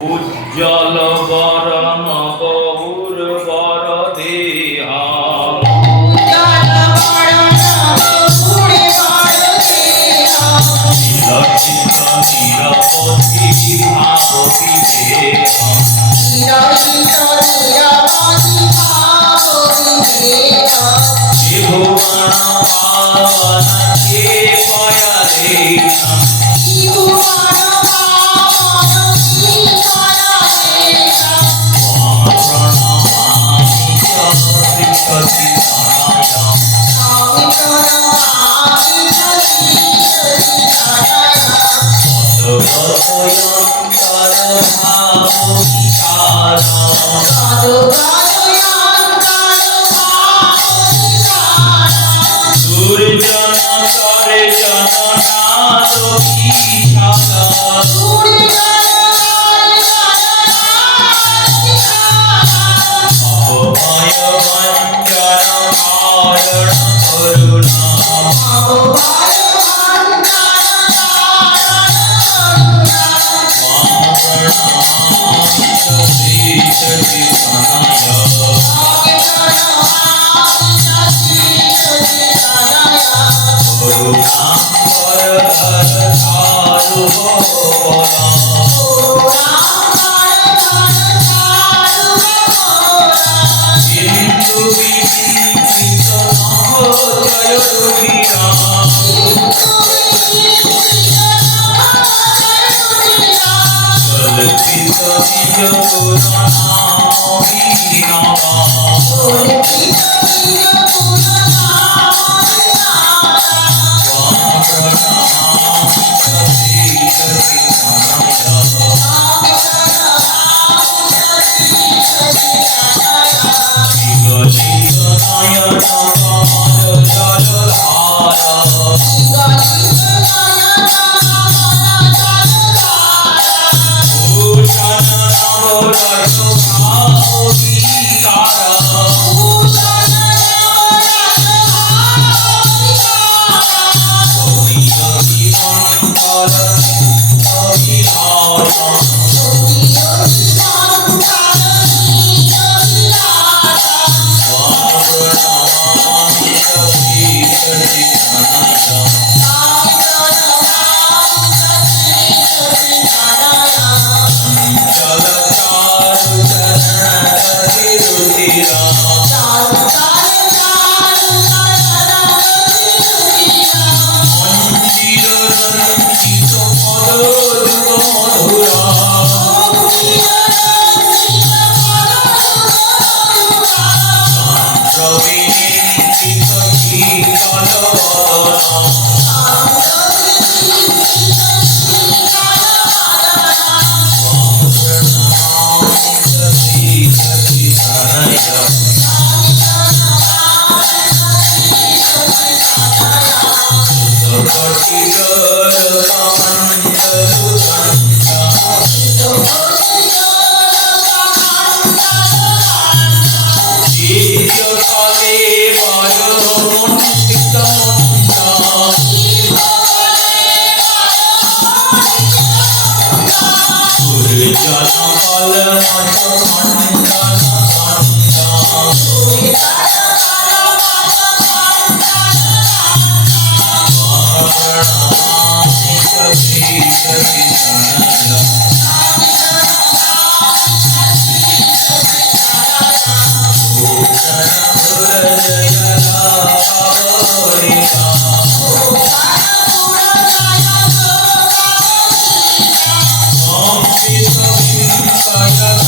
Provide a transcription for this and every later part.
উজ্জ্বল বরণ গৌর বর দেহা লক্ষিত নিরপতি ভাবতি দেহা ত্রিভুবন পাবন কে পয়রে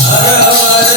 Kaya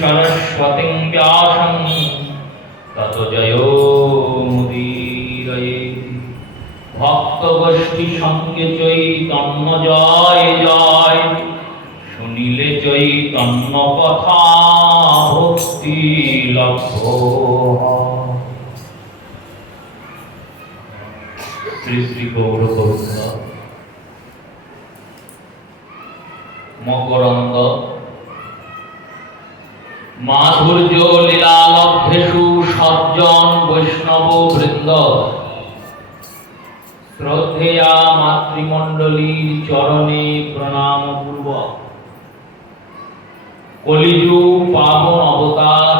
সরস্বতীং ব্যাসং ততো জয়োমুদীরয়ে। ভক্ত গোষ্ঠী সঙ্গে চৈতন্য জয় জয়, শুনিলে চৈতন্য কথা ভক্তি লভ্য হয়। শ্রী শ্রী গৌর গোবিন্দ। মকরন্দ মাধুর্য লীলালব্ধেষু সজ্জন বৈষ্ণব বৃন্দ, শ্রদ্ধেয়া মাতৃমণ্ডলীর চরণে প্রণাম পূর্বক কলিযুগ পাবন অবতার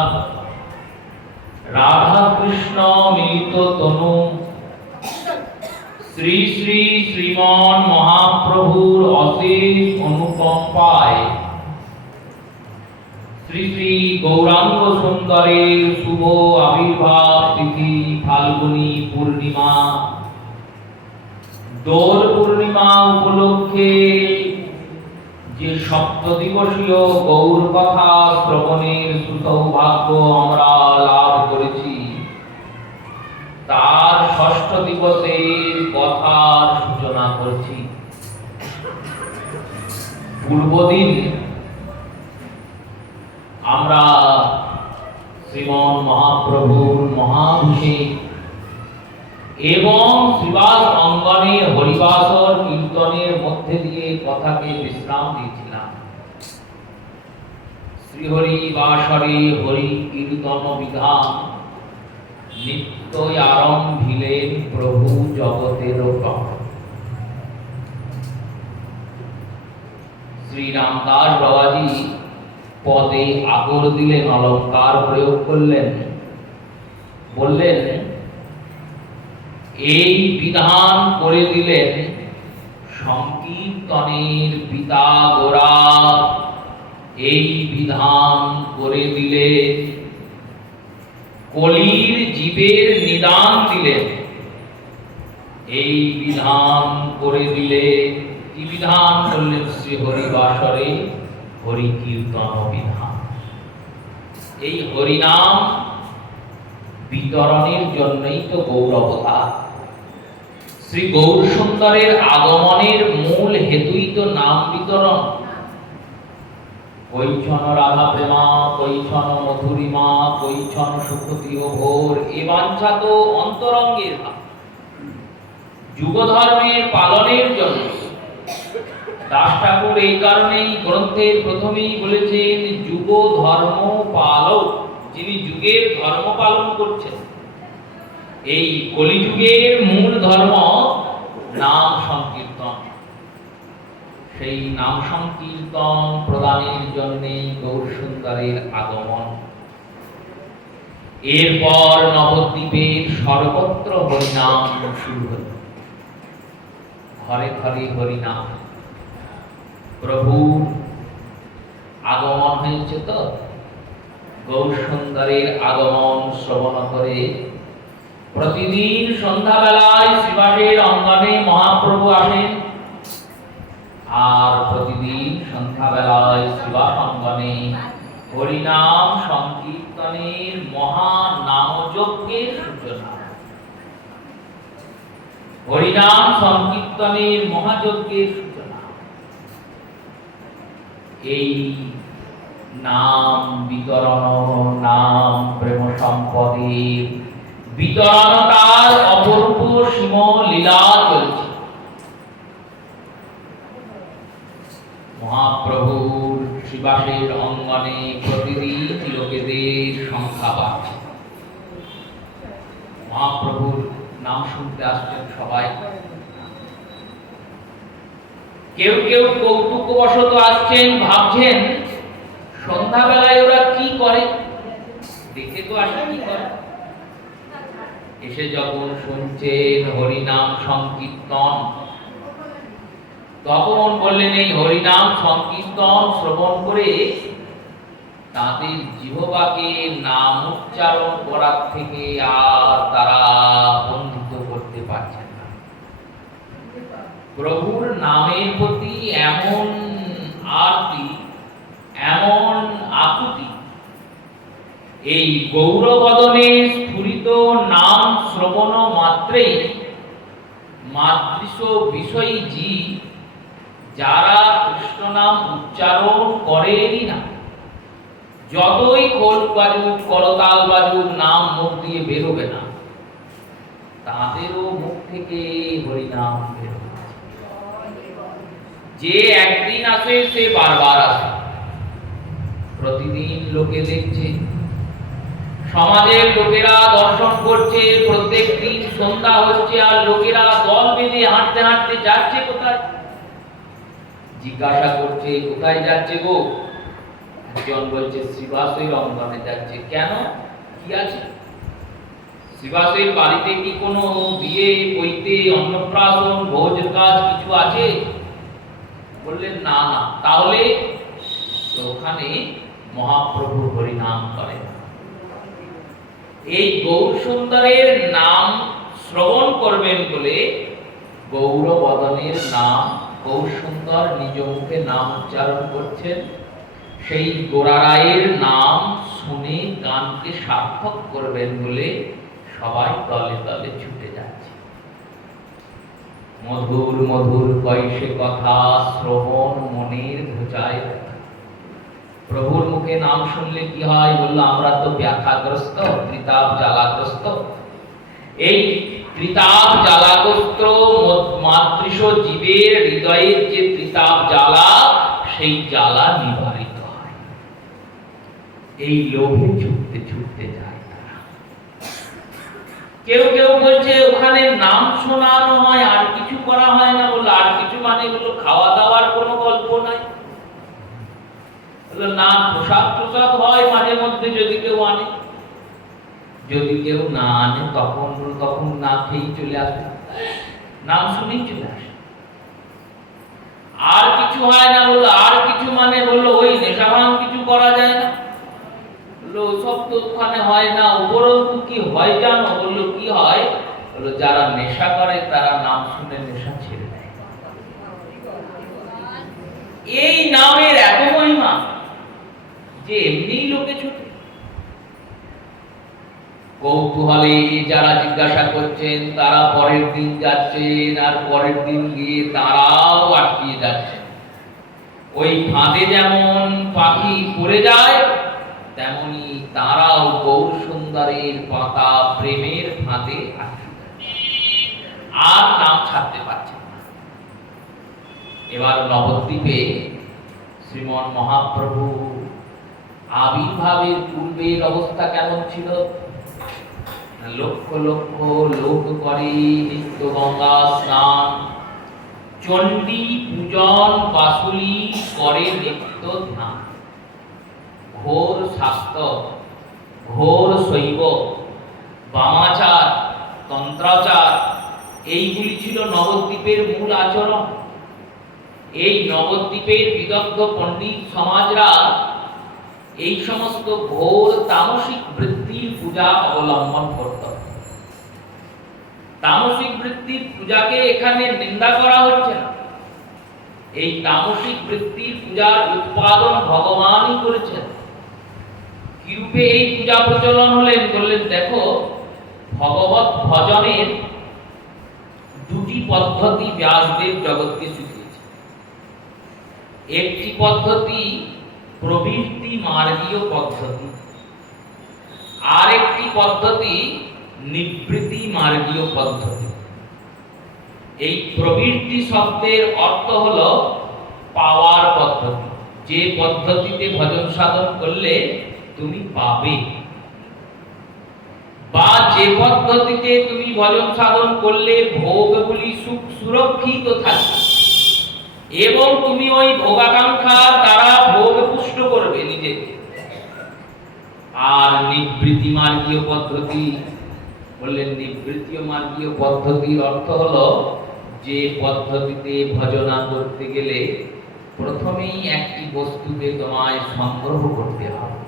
রাধা কৃষ্ণ মিলিত তনু শ্রী শ্রী শ্রীমন মহাপ্রভুর অশেষ অনুকম্পায় শ্রী শ্রী গৌরাঙ্গ সুন্দরের শুভ আবির্ভাব তিথি ফাল্গুনী পূর্ণিমা, দোল পূর্ণিমা উপলক্ষে যে সপ্তদিবসীয় গৌর কথা শ্রবণের সুসৌভাগ্য আমরা লাভ করেছি, তার ষষ্ঠ দিবসের কথার সূচনা করছি। পূর্বদিন আমরা শ্রীমন মহাপ্রভুর মহাভিষেক এবং শ্রীবাস অঙ্গনে হরিবাসর কীর্তনের মধ্যে দিয়ে কথাকে বিশ্রাম দিয়েছিলাম। শ্রীহরি বাসরে হরি কীর্তন বিধান, নিত্যই আরম্ভিলেন প্রভু জগতের প্রভু। শ্রী রামদাস বাবাজি পদে আকর দিলেন, অলঙ্কার প্রয়োগ করলেন, বললেন এই বিধান করে দিলেন সংকীর্তনের পিতা গোরা, এই বিধান করে দিলে কলির জীবের নিদান দিলেন, এই বিধান করে দিলে। কি বিধান করলেন? শ্রী হরিবাসরে হরি কীর্তন বিধান। এই হরিনাম বিতরণের জন্যই তো গৌর অবতার। শ্রী গৌর সুন্দরের আগমনের মূল হেতুই তো নাম বিতরণ। কৈছন রাধা প্রেমা, কৈছন মধুরিমা, কৈছন সুখতি ও ভোর, এ বাঞ্ছা তো অন্তরঙ্গের ভাব। যুগ ধর্মের পালনের জন্য দাস ঠাকুর এই কারণেই গ্রন্থের প্রথমেই বলেছেন যুগ ধর্ম পালক, যিনি যুগের ধর্ম পালন করছেন। এই কলিযুগের মূল ধর্ম নাম সংকীর্তন। সেই নাম সংকীর্তন প্রদানের জন্যই গৌর সুন্দরের আগমন। এরপর নবদ্বীপের সর্বত্র হরিনাম শুরু হল। ঘরে ঘরে হরিনাম। প্রভু আগমন হয়েছে তো গৌর সুন্দরের আগমন শ্রবণ করে প্রতিদিন সন্ধ্যাবেলায় শ্রীবাসের অঙ্গনে মহাপ্রভু আসেন, আর প্রতিদিন সন্ধ্যাবেলায় শ্রীবাস অঙ্গনে হরিনাম সংকীর্তনের মহানামযজ্ঞের সূচনা। হরিনাম সংকীর্তনের মহাযজ্ঞের সূচনা। এই নাম বিতরণ, নাম প্রেম সম্পদের বিতরণ তার অপূর্ব সীম লীলা চলছে। মহাপ্রভুর শ্রীবাসের অঙ্গনে প্রতিদিন লোকেদের সংখ্যা বাড়ছে। মহাপ্রভুর নাম শুনতে আসছেন সবাই। কেউ কেউ কৌতুকবশত আসছেন, ভাবছেন সন্ধ্যাবেলায় ওরা কি করে, দেখে তো আসে কি করে। এসে যখন শুনছেন হরিনাম সংকীর্তন, তখন বললেন এই হরিনাম সংকীর্তন শ্রবণ করে তাদের জিহ্বাকে নাম উচ্চারণ করার থেকে আর তারা বন্ধিত করতে পারছেন না। প্রভুর নামের প্রতি এমন আরতি, এমন আকুতি এই গৌরবদনে স্ফুরিত নাম শ্রবণ মাত্রেই মাতৃষ বিষয়ী জীব যারা কৃষ্ণ নাম উচ্চারণ করেনি না, যতই খোল বাজুক করতাল বাজুক, নাম মুখ দিয়ে বেরোবে না, তাদেরও মুখ থেকে হরিনাম বেরোবে। যে একদিন আসে সে বারবার আসে। প্রতিদিন লোকে দেখছে, সমাজের লোকেরা দর্শন করছে, প্রত্যেক দিন সন্ধ্যা হচ্ছে আর লোকেরা দল বেঁধে হাঁটতে হাঁটতে যাচ্ছে কোথায়। জিজ্ঞাসা করছে কোথায় যাচ্ছে গো? একজন বলছে শ্রীবাসের অঙ্গনে যাচ্ছে। কেন, কি আছে? শ্রীবাসের বাড়িতে কি কোনো বিয়ে বইতে অন্নপ্রাশন ভোজ কাজ কিছু আছে? বললেন না না। তাহলে ওখানে মহাপ্রভু হরিনাম করেন। এই গৌর সুন্দরের নাম শ্রবণ করবেন বলে গৌরবদনের নাম গৌর সুন্দর নিজ মুখে নাম উচ্চারণ করছেন। সেই গোরারায়ের নাম শুনে গানকে সার্থক করবেন বলে সবাই দলে দলে ছুটে যাচ্ছে। মধুর মধুর কয়সে কথা শ্রবণ মনের ঘোচায়। প্রভুর মুখে নাম শুনলে কি হয়? বললো আমরা তো ব্যাথাগ্রস্ত, ত্রিতাপ জ্বালাগ্রস্ত। এই ত্রিতাপ জ্বালাগ্রস্ত মাতৃষ জীবের হৃদয়ের যে ত্রিতাপ জ্বালা, সেই জ্বালা নিবারিত হয়। এই লোভে ছুটতে ছুটতে যায় তারা। কেউ কেউ বলছে ওখানে নাম শোনানো হয় আর কিছু করা হয় না। বললো আর কিছু মানে হলো খাওয়া দাওয়ার কোনো গল্প নাই। না, প্রসাদ প্রসাদ হয় মাঝে মধ্যে যদি কেউ আনে। যদি কেউ না আনে তখন না খেয়েই চলে আসে, নাম শুনেই চলে আসে। আর কিছু হয় না। বললো আর কিছু মানে বললো ওই নেশাভান কিছু করা যায় না। বললো সব তো ওখানে হয় না। উপরন্তু কি হয় জানো? বললো কি হয়? বললো যারা নেশা করে তারা নাম শুনে নেশা ছেড়ে দেয়। এই নামের এত মহিমা যে এমনি লোকে ছুটে। কৌতূহলে যারা জিজ্ঞাসা করছেন তারা পরের দিন যাচ্ছেন, আর পরের দিন গিয়ে তারাও আটকিয়ে যাচ্ছেন। ওই ফাঁদে যেমন পাখি পড়ে যায়, তেমনি তারাও গৌর সুন্দরের পাতা প্রেমের ফাঁদে আটকে আর নাম ছাড়তে পারছেন না। এবার নবদ্বীপে শ্রীমন মহাপ্রভু আবির্ভাবের পূর্বের অবস্থা কেমন ছিল? লক্ষ লক্ষ লোক করে নিত্য গঙ্গা স্নান, চণ্ডী পূজন বাসুলি করে নিত্য ধ্যান। ঘোর শাস্ত্র, ঘোর শৈব, বামাচার, তন্ত্রাচার, এইগুলি ছিল নবদ্বীপের মূল আচরণ। এই নবদ্বীপের বিদগ্ধ পণ্ডিত সমাজরা এই সমস্ত ঘোর তামসিক বৃত্তির পূজা অবলম্বন করত। তামসিক বৃত্তির পূজাকে এখানে নিন্দা করা হচ্ছে না। এই তামসিক বৃত্তির পূজার উৎপাদন ভগবানই করেছেন। কিরূপে এই পূজা প্রচলন হলেন? বললেন দেখো, ভগবত ভজনের দুটি পদ্ধতি ব্যাসদেব জগৎকে শিখিয়েছে। একটি পদ্ধতি প্রবৃত্তি মার্গীয় পদ্ধতি, আর একটি পদ্ধতি নিবৃত্তি মার্গীয় পদ্ধতি। এই প্রবৃত্তি শব্দের অর্থ হলো পাওয়ার পদ্ধতি, যে পদ্ধতিতে ভজন সাধন করলে তুমি পাবে, বা যে পদ্ধতিতে তুমি ভজন সাধন করলে ভোগগুলি সুরক্ষিত থাকবে এবং তুমি ওই ভোগাকাঙ্ক্ষা দ্বারা ভোগ পুষ্ট করবে নিজেকে। আর নিবৃত্তি মার্গীয় পদ্ধতি বললেন, নিবৃত্তি মার্গীয় পদ্ধতির অর্থ হলো যে পদ্ধতিতে ভজনা করতে গেলে প্রথমেই একটি বস্তুকে তোমায় সংগ্রহ করতে হবে।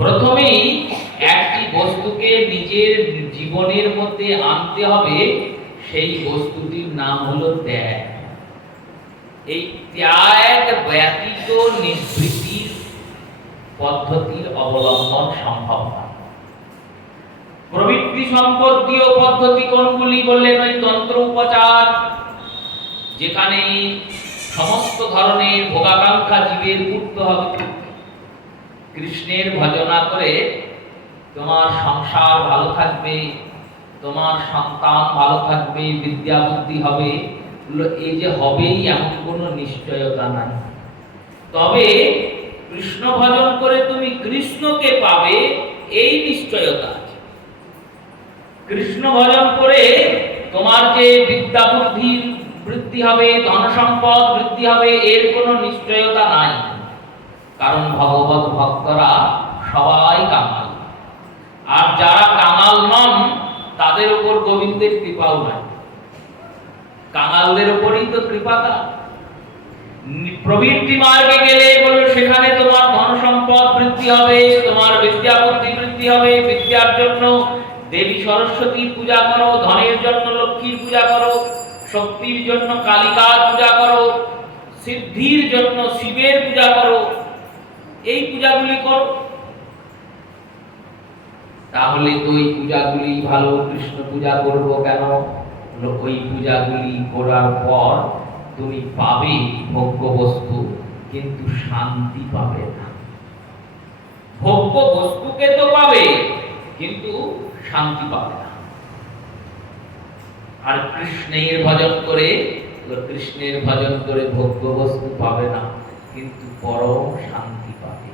প্রথমেই একটি বস্তুকে নিজের জীবনের মধ্যে আনতে হবে। সেই বস্তুটির নাম হলো ত্যাগ। এই ত্যাগ ব্যতীত নিবৃত্তির পদ্ধতির অবলম্বন সম্ভব না। প্রবৃত্তি সম্পর্কীয় পদ্ধতি কোনগুলি বললেন? ওই তন্ত্র উপচার, যেখানে সমস্ত ধরনের ভোগাকাঙ্ক্ষা জীবের পূর্তি হবে। কৃষ্ণের ভজনা করে তোমার সংসার ভালো থাকবে, তোমার সন্তান ভালো থাকবে, বিদ্যা বুদ্ধি হবে, এই যে হবেই এমন কোনো নিশ্চয়তা নাই। তবে কৃষ্ণ ভজন করে তুমি কৃষ্ণকে পাবে এই নিশ্চয়তা আছে। কৃষ্ণ ভজন করে তোমার যে বিদ্যা বুদ্ধির বৃদ্ধি হবে, ধন সম্পদ বৃদ্ধি হবে, এর কোনো নিশ্চয়তা নাই। কারণ ভগবত ভক্তরা সবাই কাঙাল, আর যারা কাঙাল নন তাদের উপর গোবিন্দের কৃপাও নাই। কাঙালদের উপরেই তো কৃপাটা। প্রবৃত্তি মার্গে গেলে বলল সেখানে তোমার ধন সম্পদ বৃদ্ধি হবে, তোমার বিদ্যা বুদ্ধি বৃদ্ধি হবে। বিদ্যার জন্য দেবী সরস্বতীর পূজা করো, ধনের জন্য লক্ষ্মীর পূজা করো, শক্তির জন্য কালিকার পূজা করো, সিদ্ধির জন্য শিবের পূজা করো, এই পূজাগুলি করো। তাহলে তো ওই পূজাগুলি ভালো, কৃষ্ণ পূজা করবো কেন? ওই পূজাগুলি করার পর তুমি পাবে ভোগ্য বস্তু, কিন্তু শান্তি পাবে না। ভোগ্য বস্তুকে তো পাবে, কিন্তু শান্তি পাবে না। আর কৃষ্ণের ভজন করে ভোগ্য বস্তু পাবে না, কিন্তু পরম শান্তি পাবে।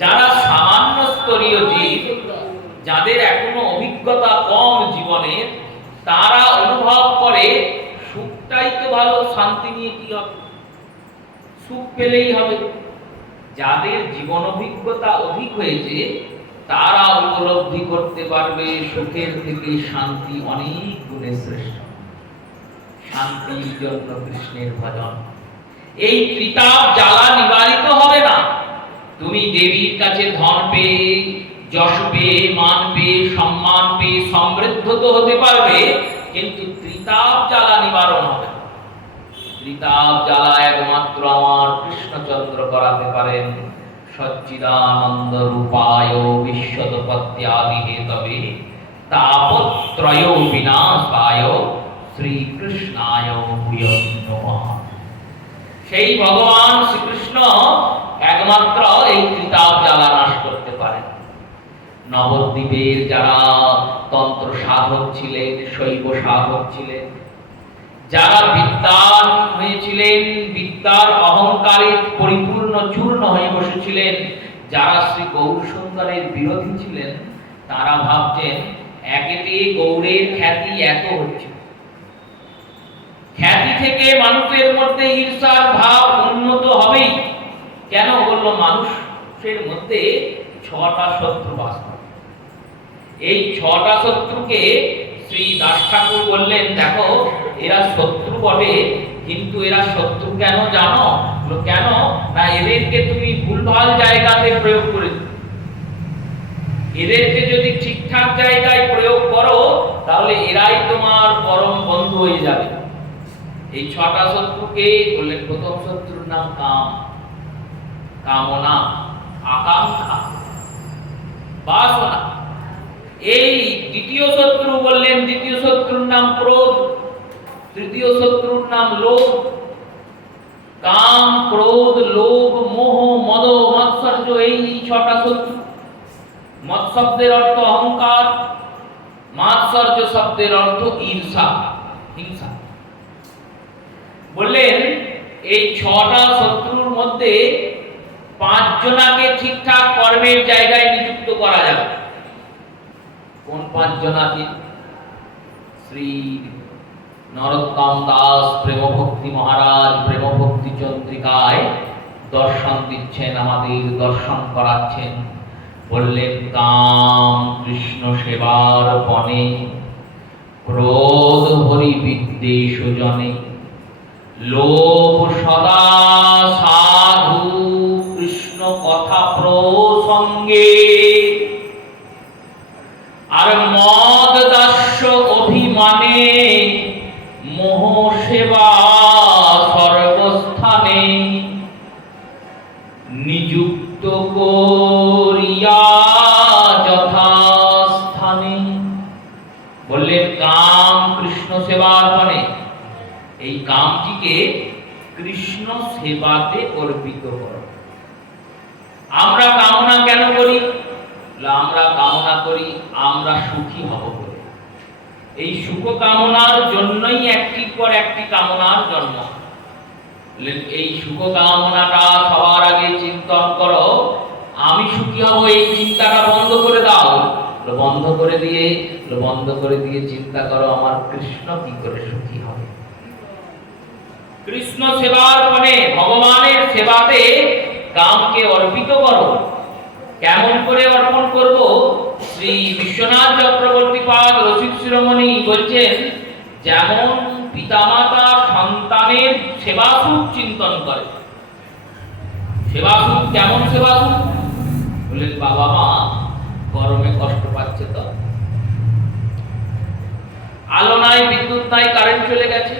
যারা সামান্য স্তরীয় জীব, যাদের এখনো অভিজ্ঞতা কম জীবনের, তারা অনুভব করে সুখটাই তো ভালো, শান্তি নিয়ে কি হবে, সুখ পেলেই হবে। যাদের জীবন অভিজ্ঞতা অধিক হয়েছে তারা উপলব্ধি করতে পারবে সুখের থেকে শান্তি অনেক গুণে শ্রেষ্ঠ। শান্তির জন্য কৃষ্ণের ভজন। এই ত্রিতাপ জ্বালা নিবারিত হবে না। তুমি দেবীর কাছে ধন পেয়ে, যশ পেয়ে, মান পেয়ে, সম্মান পেয়ে সমৃদ্ধ তো হতে পারবে, কিন্তু ত্রিতাপ জ্বালা নিবারণ হবে না। ত্রিতাপ জ্বালা একমাত্র আমার কৃষ্ণচন্দ্র করাতে পারেন। সচ্চিদানন্দ রূপায় বিশ্বদপত্যাদি হেতবে তাপত্রয় বিনাশায় শ্রীকৃষ্ণায় ভূয়ঃ নমঃ। সেই ভগবান শ্রীকৃষ্ণ একমাত্র এই ত্রিতাপ জ্বালা নাশ করতে পারেন। নবদ্বীপের যারা তন্ত্র সাধক ছিলেন, শৈব সাধক ছিলেন, যারা বিদ্যান হয়েছিলেন, বিদ্যার অহংকারে পরিপূর্ণ চূর্ণ হয়ে বসেছিলেন, যারা শ্রী গৌর সুন্দরের বিরোধী ছিলেন, তারা ভাবছেন একেতে গৌরের খ্যাতি এত হচ্ছে, খ্যাতি থেকে মানুষের মধ্যে ঈর্ষার ভাব উন্নত হবেই। কেন? বলল মানুষের মধ্যে 6টা শত্রু বাস করে। এই 6টা শত্রুকে শ্রী দাস ঠাকুর বললেন, দেখো এরা শত্রু বটে, কিন্তু এরা শত্রু কেন জানো? কেন না, এদেরকে তুমি ভুলভাল জায়গাতে প্রয়োগ করে, এদেরকে যদি ঠিকঠাক জায়গায় প্রয়োগ করো তাহলে এরাই তোমার পরম বন্ধু হয়ে যাবে। এই 6টা শত্রুকে বললেন, প্রথম শত্রুর নাম কাম, কামনা, আকাঙ্ক্ষা, বাসনা। এই দ্বিতীয় শত্রু বললেন, দ্বিতীয় শত্রুর নাম ক্রোধ, তৃতীয় শত্রুর নাম লোভ। কাম, ক্রোধ, লোভ, মোহ, মদ, মাৎসর্য, এই 6টা শত্রু। মদ শব্দের অর্থ অহংকার, মাৎসর্য শব্দের অর্থ ঈর্ষা, হিংসা। বললেন এই 6টা শত্রুর মধ্যে 5 জনাকে ঠিকঠাক কর্মের জায়গায় নিযুক্ত করা যাবে। কোন 5 জনাকে? শ্রী নরোত্তম দাস প্রেম ভক্তি মহারাজ প্রেম ভক্তি চন্দ্রিকায় দর্শন দিচ্ছেন, আমাদের দর্শন করাচ্ছেন। বললেন কাম কৃষ্ণ সেবার বনে, ক্রোধ হরি বিদ্বেষ জনে, লোভ সদা সাধু কৃষ্ণ কথা প্রসঙ্গে, আর মদ দাস্য অভিমানে, মোহ সেবা সর্বস্থানে, নিযুক্ত করিয়া যথাস্থানে। বললেন কাম কৃষ্ণ সেবার মানে এই কামটিকে কৃষ্ণ সেবাতে অর্পিত করো। আমরা কামনা কেন করি? আমরা কামনা করি আমরা সুখী হব বলে। এই সুখ কামনার জন্যই একটির পর একটি কামনার জন্ম। এই সুখ কামনাটা সবার আগে চিন্তন করো, আমি সুখী হব এই চিন্তাটা বন্ধ করে দাও। বন্ধ করে দিয়ে চিন্তা করো আমার কৃষ্ণ কি করে সুখী হবে। কৃষ্ণ সেবার মানে ভগবানের সেবাতে কামকে অর্পিত করো। কেমন করে অর্পণ করব? শ্রী বিশ্বনাথ চক্রবর্তী পাদ রসিক শিরোমণি বলছেন, যেমন পিতামাতা সন্তানের সেবাসুখ চিন্তন করে। সেবাসুখ কেমন সেবাসুখ? বললেন বাবা মা গরমে কষ্ট পাচ্ছে, তো আলো নাই, বিদ্যুৎ নাই, কারেন্ট চলে গেছে,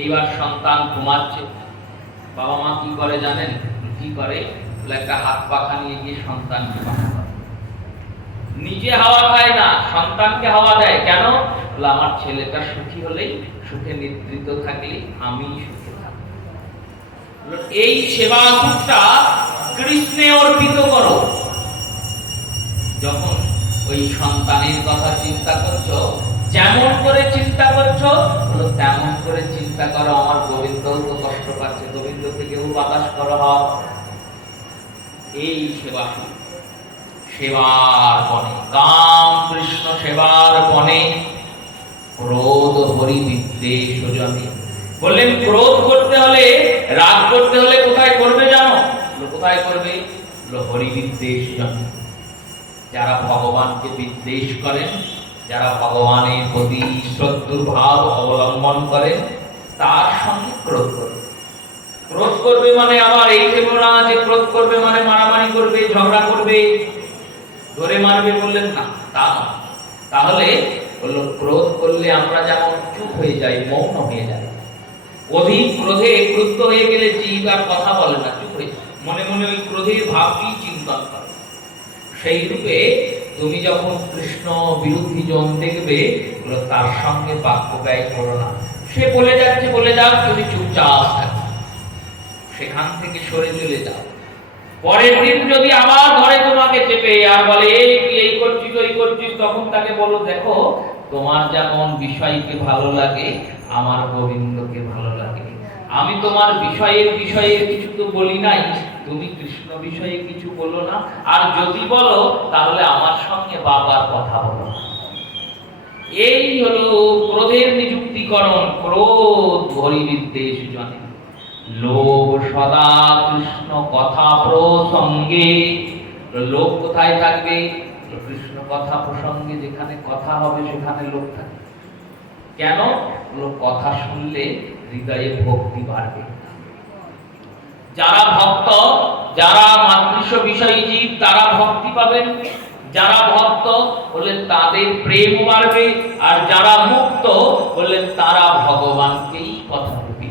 এইবার সন্তান ঘুমাচ্ছে। বাবা মা কি করে জানেন? কি করে? একটা হাত পাখা নিয়ে গিয়ে সন্তানকে পাখা করে। নিজে হাওয়া খায় না, সন্তানকে হাওয়া দেয়। কেন? বলে আমার ছেলেটা সুখী হলেই, সুখে নিদ্রিত থাকলেই আমি সুখে থাকব। এই সেবা সুখটা কৃষ্ণে অর্পিত করো। যখন ওই সন্তানের কথা চিন্তা করছো, যেমন করে চিন্তা করছো তেমন করে চিন্তা করো আমার গোবিন্দ তো কষ্ট পাচ্ছে, গোবিন্দ থেকেও বাতাস করো। এই সেবা সেবার পণে, কাম কৃষ্ণ সেবার পণে ক্রোধ হরি বিদ্বেষ জনে। বললেন ক্রোধ করতে হলে, রাগ করতে হলে কোথায় করবে জানো? কোথায় করবে? হরি বিদ্বেষ জনে। যারা ভগবানকে বিদ্বেষ করেন, যারা ভগবানের প্রতি শ্রদ্ধার ভাব অবলম্বন করেন, তার সঙ্গে ক্রোধ করবে। ক্রোধ করবে মানে আবার এই ভেবো না যে ক্রোধ করবে মানে মারামারি করবে, ঝগড়া করবে, ধরে মারবে, বললেন না, তা নয়। তাহলে বলল ক্রোধ করলে আমরা যেমন চুপ হয়ে যাই, মৌন হয়ে যাই। অধিক ক্রোধে ক্রুদ্ধ হয়ে গেলে জীব আর কথা বলে না, চুপ হয়ে যায়, মনে মনে ওই ক্রোধের ভাবটি চিন্তন করে। সেই রূপে তুমি যখন কৃষ্ণ বিরোধী জন দেখবে, তার সঙ্গে বাক্য ব্যয় করো না। সে বলে যাচ্ছে, বলে যাও, তুমি চুপচাপ থাকো, সেখান থেকে সরে চলে যাও। পরের দিন যদি আবার ধরে তোমাকে চেপে আর বলে এই করছিস ওই করছিস, তখন তাকে বলো দেখো তোমার যেমন বিষয়কে ভালো লাগে আমার গোবিন্দকে ভালো লাগে। আমি তোমার বিষয়ে কিছু তো বলি নাই, তুমি কৃষ্ণ বিষয়ে কিছু বলো না, আর যদি বলো তাহলে আমার সঙ্গে বাবার কথা বলো। এই হলো ক্রোধের নিযুক্তিকরণ। ক্রোধ হরি বিদ্বেষ জনে। লোভ সদা কৃষ্ণ কথা প্রসঙ্গে। লোভ কোথায় থাকবে? কৃষ্ণ কথা প্রসঙ্গে, যেখানে কথা হবে সেখানে লোভ থাকবে। কেন? লোক কথা শুনলে হৃদয়ে ভক্তি বাড়বে। যারা ভক্ত, যারা মাতৃস্ব বিষয়ী জীব, তারা ভক্তি পাবেন। যারা ভক্ত বললেন তাদের প্রেম বাড়বে, আর যারা মুক্ত বললেন তারা ভগবানকেই কথা বলবে।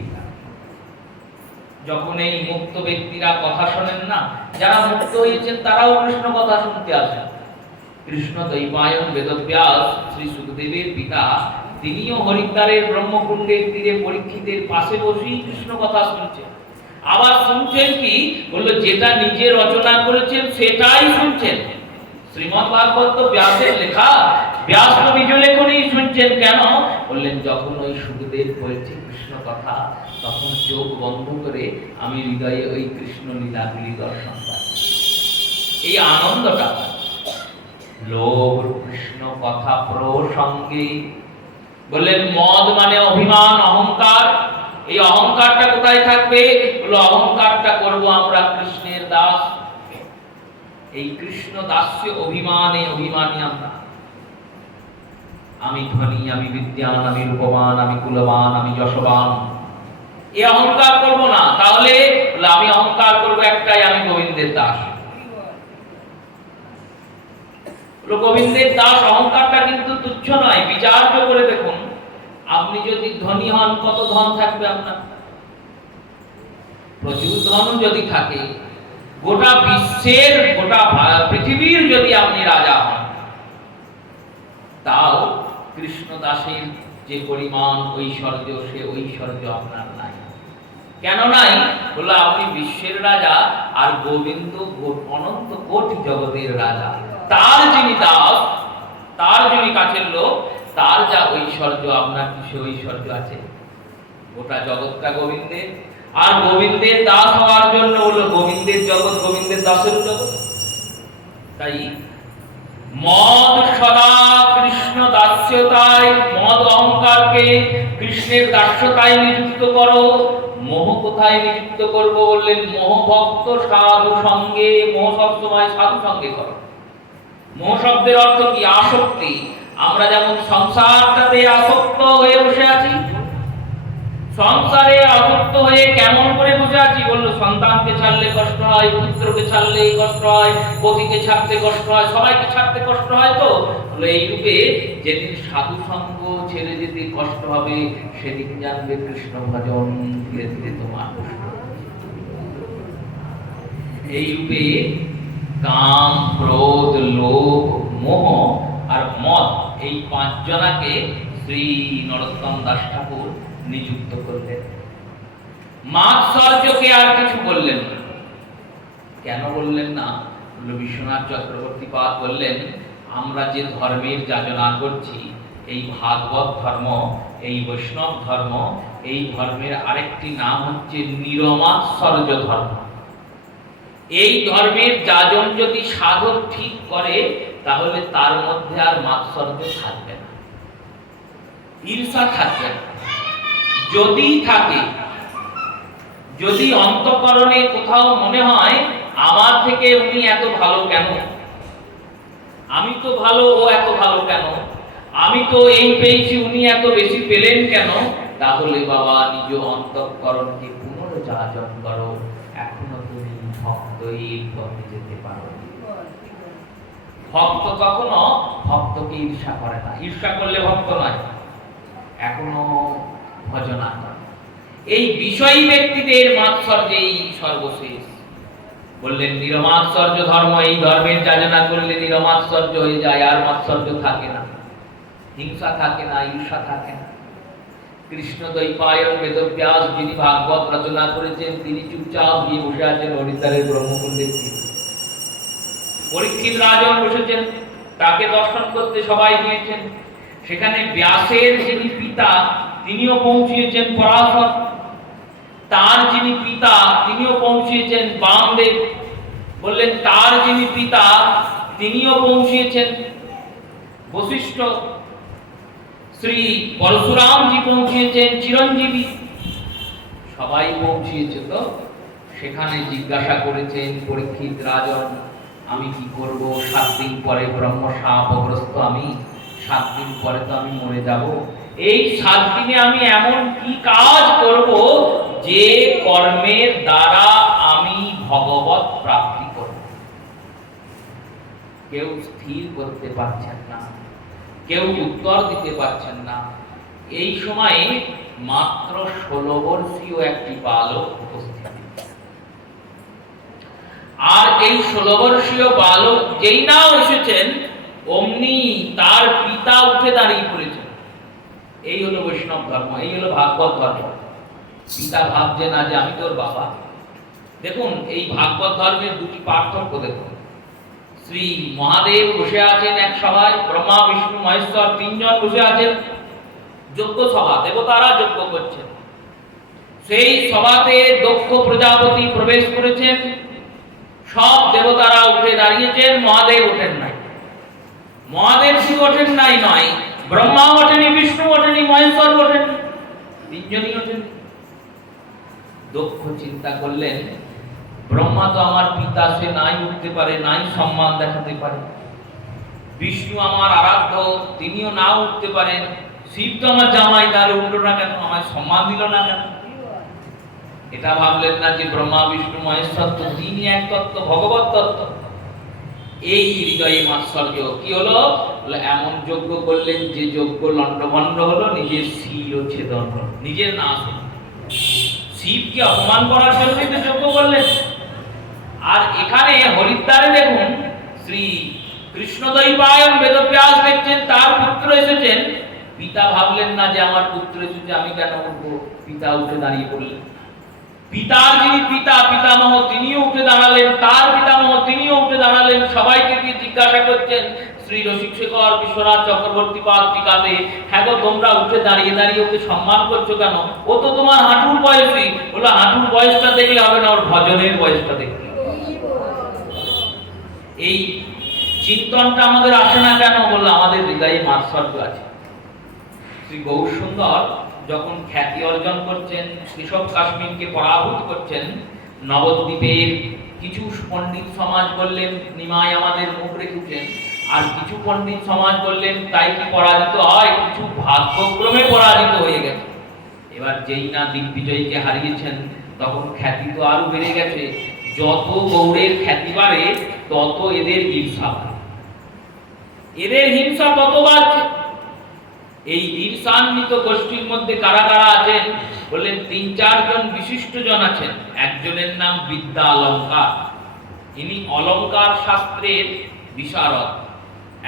যখন এই মুক্ত ব্যক্তিরা কথা শোনেন না, যারা মুক্ত হয়েছেন তারাও কৃষ্ণ কথা শুনতে আসেন। কৃষ্ণ দৈপায়ন বেদব্যাস শ্রী সুখদেবের পিতা, তিনিও হরিদ্বারের ব্রহ্মকুণ্ডের তীরে পরীক্ষিতের পাশে বসেই কৃষ্ণ কথা শুনছেন। আবার শুনছেন কি? বললো যেটা নিজে রচনা করেছেন সেটাই শুনছেন। শ্রীমদ্ ভাগবত তো ব্যাসের লেখা, ব্যাস তো নিজ লেখনেই শুনছেন। কেন? বললেন যখন ওই সুখদেব বলছে কৃষ্ণ কথা, তখন চোখ বন্ধ করে আমি হৃদয়ে ওই কৃষ্ণ লীলাগুলি দর্শন পাচ্ছি। এই আনন্দটা লোভ কৃষ্ণ কথা প্রসঙ্গে। বললেন মদ মানে অভিমান, অহংকার। এই অহংকারটা কোথায় থাকবে? বলল অহংকারটা করব আমরা কৃষ্ণের দাস। এই কৃষ্ণ দাস্য অভিমানে অভিমানী আমরা। আমি ধনী, আমি বিদ্যান, আমি রূপবান, আমি কুলবান, আমি যশবান, এই অহংকার করব না। তাহলে আমি অহংকার করব একটাই, আমি গোবিন্দের দাস। গোবিন্দের দাস অহংকারটা কিন্তু তুচ্ছ নয়, বিচার্য করে দেখুন। আপনি যদি ধনী হন, কত ধন থাকবে আপনার? প্রচুর ধন যদি থাকে, গোটা বিশ্বের, গোটা পৃথিবীর যদি আপনি রাজা হন, তাও কৃষ্ণদাসের যে পরিমাণ ঐশ্বর্য, সে ঐশ্বর্য আপনার নাই। কেন নাই? বললো আপনি বিশ্বের রাজা, আর গোবিন্দ অনন্ত কোটি জগতের রাজা। তার যিনি দাস, তার যিনি কাছের লোক, তার যা ঐশ্বর্য, আপনার কি সে ঐশ্বর্য আছে? গোটা জগৎটা গোবিন্দের, আর গোবিন্দের দাস হওয়ার জন্য হলো গোবিন্দের জগৎ, গোবিন্দের দাসের জগৎ। তাই মদ সদা কৃষ্ণ দাস্যতায়, মদ অহংকারকে কৃষ্ণের দাস্যতায় নিযুক্ত করো। মোহ কোথায় নিযুক্ত করব? বললেন মোহ ভক্ত সাধু সঙ্গে। মোহ সবসময় সাধু সঙ্গে করো। মোহ শব্দের অর্থ কি? আসক্তি। আমরা যেমন সংসারটাতে আসক্ত হয়ে বসে আছি, সংসারে আসক্ত হয়ে কেমন করে বসে আছি? বললো সন্তানকে ছাড়লে কষ্ট হয়, পুত্রকে ছাড়লে কষ্ট হয়, পতিকে ছাড়তে কষ্ট হয়, সবাইকে ছাড়তে কষ্ট হয়। তো বললো এই রূপে যেদিন সাধু সঙ্গ ছেড়ে যেতে কষ্ট হবে, সেদিন জানবে কৃষ্ণ ভজন ধীরে ধীরে তোমার। এই রূপে কাম, ক্রোধ, লোভ, মোহ আর মদ, এই পাঁচজনাকে শ্রী নরোত্তম দাস ঠাকুর নিযুক্ত করলেন। মাৎসর্যকে আর কিছু বললেন না। কেন বললেন না? বিশ্বনাথ চক্রবর্তী পাদ বললেন, আমরা যে ধর্মের যাচনা করছি, এই ভাগবত ধর্ম, এই বৈষ্ণব ধর্ম, এই ধর্মের আরেকটি নাম হচ্ছে নিরমাৎসর্য ধর্ম। এই ধর্মের যাজন যদি সাধক ঠিক করে, তাহলে তার মধ্যে আর মাৎসর্য থাকবে না, ঈর্ষা থাকবে না। যদি থাকে, যদি অন্তঃকরণে কোথাও মনে হয় আমার থেকে উনি এত ভালো কেন, আমি তো ভালো, ও এত ভালো কেন, আমি তো এই পেয়েছি, উনি এত বেশি পেলেন কেন, তাহলে বাবা নিজ অন্তঃকরণকে পুনর্যাচন করো। এখনো তুমি ভক্তই পথে যেতে পারো। ভক্ত কখনো ভক্তকে ঈর্ষা করে না। ঈর্ষা করলে ভক্ত নয়, এখনো ভজনা করে। এই বিষয়ী ব্যক্তিদের মাৎসর্যেই সর্বশেষ। বললেন নিরমাৎসর্য ধর্ম, এই ধর্মের যাচনা করলে নিরমাৎসর্য হয়ে যায়, আর মাৎসর্য থাকে না, হিংসা থাকে না, ঈর্ষা থাকে না। কৃষ্ণ দ্বৈপায়ন বেদব্যাস যিনি ভাগবত রচনা করেছেন, তিনি চুপচাপ গিয়ে বসে আছেন হরিদ্বারের ব্রহ্মকুণ্ডের তীরে। পরীক্ষিত রাজন বসেছেন, তাকে দর্শন করতে সবাই গিয়েছেন। সেখানে ব্যাসের যিনি পিতা, তিনিও পৌঁছিয়েছেন পরাশর। তার যিনি পিতা, তিনিও পৌঁছিয়েছেন বামদেব। বললেন তার যিনি পিতা, তিনিও পৌঁছিয়েছেন বশিষ্ঠ। শ্রী পরশুরামজি পৌঁছিয়েছেন চিরঞ্জীবী। সবাই পৌঁছিয়েছে। তো সেখানে জিজ্ঞাসা করেছেন পরীক্ষিত রাজন, আমি কি করব? 7 দিন পরে ব্রহ্ম শাপগ্রস্ত আমি, 7 দিন পরে তো আমি মরে যাব। এই 7 দিনে আমি এমন কি কাজ করব যে কর্মের দ্বারা আমি ভগবত প্রাপ্তি করব? কেউ স্থির করতে পারছেন না, কেউ উত্তর দিতে পারছেন না। এই সময়ে মাত্র 16 বর্ষীয় একটি বালক উপস্থিত। আর এই 16 বর্ষীয় বালক যেই না এসেছেন, অমনি তার পিতা উঠে দাঁড়িয়ে পড়েছেন। এই হলো বৈষ্ণব ধর্ম, এই হলো ভাগবত ধর্ম। পিতা ভাবছে না যে আমি তোর বাবা। দেখুন এই ভাগবত ধর্মের দুটি পার্থক্য দেখুন। শ্রী মহাদেব বসে আছেন এক সভায়, ব্রহ্মা বিষ্ণু মহেশ্বর 3 জন বসে আছেন যজ্ঞ সভা, দেবতারা যজ্ঞ করছেন। সেই সভাতে দক্ষ প্রজাপতি প্রবেশ করেছেন। সব দেবতারা উঠে দাঁড়িয়েছেন, মহাদেব ওঠেন নাই। মহাদেব শিব ওঠেন নাই নয়, ব্রহ্মা ওঠেনি, বিষ্ণু ওঠেনি, মহেশ্বর ওঠেন, 3 জনই ওঠেন। দক্ষ চিন্তা করলেন, ব্রহ্মা তো আমার পিতা, সে নাই উঠতে পারে, নাই সম্মান দেখাতে পারে। বিষ্ণু আমার আরাধ্য, তিনিও না উঠতে পারেন। শিব তো আমার জামাই, তাহলে উঠলো না কেন, আমায় সম্মান দিল না কেন? এটা ভাবলেন না যে ব্রহ্মা বিষ্ণু মহেশ্বর তো তিনি এক তত্ত্ব, ভগবত তত্ত্ব। এই হৃদয়ে মাৎসর্য কি হলো? এমন যজ্ঞ করলেন যে যজ্ঞ লণ্ডভণ্ড হলো, নিজের শিল ছেদন হলো, নিজের নাশ হলো। শিবকে অপমান করার জন্যই তো যজ্ঞ করলেন। আর এখানে হরিদ্বারে দেখুন শ্রী কৃষ্ণদ্বৈপায়ন বেদব্যাস দেখছেন তার পুত্র এসেছেন, পিতা ভাবলেন না যে আমার পুত্র এসেছে আমি কেন উঠবো, পিতা উঠে দাঁড়িয়ে পড়লেন। পিতার যিনি পিতা পিতামহ তিনিও উঠে দাঁড়ালেন, তার পিতামহ তিনিও উঠে দাঁড়ালেন। সবাইকে দিয়ে জিজ্ঞাসা করছেন শ্রী রসিকশেখর বিশ্বনাথ চক্রবর্তী পাদ টিকাতে, হ্যাঁ গো তোমরা উঠে দাঁড়িয়ে দাঁড়িয়ে ওকে সম্মান করছো কেন? ও তো তোমার হাঁটুর বয়সী। বললো হাঁটুর বয়সটা দেখলে হবে না, ওর ভজনের বয়সটা দেখলে। এই চিন্তনটা আমাদের আসে না কেন? বললো আমাদের হৃদয়ে মাৎসর্য আছে। শ্রী গৌরসুন্দর যখন খ্যাতি অর্জন করছেন, কেশব কাশ্মীরকে পরাভূত করছেন, নবদ্বীপের কিছু পণ্ডিত সমাজ বললেন নিমাই আমাদের মুখ রেখেছেন, আর কিছু পণ্ডিত সমাজ বললেন তাই কি পরাজিত হয়? কিছু ভাগ্যক্রমে পরাজিত হয়ে গেছে। এবার যেই না দিগ্বিজয়কে হারিয়েছেন তখন খ্যাতি তো আরো বেড়ে গেছে। যত গৌড়ের খ্যাতি বাড়ে তত এদের ঈর্ষা বাড়ে, এদের হিংসা তত বাড়ছে। এই ঈর্ষান্বিত গোষ্ঠীর মধ্যে কারা কারা আছেন বললেন? ৩-৪ জন বিশিষ্ট জন আছেন। একজনের নাম বিদ্যা অলঙ্কার, ইনি অলঙ্কার শাস্ত্রের বিশারদ।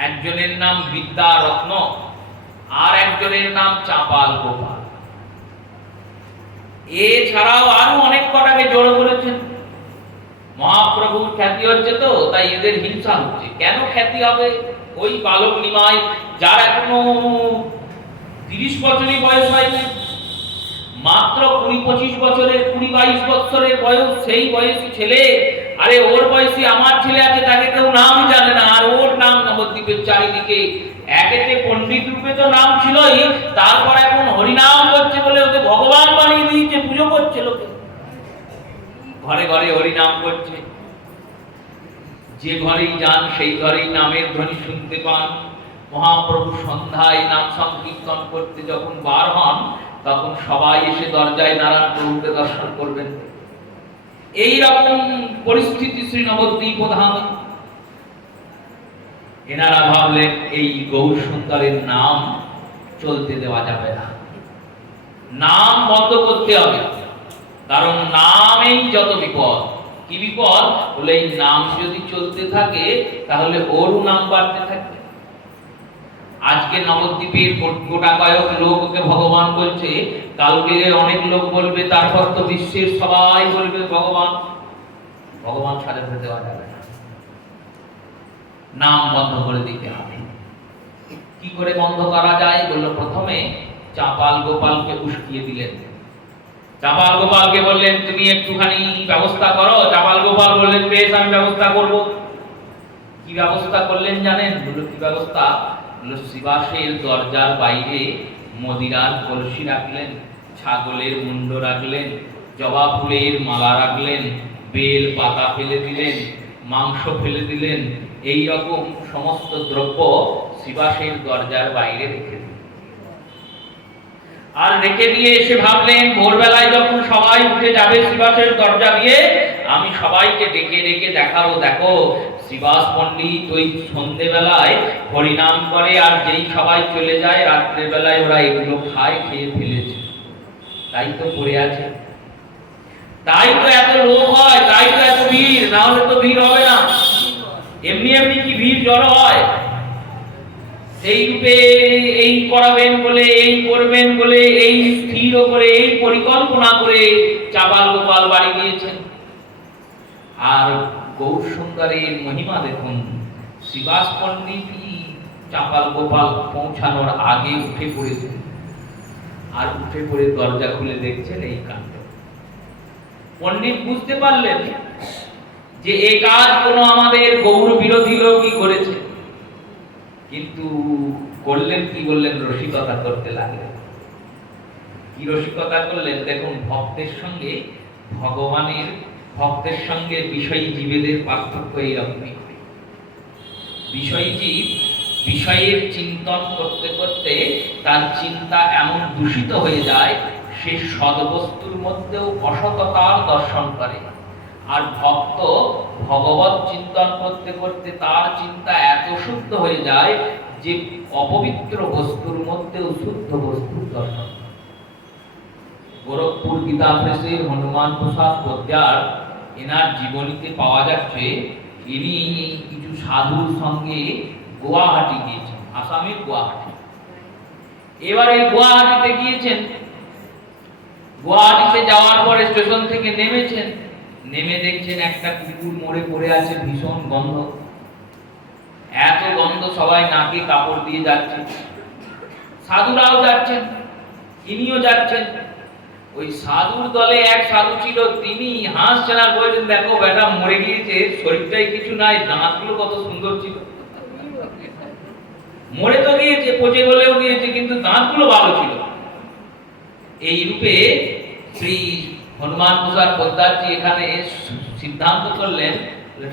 একজনের নাম বিদ্যা রত্ন, আর একজনের নাম চাপাল গোপাল। এছাড়াও আরো অনেক কটাকে জড়ো করেছেন। মহাপ্রভুর খ্যাতি হচ্ছে তো তাই এদের হিংসা হচ্ছে। কেন খ্যাতি হবে? ওই বালক নিমাই, যার এখনো 30 বছরই বয়স হয়নি, মাত্র 20-25 বছরের 20-22 বছরের বয়স, সেই বয়সী ছেলে। আরে ওর বয়সী আমার ছেলে আছে, তাকে কেউ নাম জানে না, আর ওর নাম নবদ্বীপের চারিদিকে। একেতে পণ্ডিত রূপে তো নাম ছিলই, তারপর এখন হরিনাম করছে বলে ওকে ভগবান বানিয়ে দিয়েছে, পুজো করছে লোকে, ঘরে ঘরে হরিনাম করছে। যে ঘরেই যান সেই ঘরেই নামের ধ্বনি শুনতে পান। মহাপ্রভু সন্ধ্যায় নাম সংকীর্তন করতে যখন বার হন তখন সবাই এসে দরজায় নারায়ণ প্রভুকে দর্শন করবেন। এই রকম পরিস্থিতি শ্রী নবদ্বীপ ধাম। এনারা ভাবলেন এই গৌর সুন্দরের নাম চলতে দেওয়া যাবে না, নাম বন্ধ করতে হবে, কারণ নামেই যত বিপদ। কি বিপদ? বলে এই নাম যদি চলতে থাকে তাহলে ওরও নাম বাড়তে থাকবে। আজকে নবদ্বীপের গোটা কয়েক লোক ওকে ভগবান বলছে, কালকে অনেক লোক বলবে, তারপর তো বিশ্বের সবাই বলবে ভগবান। ভগবান সাজাতে দেওয়া যাবে না, নাম বন্ধ করে দিতে হবে। কি করে বন্ধ করা যায়? বলল প্রথমে চাপাল গোপালকে উস্কিয়ে দিলেন। চাপাল গোপালকে বললেন তুমি একটুখানি ব্যবস্থা করো। চাপাল গোপাল বললেন বেশ আমি ব্যবস্থা করব। কি ব্যবস্থা করলেন জানেন? বলল কি ব্যবস্থা? শিবাসের দরজার বাইরে মদিরার কলসি রাখলেন, ছাগলের মুন্ড রাখলেন, জবা ফুলের মালা রাখলেন, বেল পাতা ফেলে দিলেন, মাংস ফেলে দিলেন। এই রকম সমস্ত দ্রব্য শিবাসের দরজার বাইরে রেখে দিলেন। আর রেখে দিয়ে এসে ভাবলেন ভোরবেলায় যখন সবাই উঠে যাবে শিবাসের দরজা দিয়ে, আমি সবাইকে ডেকে ডেকে দেখাবো, দেখো শিবাস পণ্ডিত ওই সন্ধ্যেবেলায় হরিনাম করে, আর যেই সবাই চলে যায় রাত্রের বেলায় ওরা এগুলো খায়, খেয়ে ফেলেছে, তাই তো পড়ে আছে, তাই তো এত লোক হয়, তাই তো এত ভিড়, না হলে তো ভিড় হবে না। এমনি এমনি কি ভিড় জড়ো হয়? সেই রূপে এই করাবেন বলে, এই করবেন বলে, এই স্থির করে, এই পরিকল্পনা করে চাপাল গোপাল বাড়ি গিয়েছেন। আর গৌর সুন্দরের মহিমা দেখুন, শিবাস পণ্ডিত চাপাল গোপাল পৌঁছানোর আগে উঠে পড়েছেন, আর উঠে পড়ে দরজা খুলে দেখছেন এই কাণ্ড। পণ্ডিত বুঝতে পারলেন যে এই কাজ কোনো আমাদের গৌর বিরোধী লোকই করেছে, কিন্তু করলেন কি? বললেন রসিকতা করতে লাগলেন। কি রসিকতা করলেন? দেখুন, ভক্তের সঙ্গে ভগবানের, ভক্তের সঙ্গে বিষয়ী জীবেদের পার্থক্য এইরকমই। বিষয়ী জীব বিষয়ের চিন্তন করতে করতে তার চিন্তা এমন দূষিত হয়ে যায়, সে সদ্বস্তুর মধ্যেও অসততার দর্শন করে। আর ভক্ত ভগবত চিন্তন করতে করতে তার চিন্তা এত শুদ্ধ হয়ে যায় যে অপবিত্র বস্তুর মধ্যেও শুদ্ধ বস্তুর দর্শন। গোরখপুর গীতা প্রেসের হনুমান প্রসাদ পদ্যার এনার জীবনীতে পাওয়া যাচ্ছে ইনি কিছু সাধুর সঙ্গে গুয়াহাটি গিয়েছেন, আসামের গুয়াহাটি। এবার এই গুয়াহাটিতে গিয়েছেন, গুয়াহাটিতে যাওয়ার পরে স্টেশন থেকে নেমেছেন, নেমে দেখছেন একটা কুকুর মরে পড়ে আছে, ভীষণ গন্ধ, এত গন্ধ সবাই নাকে কাপড় দিয়ে যাচ্ছে, সাধুরাও যাচ্ছেন, ইনিও যাচ্ছেন। ওই সাধুর দলে এক সাধু ছিল, তিনি হাসছেন আর বলছেন, দেখো বেটা মরে গিয়েছে, শরীরটাই কিছু নাই, দাঁতগুলো কত সুন্দর ছিল, মরে তো গিয়েছে, পচে গলেও গিয়েছে, কিন্তু দাঁতগুলো ভালো ছিল। এই রূপে শ্রী হনুমান প্রসাদ পোদ্দারজি এখানে সিদ্ধান্ত করলেন,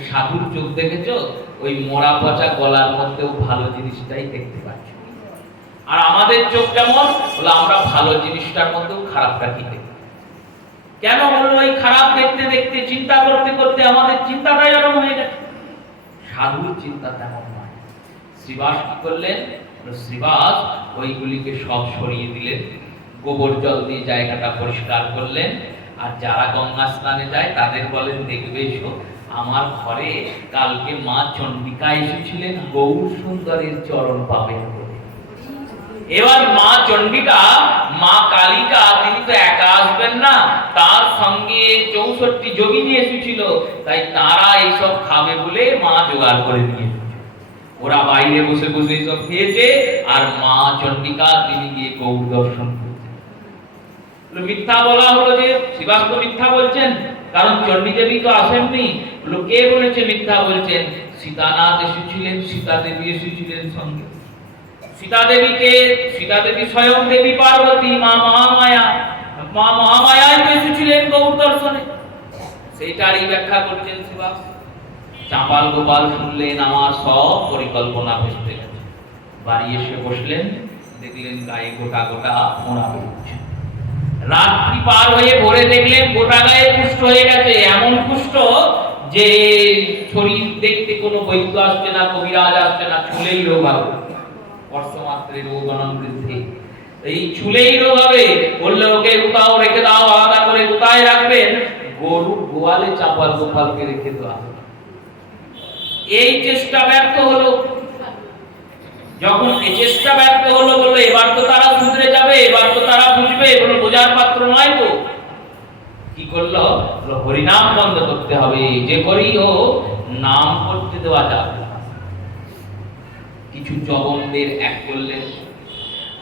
সাধুর চোখ দেখেছো, ওই মরা পচা গলার মধ্যেও ভালো জিনিসটাই দেখতে পাচ্ছ। আর আমাদের চোখ কেমন বলে, আমরা ভালো জিনিসটার মধ্যেও খারাপটা কি দেখি। কেন বললো, ওই খারাপ দেখতে দেখতে চিন্তা করতে করতে আমাদের চিন্তাটাই এরকম হয়ে গেছে। সাধুর চিন্তা তেমন নয়। শ্রীবাস কি করলেন, শ্রীবাস ওইগুলিকে সব সরিয়ে দিলেন, গোবর জল দিয়ে জায়গাটা পরিষ্কার করলেন। আর যারা গঙ্গা স্নানে যায় তাদের বলেন, দেখবে এসো, আমার ঘরে কালকে মা চন্ডিকা এসেছিলেন গৌর সুন্দরের চরণ পাবেন বলে। এবার মা চন্ডিকা, মা কালিকা, তিনি তো একা আসবেন না, তার সঙ্গে 64 যোগিনী এসেছিল, তাই তারা এইসব খাবে বলে মা জোগাড় করে নিয়ে এসেছে। ওরা বাইরে বসে বসে এইসব খেয়েছে, আর মা চন্ডিকা তিনি গিয়ে গৌর দর্শন করছেন। মিথ্যা বলা হলো যে শ্রীবাস তো মিথ্যা বলছেন, কারণ চণ্ডী দেবী তো আসেননি। কে বলেছে মিথ্যা বলছেন? সীতানাথ এসেছিলেন, সীতা দেবী এসেছিলেন সঙ্গে। সীতা দেবী স্বয়ং দেবী পার্বতী, মা মহামায়া এসেছিলেন গৌর দর্শনে, সেইটারই ব্যাখ্যা করছেন শ্রীবাস। চাপাল গোপাল শুনলেন, আমার সব পরিকল্পনা ভেস্তে গেছে। বাড়ি এসে বসলেন, দেখলেন গায়ে গোটা গোটা ফোঁড়া বেরোচ্ছে। রাত্রি পার হয়ে ভোরে দেখলেন গোটা গায়ে কুষ্ঠ হয়ে গেছে, এমন কুষ্ঠ যে শরীর দেখতে কোনো বৈদ্য আসছে না, কবিরাজ আসছে না, চুলেই রোগ হবে, স্পর্শমাত্রে রোগ অনবৃদ্ধি। এই চুলেই রোগ হবে, বললে ওকে কোথাও রেখে দাও, আলাদা করে কোথায় রাখবেন? গরু গোয়ালে চাপাল গোপালকে রেখে দেওয়া। এই চেষ্টা ব্যর্থ হলো। যখন এই চেষ্টা ব্যর্থ হলো, বললো এবার তো তারা শুধরে যাবে, এবার তো তারা বুঝবে, বললো বোঝার পাত্র নয় তো। কি করলো? হরিনাম বন্ধ করতে হবে, যে করি হোক নাম করতে দেওয়া যাবে। কিছু জবনদের এক করলেন,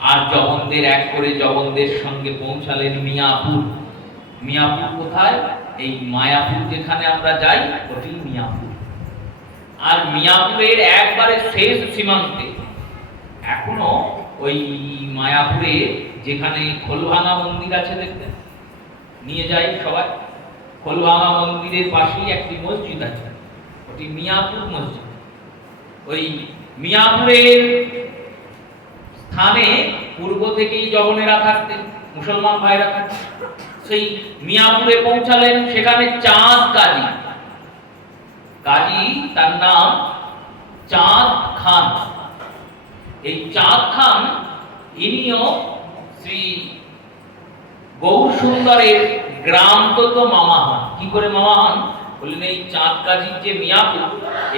আর জবনদের এক করে জবনদের সঙ্গে পৌঁছালেন মিয়াপুর। মিয়াপুর কোথায়? এই মায়াপুর যেখানে আমরা যাই, ওটি মিয়াপুর। আর মিয়াপুরের একবারে শেষ সীমান্তে এখনো ওই মায়াপুরে যেখানে খোলভাঙা মন্দির আছে, দেখতেন, নিয়ে যাই সবাই। খোলভাঙা মন্দিরের পাশেই একটি মসজিদ আছে, ওটি মিয়াপুর মসজিদ। ওই মিয়াপুরের স্থানে পূর্ব থেকেই জবনেরা থাকতেন, মুসলমান ভাইরা থাকতেন। সেই মিয়াপুরে পৌঁছালেন, সেখানে চাঁদ কাজী, তার নাম চাঁদ খান। এই চাঁদ খান ইনিও শ্রী গৌর সুন্দরের গ্রাম তো মামা হন। কি করে মামা হন? বললেন, এই চাঁদ কাজীর যে মিয়াপুর,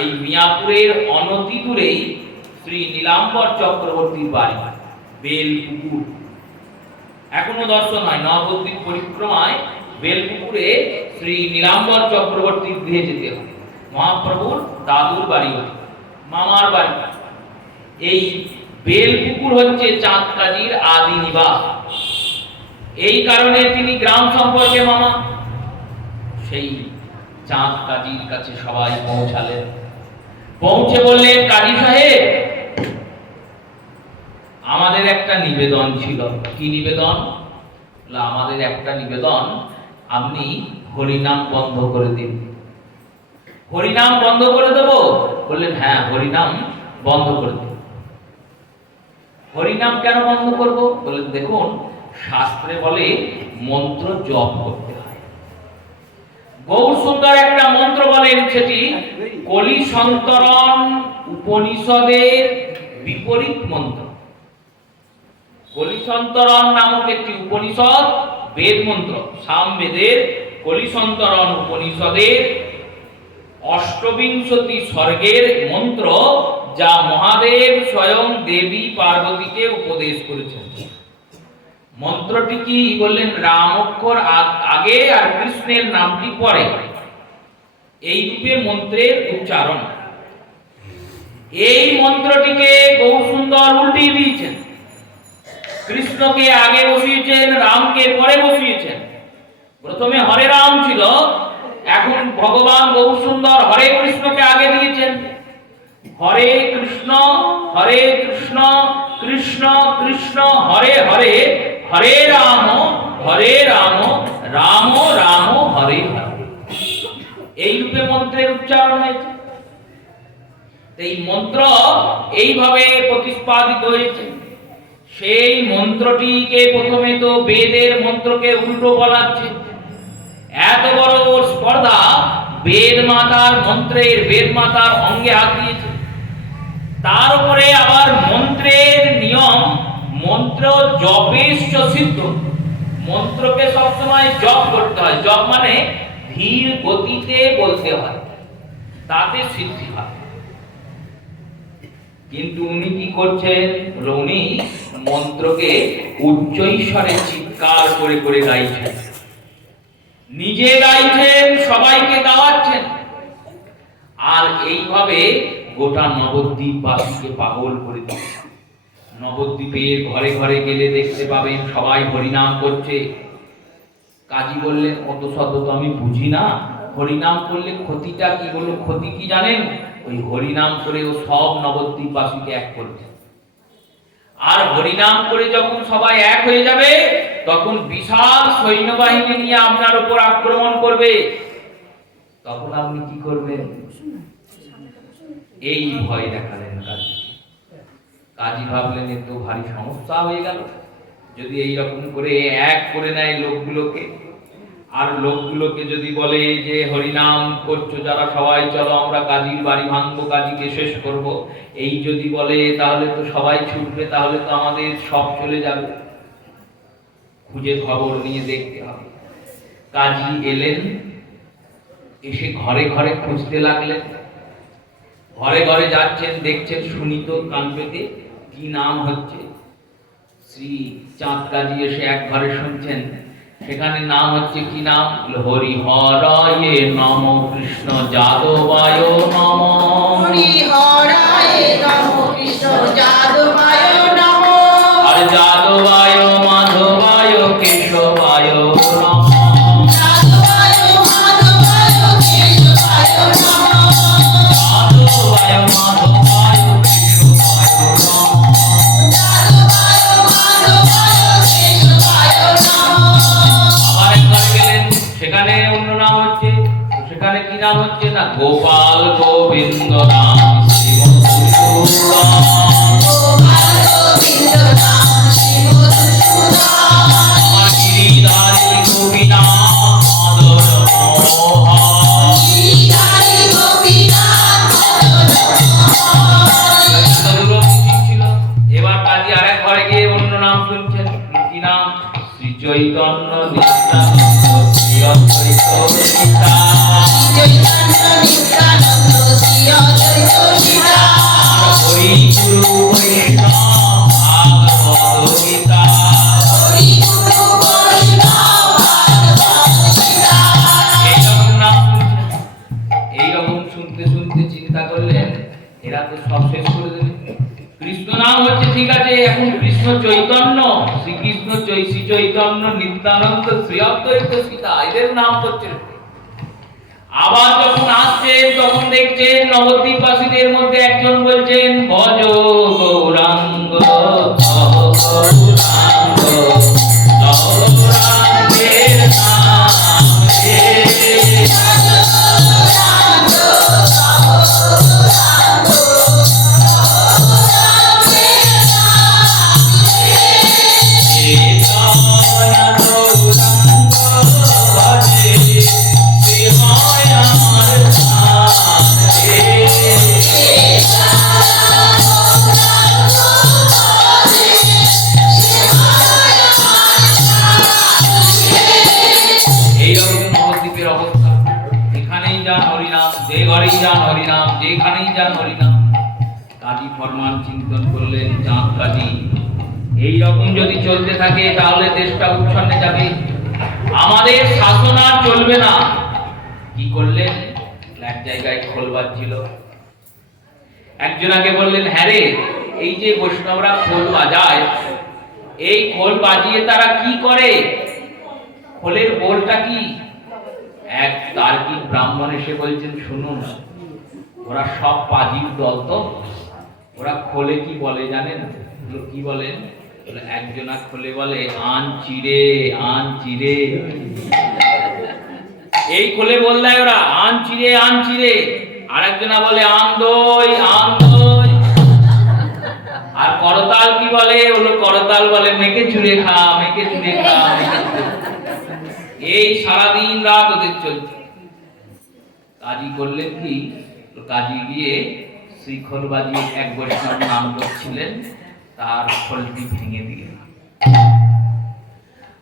এই মিয়াপুরের অনতি দূরেই শ্রী নীলাম্বর চক্রবর্তীর বাড়ি, বেলপুকুর। এখনো দর্শন হয়, নবদ্বীপ পরিক্রমায় বেলপুকুরে শ্রী নীলাম্বর চক্রবর্তীর গৃহে যেতে হয়। মহাপ্রভুর দাদুর বাড়ি, মামার বাড়ি। এই বেলপুকুর হচ্ছে চাঁদ কাজীর আদি নিবাস। এই কারণে তিনি গ্রাম সম্পর্কে মামা। সেই চাঁদ কাজীর কাছে সবাই পৌঁছালেন। পৌঁছে বললেন, কাজী সাহেব, আমাদের একটা নিবেদন ছিল। কি নিবেদন? আমাদের একটা নিবেদন, আপনি হরিনাম বন্ধ করে দিন। হরিনাম বন্ধ করে দেব? বললেন, হ্যাঁ, হরিনাম বন্ধ করে দিন। হরিনাম কেন বন্ধ করব? বললেন, দেখুন, শাস্ত্রে বলে মন্ত্র জপ করতে হয়। গৌর সুন্দর একটা মন্ত্র বলেন, সেটি কলি সন্তরণ উপনিষদের বিপরীত মন্ত্র। কলি সন্তরণ নামক একটি উপনিষদ, বেদ মন্ত্র, সামবেদের কলিসন্তরণ উপনিষদের অষ্টবিংশতি স্বর্গের মন্ত্র, যা মহাদেব স্বয়ং দেবী পার্বতীকে উপদেশ করেছেন। মন্ত্রটি কি বললেন? রাম অক্ষর আগে আর কৃষ্ণের নামটি পরে, এই রূপে মন্ত্রের উচ্চারণ। এই মন্ত্রটিকে গৌরসুন্দর উল্টিয়ে দিয়েছেন। কৃষ্ণকে আগে বসিয়েছেন, রামকে পরে বসিয়েছেন। প্রথমে হরে রাম ছিল, এখন ভগবান গৌরসুন্দর হরে কৃষ্ণকে আগে দিয়েছেন। হরে কৃষ্ণ কৃষ্ণ কৃষ্ণ হরে হরে, হরে রাম রাম রাম হরে হরে। এই রূপে মন্ত্রের উচ্চারণ হয়েছে। এই মন্ত্র এইভাবে প্রতিপাদিত হয়েছে। সেই মন্ত্রটিকে প্রথমে তো বেদের মন্ত্রকে উল্টো বলাচ্ছে। এত বড় স্পর্ধা, বেদ মাতার মন্ত্রের, বেদ মাতার অঙ্গে হাত দিয়েছে। তার উপরে আবার মন্ত্রের নিয়ম, মন্ত্র জপেশ্চ সিদ্ধ। মন্ত্রকে সবসময় জপ করতে হয়। জপ মানে ধীর গতিতে বলতে হয়, তাতে সিদ্ধি হয়। কিন্তু উনি কি করছেন? উনি মন্ত্রকে উচ্চ ঈশ্বরে চিৎকার করে করে গাইছেন। নিজে গাইছেন, সবাইকে গাওয়াচ্ছেন। আর এইভাবে গোটা নবদ্বীপবাসীকে পাগল করে দিচ্ছেন। নবদ্বীপের ঘরে ঘরে গেলে দেখতে পাবেন সবাই হরিনাম করছে। কাজী বললেন, অত শত তো আমি বুঝি না, হরিনাম করলে ক্ষতিটা কি? বলল, ক্ষতি কি জানেন? ওই হরিনাম করে ও সব নবদ্বীপবাসীকে এক করছে। আর হরিনাম করে যখন সবাই এক হয়ে যাবে, তখন বিশাল সৈন্যবাহিনী নিয়ে আপনার উপর আক্রমণ করবে। তখন আপনি কি করবেন? এই ভয় দেখালেন কাজী। কাজী ভাবলেন এ তো ভারী সমস্যা হয়ে গেল। যদি এইরকম করে এক করে নেয় লোকগুলোকে, আর লোকগুলোকে যদি বলে যে হরিনাম করছো যারা সবাই, চলো আমরা কাজীর বাড়ি ভাঙবো, কাজীকে শেষ করব, এই যদি বলে, তাহলে তো সবাই ছুটবে, তাহলে তো আমাদের সব চলে যাবে। খুঁজে খবর নিয়ে দেখতে হবে। কাজী এলেন, এসে ঘরে ঘরে খুঁজতে লাগলেন। ঘরে ঘরে যাচ্ছেন, দেখছেন সুনীত কান পেতে কি নাম হচ্ছে। শ্রী চাঁদ কাজী এসে এক ঘরে শুনছেন, সেখানে নাম হচ্ছে কি নাম? হরিহরায় নম কৃষ্ণ যাদবায় নম, হরিহরায় নম কৃষ্ণ যাদবায় নম, আর যাদবায় মাধবায় কেশবায় নম, যাদবায় মাধবায় কেশবায় নম, যাদবায় মাধবায় কেশবায় নম, যাদবায় মাধবায় কেশবায় নম। সেখানে অন্য নাম হচ্ছে, সেখানে কি নাম হচ্ছে না? গোপাল গোবিন্দ নাম শিব সুরাম, গোপাল গোবিন্দ নাম শিব সুরাম, গিরিধারী গোপীনাথ মদন মোহন, গিরিধারী গোপীনাথ মদন মোহন। ছিল। এবার কাজী আরেক ঘরে গিয়ে অন্য নাম শুনছেন। কি নাম? শ্রী চৈতন্য নিত্যানন্দ শ্রী অদ্বৈত সীতা, শ্রী চৈতন্য নিত্যানন্দ শ্রী অদ্বৈত সীতা, হরি গুরু বৈষ্ণব ভাগবত গীতা, হরি গুরু বৈষ্ণব ভাগবত গীতা। এইরকম নাম শুনছেন। এইরকম শুনতে শুনতে চিন্তা করলেন এরা তো সব শেষ করে দেবে। কৃষ্ণ নাম হচ্ছে ঠিক আছে, এখন কৃষ্ণ চৈতন্য, শ্রীকৃষ্ণ শ্রী চৈতন্য নিত্যানন্দ শ্রী অদ্বৈত সীতা, এদের নাম হচ্ছে। আবার যখন আসছেন তখন দেখছেন নবদ্বীপবাসীদের মধ্যে একজন বলছেন, ভজ গৌরাঙ্গ গৌরাঙ্গ গৌরাঙ্গের নাম রে, যেখানেই যান হরিনাম। কাজী ফরমান চিন্তন করলেন, চাঁদ কাজী এইরকম যদি চলতে থাকে তাহলে দেশটা উচ্ছন্নে যাবে, আমাদের শাসন আর চলবে না। কি করলেন? এক জায়গায় খোল বাজছিল, একজনাকে বললেন, হ্যাঁ রে, এই যে বৈষ্ণবরা খোল বাজায়, এই খোল বাজিয়ে তারা কি করে, খোলের বোলটা কি? এক তার্কিক ব্রাহ্মণ এসে বলছেন, শুনুন, ওরা সব পাজির দল, তো ওরা খোলে কি বলে জানেন? কি বলেন? একজনা খোলে বলে, আন চিড়ে, আন চিড়ে। এই খোলে বল দেয় ওরা, আন চিড়ে, আন চিড়ে। আর একজনা বলে, আন দই, আন দই। আর করতাল কি বলে? করতাল বলে, মেকে চুড়ে খা, মেকে চুড়ে খা। এই সারাদিন রাত ওদের চলছে। কাজী করলেন কি, কাজী গিয়ে শ্রীখোল বাজিয়ে এক বৈষ্ণব নাম করছিলেন, তার খোলটি ভেঙে দিয়ে,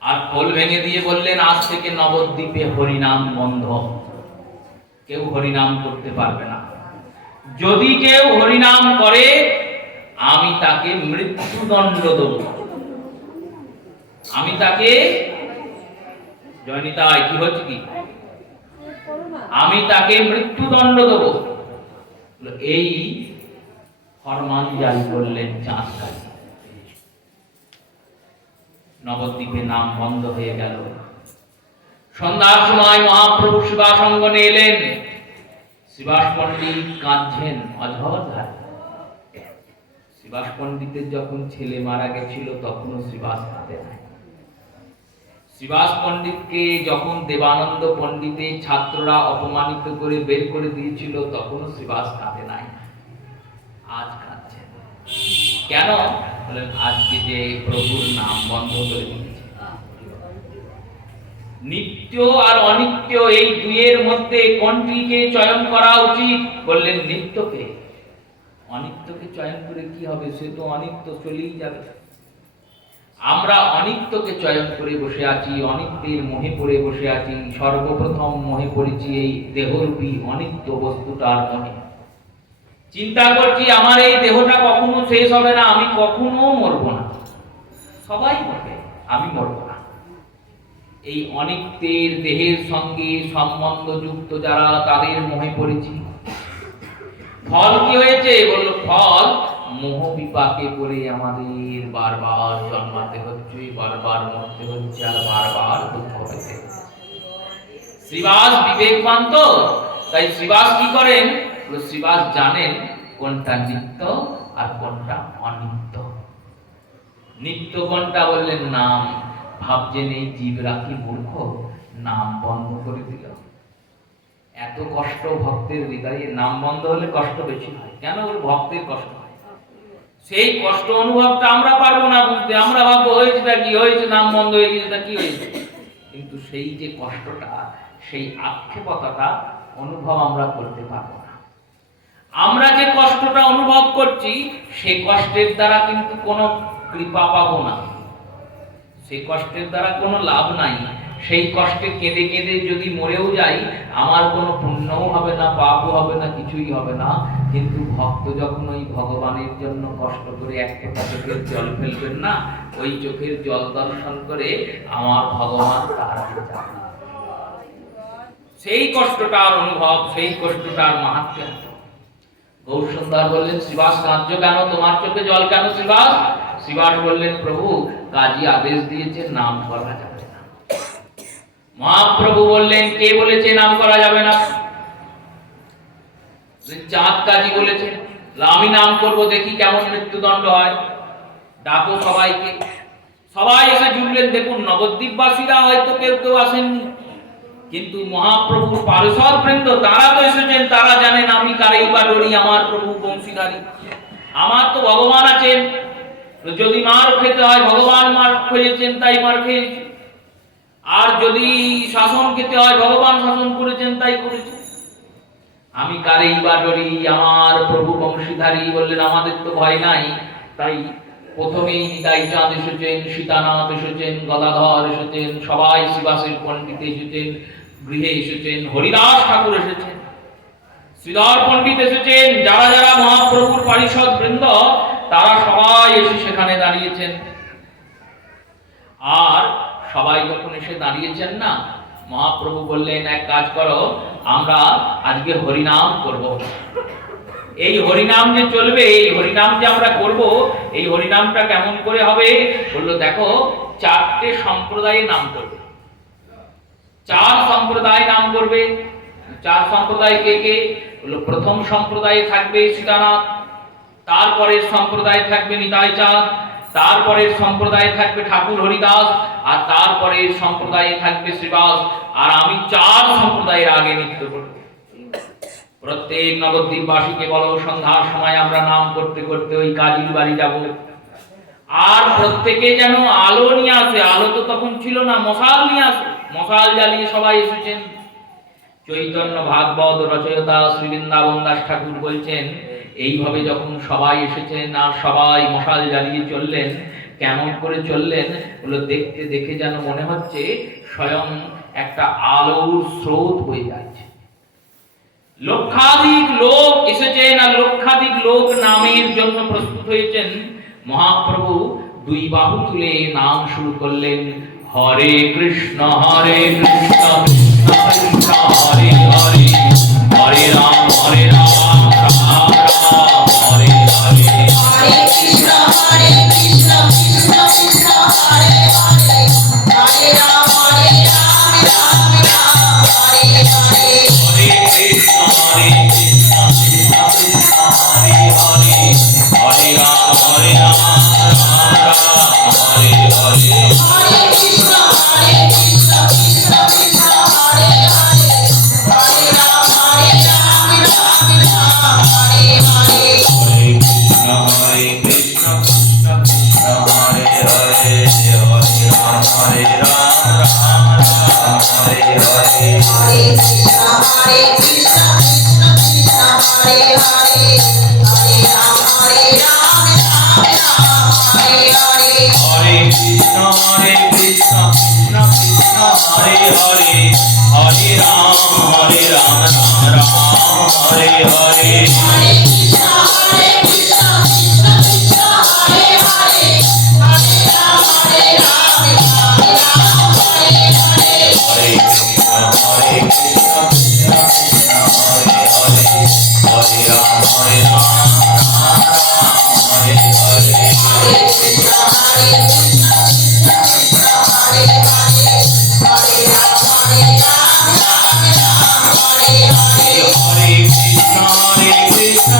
আর খোল ভেঙে দিয়ে বললেন, আজ থেকে নবদ্বীপে হরিনাম বন্ধ, কেউ হরিনাম করতে পারবে না। যদি কেউ হরিনাম করে আমি তাকে মৃত্যুদণ্ড দেব, আমি তাকে, জয়নিতাই কি হচ্ছে কি, আমি তাকে মৃত্যুদণ্ড দেব। এই ফরমান জারি করলেন চাঁদ কাজী। নবদ্বীপে নাম বন্ধ হয়ে গেল। সন্ধ্যার সময় মহাপ্রভু শিবাস অঙ্গনে এলেন। শিবাস পণ্ডিত কাঁদছেন অঝর ধারে। শিবাস পণ্ডিতের যখন ছেলে মারা গেছিল তখনও শিবাস কাঁদে নাই। শিবাস পণ্ডিতকে যখন দেবানন্দ পণ্ডিতের ছাত্ররা অপমানিত করে বের করে দিয়েছিল তখনও শিবাস কাঁদে নাই, আজ কাঁদছেন। কেন? বলেন, আজকে যে প্রভুর নাম বন্ধ করে দিয়েছে। নিত্য আর অনিত্য এই দুইয়ের মধ্যে কোনটিকে চয়ন করা উচিত? বললেন নিত্যকে। অনিত্যকে চয়ন করে কি হবে? সে তো অনিত্য চলেই যাবে। আমরা অনিত্যকে চয়ন করে বসে আছি, অনিত্যের মোহে পড়ে বসে আছি। সর্বপ্রথম মোহে পড়েছি এই দেহরূপী অনিত্য বস্তুটার মোহে। চিন্তা করছি আমার এই দেহটা কখনো শেষ হবে না, আমি কখনো মরব না। সবাই মরবে, আমি মরব না। এই অনিত্যের দেহের সঙ্গে সম্বন্ধ যুক্ত যারা, তাদের মোহে পড়েছি। ফল কি হয়েছে? বলল, ফল মোহ বিপাকে পড়ে আমাদের বারবার জন্মাতে হচ্ছে, বারবার মরতে হচ্ছে, আর বারবার দুঃখ হচ্ছে। শ্রীবাস বিবেকবান তো, তাই শ্রীবাস কি করেন? শ্রীবাস জানেন কোনটা নিত্য আর কোনটা অনিত্য। নিত্য কোনটা? বললেন নাম। ভাবছেন এই জীব রাখি মূর্খ, নাম বন্ধ করে দিল। এত কষ্ট ভক্তের হৃদয়ে, নাম বন্ধ হলে কষ্ট বেশি হয়। কেন? ভক্তের কষ্ট হয়। সেই কষ্ট অনুভবটা আমরা পারবো না বুঝতে। আমরা ভাববো হয়েছেটা কি, হয়েছে নাম বন্ধ হয়ে গেছে, কি হয়েছে? কিন্তু সেই যে কষ্টটা, সেই আক্ষেপতাটা অনুভব আমরা করতে পারবো না। আমরা যে কষ্টটা অনুভব করছি, সেই কষ্টের দ্বারা কিন্তু কোনো কৃপা পাবো না, সেই কষ্টের দ্বারা কোনো লাভ নাই। সেই কষ্টে কেঁদে কেঁদে যদি মরেও যাই, আমার কোনো পুণ্যও হবে না, পাপও হবে না, কিছুই হবে না। কিন্তু ভক্ত যখন ওই ভগবানের জন্য কষ্ট করে এক ফোঁটা চোখের জল ফেলবেন না, ওই চোখের জল দর্শন করে আমার ভগবান তাহাকে যাবে, সেই কষ্টটার অনুভব, সেই কষ্টটার মাহাত্ম্য। গৌরসুন্দর বললেন, শ্রীবাস কাঁদছো কেন? তোমার চোখে জল কেন শ্রীবাস? শ্রীবাস বললেন, প্রভু কাজী আদেশ দিয়েছে নাম করা যাবে না। মহাপ্রভু বললেন, কে বলেছে নাম করা যাবে না? চাঁদ কাজী বলেছে। আমি নাম করব, দেখি কেমন মৃত্যুদণ্ড হয়, ডাকো সবাইকে। সবাই এসে জুটলেন। দেখুন, নবদ্বীপবাসীরা হয়তো কেউ কেউ আসেননি, কিন্তু মহাপ্রভুর পার্ষদ বৃন্দ তারা তো এসেছেন। তারা জানেন আমি কারেই বা ডরি, আমার প্রভু বংশীধারী, আমার তো ভগবান আছেন। যদি মার খেতে হয়, ভগবান মার খেয়েছেন তাই মার খেয়েছি। আর যদি শাসন খেতে হয়, ভগবান শাসন করেছেন তাই করেছেন। আমি কারেই বা ডরি, আমার প্রভু বংশীধারী। বললেন, আমাদের তো ভয় নাই। তাই প্রথমেই নিতাই চাঁদ এসেছেন, সীতানাথ এসেছেন, গদাধর এসেছেন, সবাই শ্রীবাসের পণ্ডিত এসেছেন, গৃহে এসেছেন, হরিদাস ঠাকুর এসেছেন। শ্রীধর পণ্ডিত এসেছেন, যারা যারা মহাপ্রভুর পারিষদ বৃন্দ তারা সবাই এসে সেখানে দাঁড়িয়েছেন। আর সবাই যখন এসে দাঁড়িয়েছেন না, মহাপ্রভু বললেন, এক কাজ করো, আমরা আজকে হরিনাম করব। এই হরিনাম যে চলবে, এই হরিনাম যে আমরা করব, এই হরিনামটা কেমন করে হবে? বললো, দেখো, 4টে সম্প্রদায়ের নাম করবে, 4 সম্প্রদায় নাম করবে। 4 সম্প্রদায় কে কে? বললো, প্রথম সম্প্রদায়ে থাকবে সীতানাথ, তারপরের সম্প্রদায়ে থাকবে নিতাই চাঁদ, তারপরের সম্প্রদায়ে থাকবে ঠাকুর হরিদাস, আর তারপরের সম্প্রদায়ে থাকবে শ্রীবাস। আর আমি 4 সম্প্রদায়ের আগে নৃত্য করব। প্রত্যেক নবদ্বীপবাসীকে বলো, সন্ধ্যার সময় আমরা নাম করতে করতে ওই কাজীর বাড়ি যাব। আর প্রত্যেকে যেন আলো নিয়ে আসে। আলো তো তখন ছিল না, মশাল নিয়ে আসে। মশাল জ্বালিয়ে সবাই এসেছেন। চৈতন্য ভাগবত রচয়িতা শ্রী বৃন্দাবন দাস ঠাকুর বলছেন, এইভাবে যখন সবাই এসেছেন আর সবাই মশাল জ্বালিয়ে চললেন, কেমন করে চললেন? বলে, দেখতে দেখে যেন মনে হচ্ছে স্বয়ং একটা আলোর স্রোত বয়ে যাচ্ছে। লক্ষাধিক লোক এসেছেন, আর লক্ষাধিক লোক নামের জন্য প্রস্তুত হয়েছেন। মহাপ্রভু 2 বাহু তুলে নাম শুরু করলেন, হরে কৃষ্ণ কৃষ্ণ কৃষ্ণ হরে হরে, হরে রাম রাম রাম হরে হরে, হরে কৃষ্ণ কৃষ্ণ কৃষ্ণ হরে হরে, হরে রাম রাম রাম হরে হরে, হরে কৃষ্ণ কৃষ্ণ কৃষ্ণ হরে হরে, হরে রাম রাম রাম হরে হরে, হরে কৃষ্ণ কৃষ্ণ কৃষ্ণ হরে হরে, হরে রাম রাম রাম হরে হরে, হরে কৃষ্ণ কৃষ্ণ কৃষ্ণ হরে হরে, হরে রাম রাম রাম হরে হরে, হরে কৃষ্ণ কৃষ্ণ কৃষ্ণ হরে হরে, হরে রাম রাম রাম হরে হরে, হরে কৃষ্ণ কৃষ্ণ কৃষ্ণ হরে হরে, হরে রাম রাম রাম হরে হরে, হরে কৃষ্ণ কৃষ্ণ কৃষ্ণ হরে হরে, হরে রাম রাম রাম হরে হরে, হরে কৃষ্ণ কৃষ্ণ কৃষ্ণ হরে হরে, হরে রাম রাম হরে হরে, হরে কৃষ্ণ কৃষ্ণ কৃষ্ণ হরে হরে, হরে রাম রাম রাম হরে হরে, হরে কৃষ্ণ কৃষ্ণ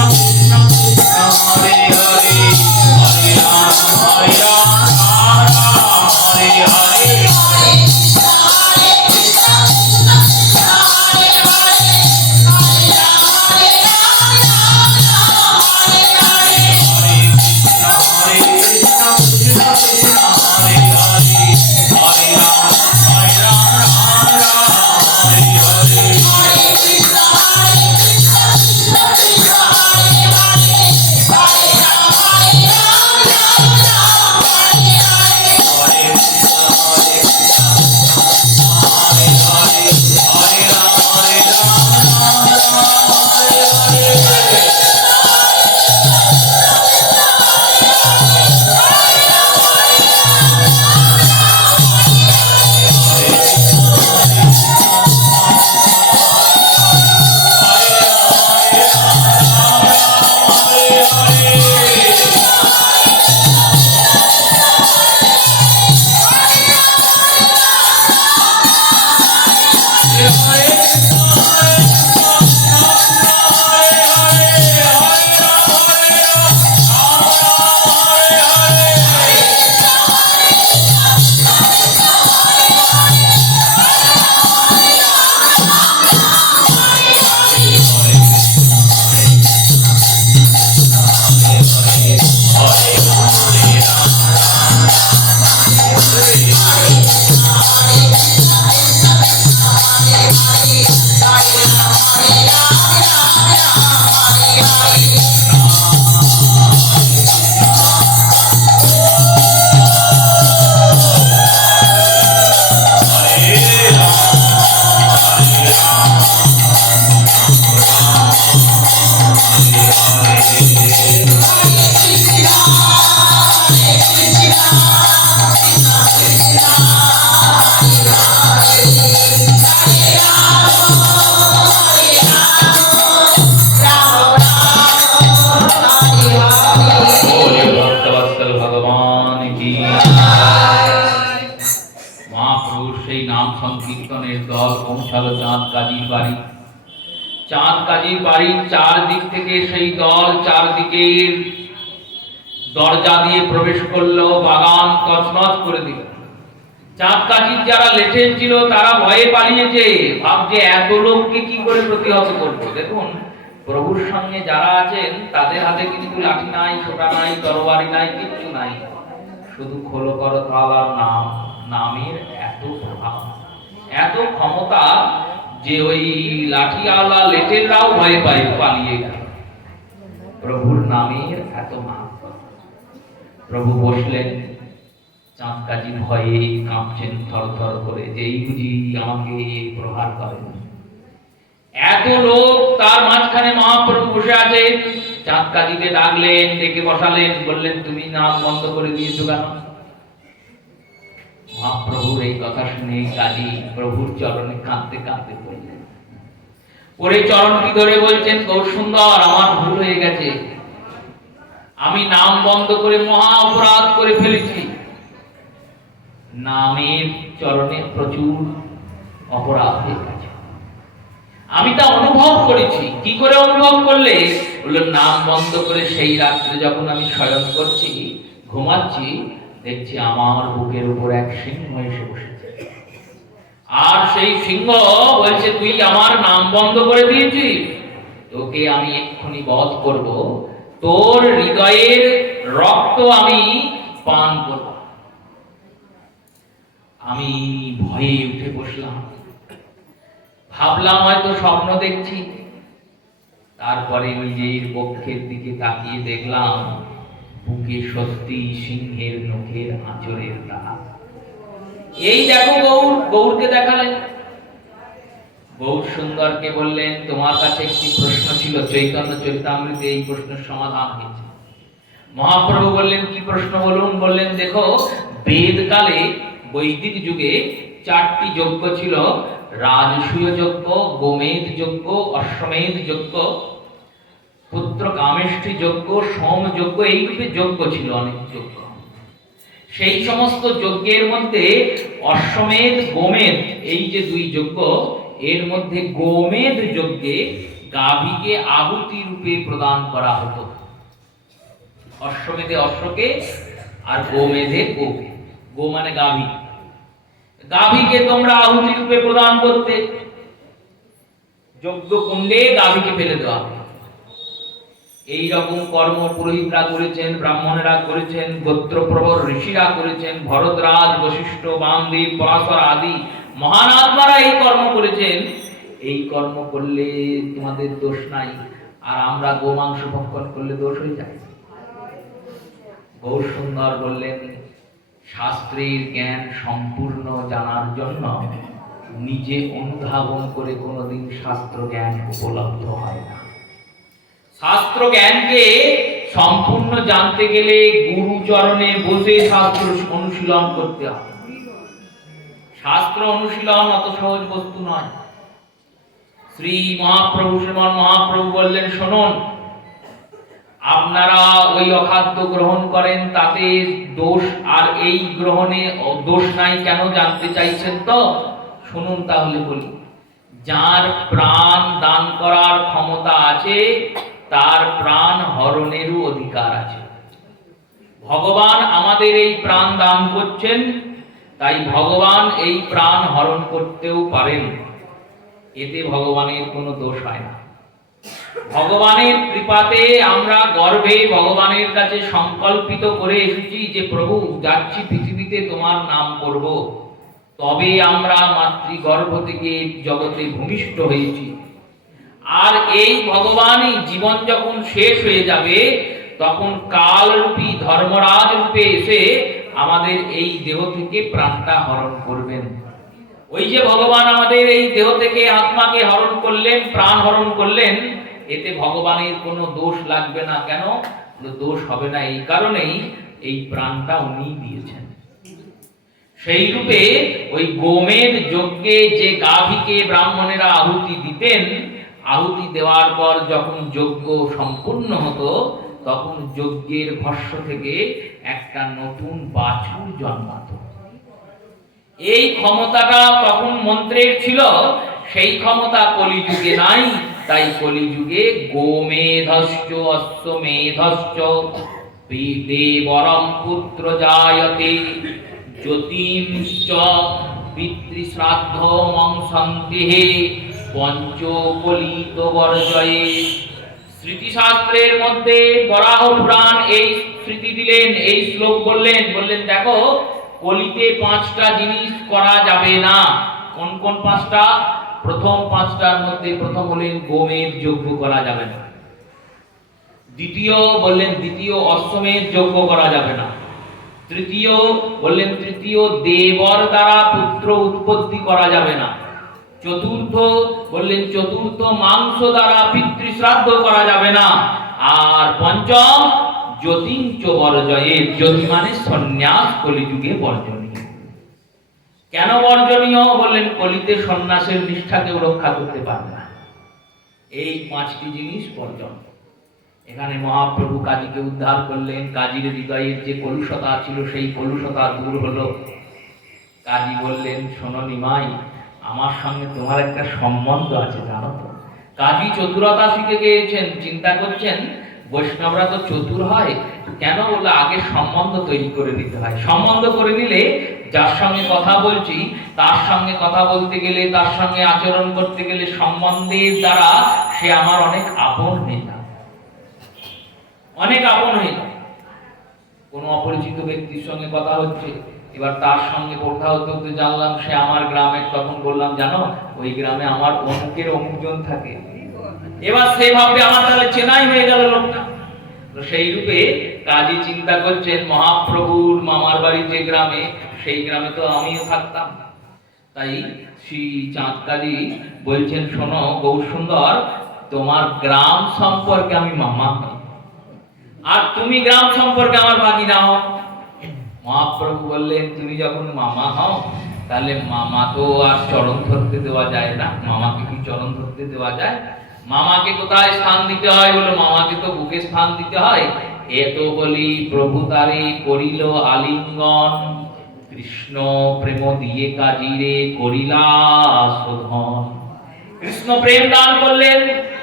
কৃষ্ণ হরে হরে, হরে রাম রাম হরে হরে, হরে কৃষ্ণ কৃষ্ণ কৃষ্ণ হরে হরে, হরে রাম রাম রাম बोले भक्तवत्सल भगवान की। মহাপ্রভুর সেই নাম সংকীর্তনের দল পৌঁছালো চাঁদ কাজীর বাড়ি। চাঁদ কাজীর বাড়ির চারদিক থেকে সেই দল চারদিকের দরজা দিয়ে প্রবেশ করলো, বাগান তছনছ করে দিল। চাঁদ কাজীর যারা লেটেন ছিল তারা ভয়ে পালিয়েছে, ভাবছে এত লোককে কি করে প্রতিহত করবো। দেখুন, প্রভুর সঙ্গে যারা আছেন তাদের হাতে কিন্তু লাঠি নাই, ছোটা নাই, তরবারি নাই, কিচ্ছু নাই, শুধু খোলো করো তাল আর নাম। নামের এত প্রভাব, এত ক্ষমতা যে ওই লাঠিওয়ালা লেটেনরাও ভয়ে পালিয়ে গেল। প্রভুর নামের এত মাহাত্ম্য। প্রভু বসলেন, চাঁদ কাজী ভয়ে কাঁপছেন থরথর করে, যে এই বুঝি আমাকে প্রহার করেন। এত লোক, তার মাঝখানে মহাপ্রভু বসে আছে। চাঁদ কাজীকে ডাকলেন, ডেকে বসালেন, বললেন তুমি নাম বন্ধ করে দিয়েছো কেন? মহাপ্রভুর এই কথা শুনে কাজী প্রভুর চরণে কাঁদতে কাঁদতে বললেন, ওরে চরণটি ধরে বলছেন, গৌর সুন্দর, আমার ভুল হয়ে গেছে, আমি নাম বন্ধ করে মহা অপরাধ করে ফেলেছি। নামের চরণে প্রচুর অপরাধ হয়ে গেছে, আমি তা অনুভব করেছি। কি করে অনুভব করলে? বললো, নাম বন্ধ করে সেই রাত্রে যখন আমি শয়ন করছি, ঘুমাচ্ছি, দেখছি আমার বুকের উপর এক সিংহ এসে বসেছে। আর সেই সিংহ বলছে, তুই আমার নাম বন্ধ করে দিয়েছিস, তোকে আমি এক্ষুনি বধ করব, তোর হৃদয়ের রক্ত আমি পান করব। আমি ভয়ে উঠে বসলাম, ভাবলাম হয়তো স্বপ্ন দেখছি। তারপরে নিজের বক্ষের দিকে তাকিয়ে দেখলাম বুকে সত্যি সিংহের নখের আঁচড়ের দাগ। এই দেখো গৌর। গৌরকে দেখালেন, গৌর সুন্দরকে বললেন, তোমার কাছে একটি প্রশ্ন ছিল, চৈতন্য চরিতামৃতে এই প্রশ্নের সমাধান হয়েছে। মহাপ্রভু বললেন, কি প্রশ্ন বলুন? বললেন, দেখো, বেদকালে বৈদিক যুগে 4টি যজ্ঞ ছিল, রাজসূয় যজ্ঞ, গোমেদ যজ্ঞ, অশ্বমেধ যজ্ঞ, পুত্র কামেষ্টি যজ্ঞ, সোম যজ্ঞ, এই রূপে যজ্ঞ ছিল, অনেক যজ্ঞ। সেই সমস্ত যজ্ঞের মধ্যে অশ্বমেধ, গোমেদ, এই যে 2 যজ্ঞ, এর মধ্যে গোমেদ যজ্ঞে গাভীকে আহুতি রূপে প্রদান করা হতো। অশ্বমেধে অশ্বকে আর গোমেধে গোকে। গো মানে গাভী। গাভীকে তোমরা আহুতি রূপে প্রদান করতে, যজ্ঞ কুণ্ডে গাভীকে ফেলে দেওয়া। এই রকম কর্ম পুরোহিতরা করেছেন, ব্রাহ্মণেরা করেছেন, গোত্রপ্রবর ঋষিরা করেছেন, ভরদ্রাজ, বশিষ্ঠ, বামদেব, পরাশর আদি মহান আত্মারা এই কর্ম করেছেন। এই কর্ম করলে তোমাদের দোষ নাই, আর আমরা গোমাংস ভক্ষণ করলে দোষ হয়ে যায়। গৌর সুন্দর বললেন, শাস্ত্রের জ্ঞান সম্পূর্ণ জানার জন্য নিজে অনুধাবন করে কোনোদিন শাস্ত্র জ্ঞান উপলব্ধ হয় না। শাস্ত্র জ্ঞানকে সম্পূর্ণ জানতে গেলে গুরু চরণে বসে শাস্ত্র অনুশীলন করতে হবে। শাস্ত্র অনুশীলন অত সহজ বস্তু নয়। শ্রী মহাপ্রভু, শ্রীমান মহাপ্রভু বললেন, শুনুন, আপনারা ওই অখাদ্য গ্রহণ করেন, তাতে দোষ, আর এই গ্রহণে দোষ নাই কেন জানতে চাইছেন তো? শুনুন তাহলে বলি। যার প্রাণ দান করার ক্ষমতা আছে, তার প্রাণ হরণেরও অধিকার আছে। ভগবান আমাদের এই প্রাণ দান করছেন, তাই ভগবান এই প্রাণ হরণ করতেও পারেন, এতে ভগবানের কোনো দোষ হয় না। ভগবানের কৃপাতে আমরা গর্বে ভগবানের কাছে সংকল্পিত করে এসেছি যে প্রভু, যাচ্ছি পৃথিবীতে তোমার নাম করব। তবে আমরা মাতৃগর্ভ থেকে জগতে ভূমিষ্ঠ হয়েছি। আর এই ভগবানই জীবন যখন শেষ হয়ে যাবে, তখন কালরূপী ধর্মরাজ রূপে এসে আমাদের এই দেহ থেকে প্রাণটা হরণ করবেন। ওই যে ভগবান আমাদের এই দেহ থেকে আত্মাকে হরণ করলেন, প্রাণ হরণ করলেন, এতে ভগবানের কোনো দোষ লাগবে না। কেন দোষ হবে না? এই কারণেই এই প্রাণটা উনি দিয়েছেন। সেই রূপে ওই গোমেদ যজ্ঞে যে গাভীকে ব্রাহ্মণেরা আহুতি দিতেন, আহুতি দেওয়ার পর যখন যজ্ঞ সম্পূর্ণ হতো, তখন যজ্ঞের ভস্য থেকে একটা নতুন বাছুর জন্মাতো। এই ক্ষমতাটা তখন মন্ত্রের ছিল, সেই ক্ষমতা কলিযুগে নাই। তাই কলিযুগে গোমেধশ্চ অশ্বমেধশ্চ দেবরম পুত্র জায়তে জ্যোতিশ্চ পিতৃশ্রাদ্ধ মংসন্তিহে পঞ্চকলিত বর্জয়ে। স্মৃতিশাস্ত্রের মধ্যে বরাহ পুরাণ এই স্মৃতি দিলেন, এই শ্লোক বললেন, দেখো কলিতে 5টা জিনিস করা যাবে না। কোন কোন 5টা? প্রথম 5টার মধ্যে প্রথম হলেন গোমেদ যজ্ঞ করা যাবে না। দ্বিতীয় অশ্বমেধ যজ্ঞ করা যাবে না। তৃতীয় দেবর দ্বারা পুত্র উৎপত্তি করা যাবে না। চতুর্থ মাংস দ্বারা পিতৃশ্রাদ্ধ করা যাবে না। আর পঞ্চম জ্যোতিঞ্চ বর্জয়ে, জ্যোতি মানে সন্ন্যাস কলিযুগে বর্জনীয়। কেন বর্জনীয়? বললেন কলিতে সন্ন্যাসের নিষ্ঠা কেউ রক্ষা করতে পারবে না। এই 5টি জিনিস বর্জন। এখানে মহাপ্রভু কাজীকে উদ্ধার করলেন। কাজীর হৃদয়ের যে কলুষতা ছিল, সেই কলুষতা দূর হলো। কাজী বললেন, শোনো নিমাই, আমার সঙ্গে তোমার একটা সম্বন্ধ আছে, জানো তো? কাজী চতুরতা শিখে গিয়েছেন, চিন্তা করছেন বৈষ্ণবরা তো চতুর হয়, কেন? বলে আগে সম্বন্ধ তৈরি করে নিতে হয়। সম্বন্ধ করে নিলে যার সঙ্গে কথা বলছি, তার সঙ্গে কথা বলতে গেলে, তার সঙ্গে আচরণ করতে গেলে সম্বন্ধের দ্বারা সে আমার অনেক আপন হয়ে যায়, অনেক আপন হয়ে যায়। কোনো অপরিচিত ব্যক্তির সঙ্গে কথা হচ্ছে, এবার তার সঙ্গে কথা হতে হতে জানলাম সে আমার গ্রামের, তখন বললাম, জানো ওই গ্রামে আমার অমুকের অমুকজন থাকে। এবার সে ভাববে আমার তাহলে চেনাই হয়ে গেল লোকটা। তো সেই রূপে কাজী চিন্তা করছেন, মহাপ্রভুর মামার বাড়ি যে গ্রামে, সেই গ্রামে তো আমিও থাকতাম। তাই শ্রী চাঁদ কাজী বলছেন, শোনো গৌরসুন্দর, তোমার গ্রাম সম্পর্কে আমি মামা হই, আর তুমি গ্রাম সম্পর্কে আমার ভাগিনা হও। মহাপ্রভু বললেন, তুমি যখন মামা হও, তাহলে মামা তো আর চরণ ধরতে দেওয়া যায় না। মামাকে কি চরণ ধরতে দেওয়া যায়? মামাকে কোথায় স্থান দিতে হয়? বলে মামাকে তো বুকে স্থান দিতে হয়। এত বলি প্রভু তারে করিল আলিঙ্গন, কৃষ্ণ প্রেম দিয়ে কাজীরে করিলা শোধন। কৃষ্ণ প্রেম দান করলেন,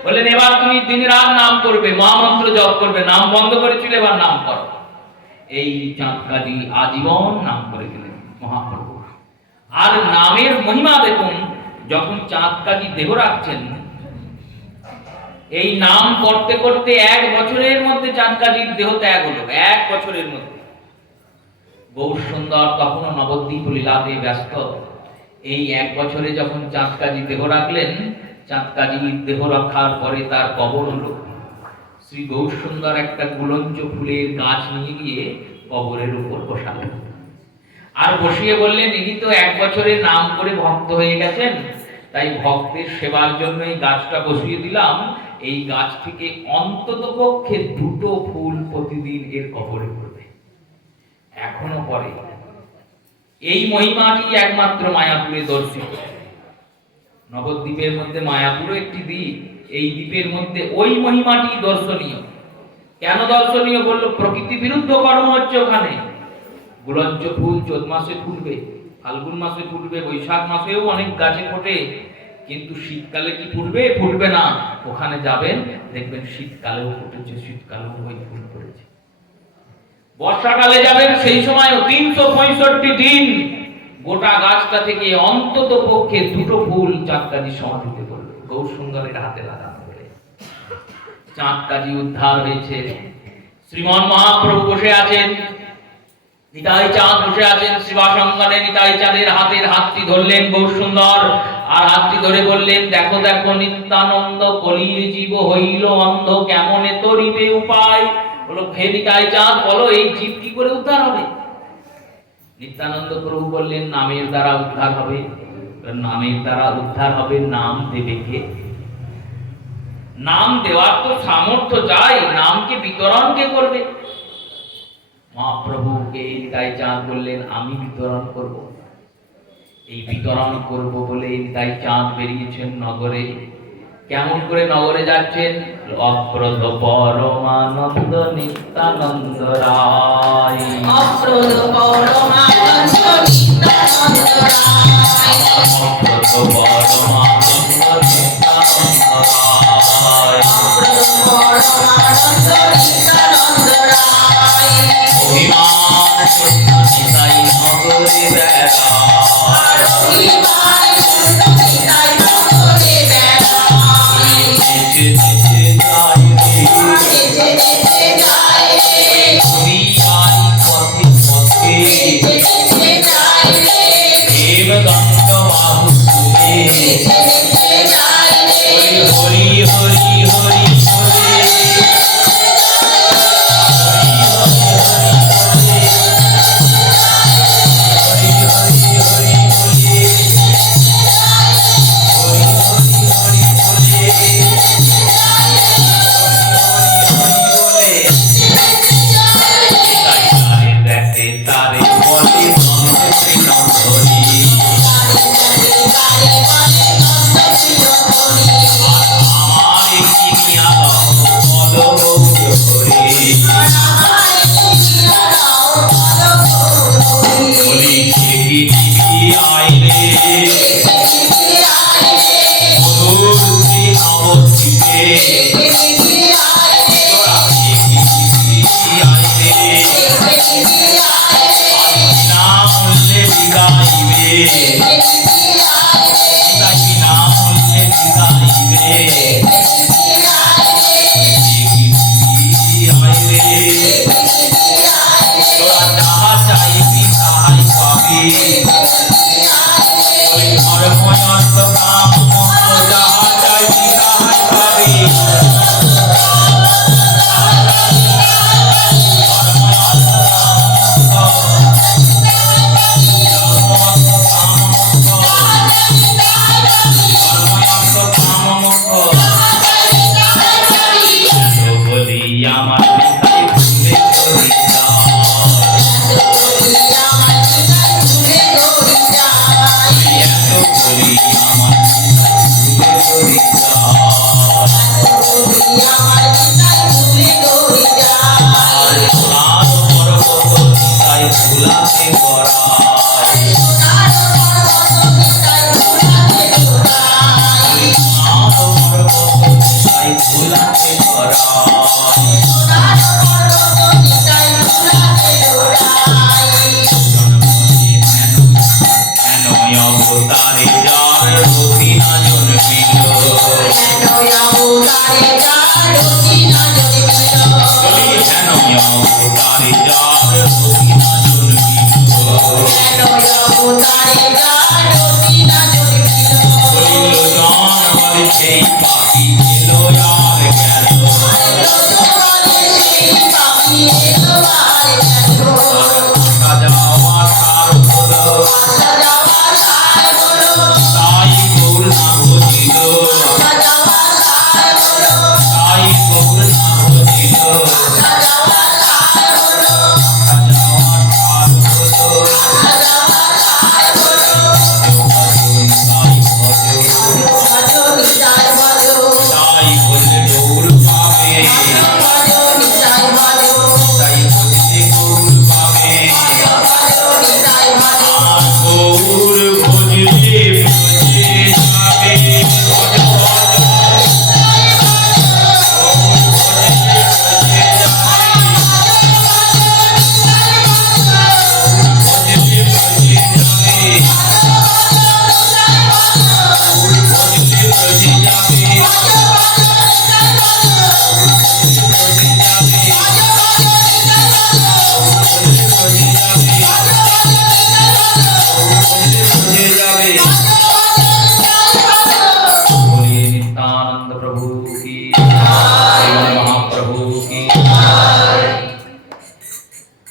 বললেন এবার তুমি দিন রাত নাম করবে, মহামন্ত্র জপ করবে। নাম বন্ধ করেছিল, এবার নাম করো। এই চাঁদ কাজী আজীবন নাম করে দিলেন মহাপ্রভু। আর নামের মহিমা দেখুন, যখন চাঁদ কাজী দেহ রাখছেন, এই নাম করতে করতে 1 বছরের মধ্যে চাঁদ কাজীর দেহ ত্যাগ হলো। 1 বছরের মধ্যে। গৌরসুন্দর তখনও নবদ্বীপ লীলাতে ব্যস্ত। এই 1 বছরে যখন চাঁদ কাজী দেহ রাখলেন, চাঁদ কাজীর দেহ রক্ষার পরে তার কবর হলো। শ্রী গৌরসুন্দর একটা গুলঞ্চ ফুলের গাছ নিয়ে গিয়ে কবরের উপর বসালেন, আর বসিয়ে বললেন, ইনি তো 1 বছরে নাম করে ভক্ত হয়ে গেছেন, তাই ভক্তের সেবার জন্য এই গাছটা বসিয়ে দিলাম। এই গাছ থেকে অন্তত পক্ষে 2টো ফুল প্রতিদিন এর কবরে পড়বে, এখনো পড়ে। এই মহিমাটি একমাত্র মায়াপুরে দর্শিত। নবদ্বীপের মধ্যে মায়াপুরও একটি দ্বীপ, এই দ্বীপের মধ্যে ওই মহিমাটি দর্শনীয়। কেন দর্শনীয়? বললো প্রকৃতি বিরুদ্ধ কর্ম হচ্ছে ওখানে। গুলঞ্চ ফুল চৈত মাসে ফুটবে, ফাল্গুন মাসে ফুটবে, বৈশাখ মাসেও অনেক গাছে ফোটে, কিন্তু শীতকালে কি ফুটবে? ফুটবে না। ওখানে যাবেন, দেখবেন শীতকালেও ফুটেছে, শীতকালেও ওই ফুল পড়েছে। বর্ষাকালে যাবেন, সেই সময় 365 দিন গোটা গাছটা থেকে অন্তত পক্ষে 2টো ফুল চাঁদ কাজী সমাধিতে পড়বে, গৌরসুন্দরের হাতে লাগানো বলে। চাঁদ কাজী উদ্ধার হয়েছে। শ্রীমন মহাপ্রভু বসে আছেন, নিতাই চাঁদ বসে আছেন শিবাসঙ্গনে। নিতাই চাঁদের হাতের হাতটি ধরলেন গৌরসুন্দর, আর হাতটি ধরে বললেন, দেখো দেখো নিত্যানন্দ, কলির জীব হইল অন্ধ, কেমনে তরিবে উপায়। বলো, হে নিতাই চাঁদ, বলো এই জীব কি করে উদ্ধার হবে? নিত্যানন্দ প্রভু বললেন, নামের দ্বারা উদ্ধার হবে। নামের দ্বারা উদ্ধার হবে, নাম দেবে কে? নাম দেওয়ার তো সামর্থ্য চাই, নামকে বিতরণ কে করবে? মহাপ্রভুকে নিতাই চাঁদ বললেন, আমি বিতরণ করব। এই বিতরণ করব বলে নিতাই চাঁদ বেরিয়েছেন নগরে। কেমন করে নগরে যাচ্ছেন? অপ্রদ পরমানন্দ নিত্যানন্দ রায়, অপ্রদ পরমানন্দ নিত্যানন্দ রায়, অপ্রদ পরমানন্দ নিত্যানন্দ রায়, অপ্রদ পরমানন্দ নিত্যানন্দ রায়, অভিমান শূন্য নিতাই নগরে বেড়ায়, অভিমান শূন্য নিতাই নগরে বেড়ায়, নেচে নেচে যায় রে, নেচে নেচে যায় রে, হরিয়াই পথে পথে, নেচে নেচে যায় রে, দেবদণ্ড বাহু তুলে, নেচে নেচে যায় রে, হরি হরি হরি হরি হরি,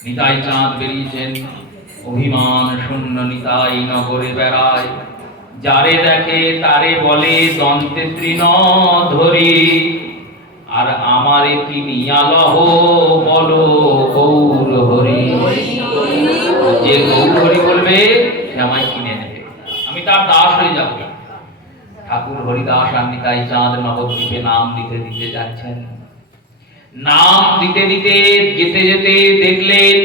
নিতাই চাঁদ বেরিয়েছেন, অভিমান শূন্য নিতাই নগরে বেড়ায়। যারে দেখে তারে বলে দন্তে তৃণ ধরি, আর আমারে কি নিয়ালহ বলো গৌর হরি। যে গৌর হরি বলবে সে আমায় কিনে নেবে, আমি তার দাস হয়ে যাব। ঠাকুর হরিদাস আর নিতাই চাঁদ নবদ্বীপে নাম দিতে দিতে যাচ্ছেন। নাম দিতে দিতে যেতে যেতে দেখলেন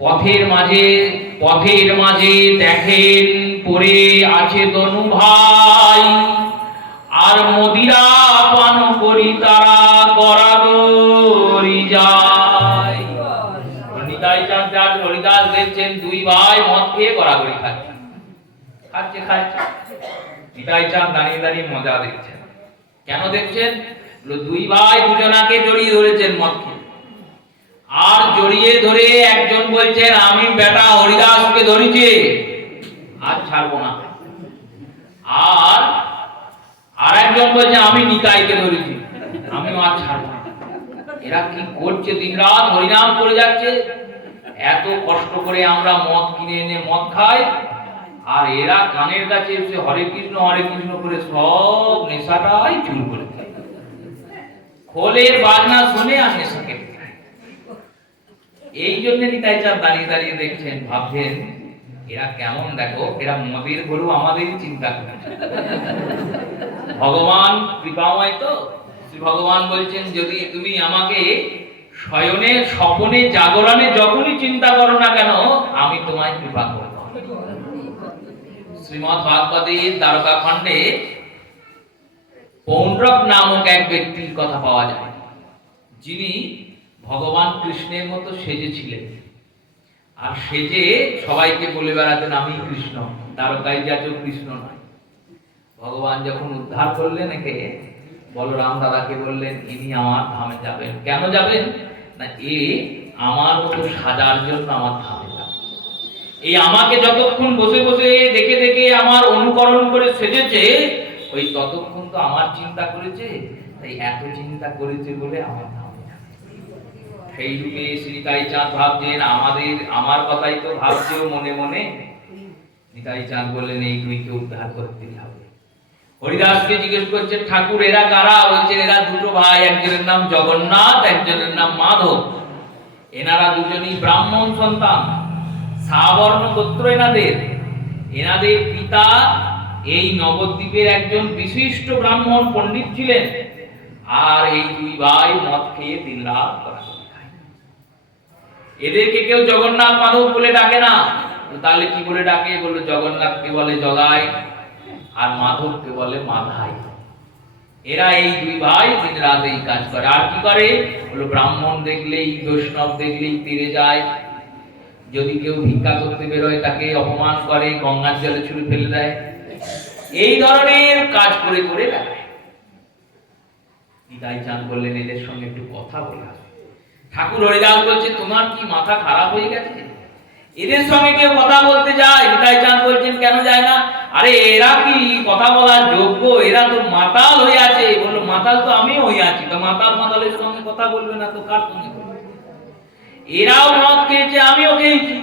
পথের মাঝে দেখেন পড়ে আছে তনু ভাই, আর মদিরা পান করি তারা গড়াগড়ি যায়। নিতাই চাঁদ আর হরিদাস দেখছেন দুই ভাই মদ খেয়ে গড়াগড়ি খাচ্ছে। নিতাই চাঁদ দাঁড়িয়ে দাঁড়িয়ে মজা দেখছেন। কেন দেখছেন? দুই ভাই দুজনাকে জড়িয়ে ধরেছেন মদ খেয়ে, আর জড়িয়ে ধরে একজন বলছেন আমি বেটা হরিদাসকে ধরেছি আর ছাড়বো না, আর একজন বলছে আমি নিতাইকে ধরেছি আমি আর ছাড়বো না। এরা কি করছে? দিনরাত হরিনাম করে যাচ্ছে। এত কষ্ট করে আমরা মদ কিনে এনে মদ খাই, আর এরা কানের কাছে এসে হরে কৃষ্ণ করে সব নেশাটাই চুরি করে দেয়। খোলের বাজনা শুনে আর নেশা কেটে যায়। এই জন্য নিতাই চাঁদ দাঁড়িয়ে দাঁড়িয়ে দেখছেন, ভাবছেন এরা কেমন, দেখো এরা মদের গরু আমাদেরই চিন্তা করে। ভগবান কৃপাময় তো, শ্রী ভগবান বলছেন যদি তুমি আমাকে শয়নে স্বপনে জাগরণে যখনই চিন্তা করো না কেন আমি তোমায় কৃপা করব। শ্রীমদ্ ভাগবতের দ্বারকা খণ্ডে পৌণ্ড্রক নামক এক ব্যক্তির কথা পাওয়া যায়, যিনি ভগবান কৃষ্ণের মতো সেজেছিলেন, আর সেজে সবাইকে বলে বেড়াতেন আমি কৃষ্ণ। দ্বারকায় যাচক কৃষ্ণ নয়। ভগবান যখন উদ্ধার করলেন একে, বলরাম দাদাকে বললেন ইনি আমার ধামে যাবেন। কেন যাবেন না, এ আমার মতো সাজার জন্য আমার ধামে যাবে। এই আমাকে যতক্ষণ বসে বসে দেখে দেখে আমার অনুকরণ করে সেজেছে, ওই ততক্ষণ তো আমার চিন্তা করেছে, তাই এত চিন্তা করেছে বলে আমার ধামে যাবে। সেই রূপে শ্রী নিতাই চাঁদ ভাবছেন আমার কথাই তো ভাবছেও মনে মনে। নিতাই চাঁদ বললেন এই দুইকে উদ্ধার করতেই হবে। হরিদাসকে জিজ্ঞেস করছেন ঠাকুর এরা কারা? বলছেন এরা দুটো ভাই, একজনের নাম জগন্নাথ, একজনের নাম মাধব। এনারা দুজনই ব্রাহ্মণ সন্তান, সাবর্ণ গোত্র এনাদের পিতা এই নবদ্বীপের একজন বিশিষ্ট ব্রাহ্মণ পণ্ডিত ছিলেন, আর এই দুই ভাই মদ খেয়ে দিনরাত গড়াগড়ি খায়। এদেরকে কেউ জগন্নাথ মাধব বলে ডাকে না, তাহলে কি বলে ডাকে? বললো জগন্নাথকে বলে জগাই আর মাধবকে বলে মাধাই। এরা এই দুই ভাই দিন রাত এই কাজ করে। আর কি করে? বললো ব্রাহ্মণ দেখলেই, বৈষ্ণব দেখলেই তীরে যায়, যদি কেউ ভিক্ষা করতে বেরোয় তাকে অপমান করে, গঙ্গার জলে ছুঁড়ে ফেলে দেয়, এই ধরনের কাজ করে করে বেড়ায়। নিতাই চাঁদ বললেন এদের সঙ্গে একটু কথা বলে আসবে। ঠাকুর হরিদাস বলছে তোমার কি মাথা খারাপ হয়ে গেছে? এদের সঙ্গে কেউ কথা বলতে যায়? নিতাই চাঁদ বলছেন কেন যায় না? আরে এরা কি কথা বলার যোগ্য? এরা তো মাতাল হয়ে আছে। বললো মাতাল তো আমিও হয়ে আছি, তো মাতালের সঙ্গে কথা বলবে না তো কার সঙ্গে বলবে? এরাও মদ খেয়েছে আমিও খেয়েছি,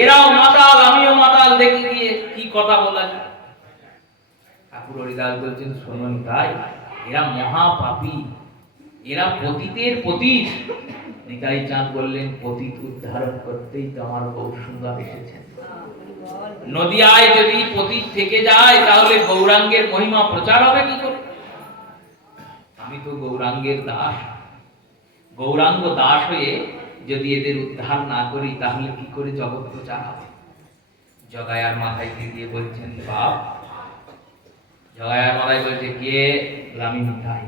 এরাও মাতাল আমিও মাতাল, দেখে গিয়ে কি কথা বলা যায়? ঠাকুর হরিদাস বলছেন শোনো নিতাই, এরা মহাপাপী, এরা পতিতের পতিত। নিতাই চাঁদ বললেন পতিত উদ্ধারণ করতেই তো আমার বহু সুন্দর এসেছেন। নদিয়ায় যদি পতিত থেকে যায় তাহলে গৌরাঙ্গের মহিমা প্রচার হবে কি করে? আমি তো গৌরাঙ্গের দাস, গৌরাঙ্গ দাস হয়ে যদি এদের উদ্ধার না করি তাহলে কি করে জগৎ প্রচার হবে? জগায়ার মাথায় দিয়ে বলছেন বাপ, জগায়ার মাথায় বলছে কে? আমি নিতাই।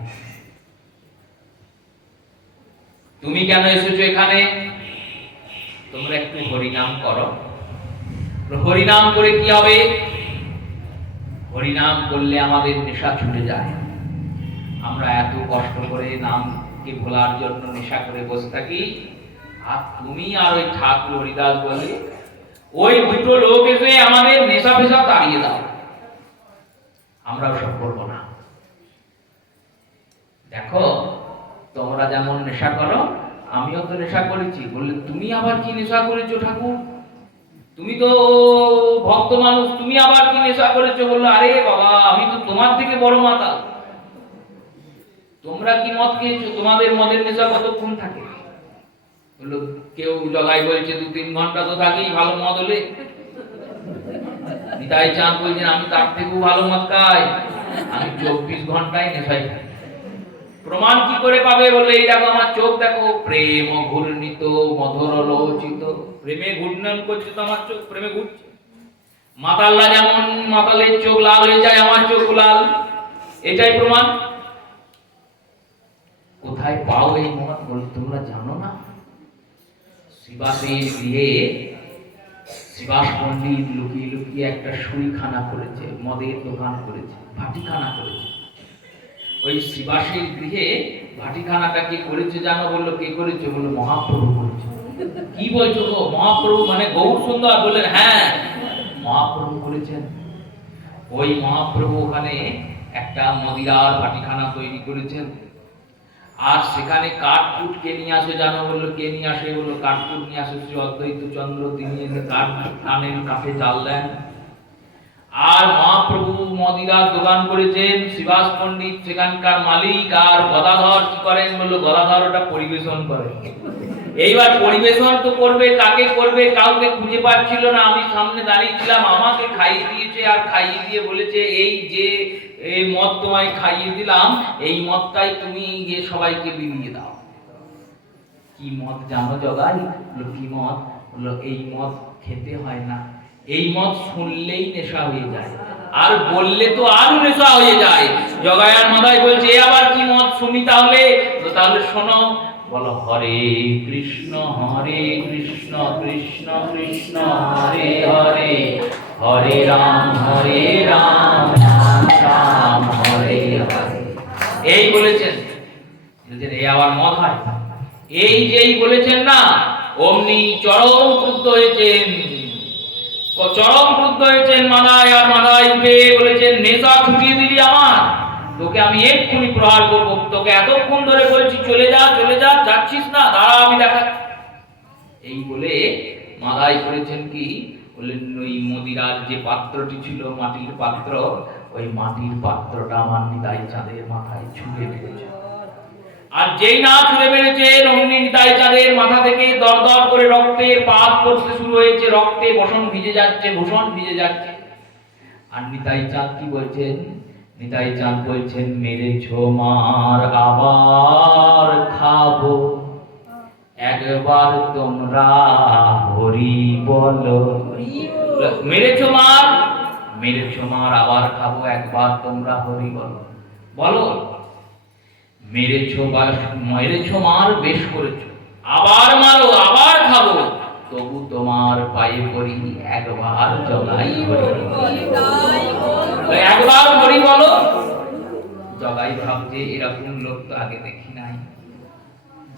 তুমি কেন এসেছো এখানে? তোমরা একটু হরিনাম করো। হরিনাম করে কি হবে? হরিনাম করলে আমাদের নেশা ছুটে যায়। আমরা এত কষ্ট করে নামকে ভোলার জন্য নেশা করে বসে থাকি, আর তুমি আর ওই ঠাকুর হরিদাস বলে ওই দুটো লোক এসে আমাদের নেশা ফেশা তাড়িয়ে দাও, আমরা সব করবো না। দেখো তোমরা যেমন নেশা করো আমিও তো নেশা করেছি। বললে তুমি আবার কি নেশা করেছো ঠাকুর? তুমি তো ভক্ত মানুষ, তুমি আবার কি নেশা করেছো? বললো, আরে বাবা, আমি তো তোমার থেকে বড় মাতাল। তোমরা কি মদ খেয়েছো? তোমাদের মদের নেশা কতক্ষণ থাকে? বললো, কেউ জগাই বলছে 2-3 ঘন্টা তো থাকেই ভালো মদ হলে। নিতাই চাঁদ বলছেন, আমি তার থেকেও ভালো মদ খাই, আমি 24 ঘন্টায় নেশায় থাকি। প্রমাণ কি করে পাবে? বললে, এই দেখো আমার চোখ দেখো, প্রেম ঘূর্ণিত মধুর লোচিত। প্রেমে ঘূর্ণন করছে তো আমার চোখ, প্রেমে ঘুরছে। মাতাল্লা যেমন মাতালের চোখ লাল হয়ে যায়, আমার চোখ লাল, এটাই প্রমাণ। কোথায় পাও এই মত? বল, তোমরা জানো না? শিবাসের গৃহে শিবাস পণ্ডিত লুকিয়ে লুকিয়ে একটা সুইখানা করেছে, মদের দোকান করেছে, ভাটিখানা করেছে। ওই শিবাসের গৃহে ভাটিখানাটা কে করেছে জানো? বললো, কে করেছে? বললো, মহাপ্রভু করেছে। কি বলছো গো? মহাপ্রভু মানে গৌর সুন্দর? বললেন, হ্যাঁ, মহাপ্রভু করেছেন। ওই মহাপ্রভু ওখানে একটা মদিরার ভাটিখানা তৈরি করেছেন। আর সেখানে কাঠকুট কে নিয়ে আসে জানো? বললো, কে নিয়ে আসে? বললো, কাঠকুট নিয়ে আসে শ্রী অদ্বৈত চন্দ্র, তিনি এনে কাঠ আনেন, কাঠে জাল দেন। আর মহাপ্রভু মদিরার দোকান করেছেন, শিবাস পণ্ডিত সেখানকার মালিক, আর গদাধর কি করেন? বললো, গদাধর ওটা পরিবেশন করেন। এইবার পরিবেশন তো করবে, কাকে করবে? কাউকে খুঁজে পাচ্ছিল না। আমি সামনে দাঁড়িয়েছিলাম, আমাকে খাইয়ে দিয়েছে, আর খাইয়ে দিয়ে বলেছে, এই যে এই মদ তোমায় খাইয়ে দিলাম, এই মদটাই তুমি গিয়ে সবাইকে বিলিয়ে দাও। কি মদ জানো জগাই? বললো, কি মদ? বললো, এই মদ খেতে হয় না, এই মদ শুনলেই নেশা হয়ে যায়, আর বললে তো আরো নেশা হয়ে যায়। জগায়ার মাথায় বলছে, এ আবার কি মদ? শুনি তাহলে। তাহলে শোনো। বলো, হরে কৃষ্ণ কৃষ্ণ কৃষ্ণ হরে হরে, হরে রাম রাম রাম হরে হরে। এই বলেছেন। এই আবার মদ হয়? এই যেই বলেছেন না, অমনি চরম ক্রুদ্ধ হয়েছেন, চরম ক্রুদ্ধ হয়েছেন মাদায়। আর মাদায় উঠে বলেছেন, নেশা ছুটিয়ে দিলি আমার, তোকে আমি এক্ষুনি প্রহার করবো। তোকে এতক্ষণ ধরে বলছি চলে যা চলে যা, যাচ্ছিস না, দাঁড়া আমি দেখাচ্ছি। এই বলে মাদায় করেছেন কি? বললেন, ওই মদিরার যে পাত্রটি ছিল, মাটির পাত্র, ওই মাটির পাত্রটা আমার নিতাই চাঁদের মাথায় ছুঁড়ে মেরেছে। আর যেই না ছুঁড়ে মেরেছেন, অমনি নিতাই চাঁদের মাথা থেকে দরদর করে রক্তের পাত পড়তে শুরু হয়েছে, রক্তে বসন ভিজে যাচ্ছে, ভূষণ ভিজে যাচ্ছে। আর নিতাই চাঁদ কি বলছেন? নিতাই চাঁদ বলছেন, মেরেছো মার আবার খাবো, একবার তোমরা হরি বলো। মেরেছো মার আবার খাবো, একবার তোমরা হরি বলো। বলো, মেরেছো মার, বেশ করেছো, আবার মারো, আবার খাবো, তবু তোমার পায়ে পড়ি, একবার জগাই হরি, একবার হরি বলো। জগাই ভাবছে, এরকম লোক তো আগে দেখি নাই।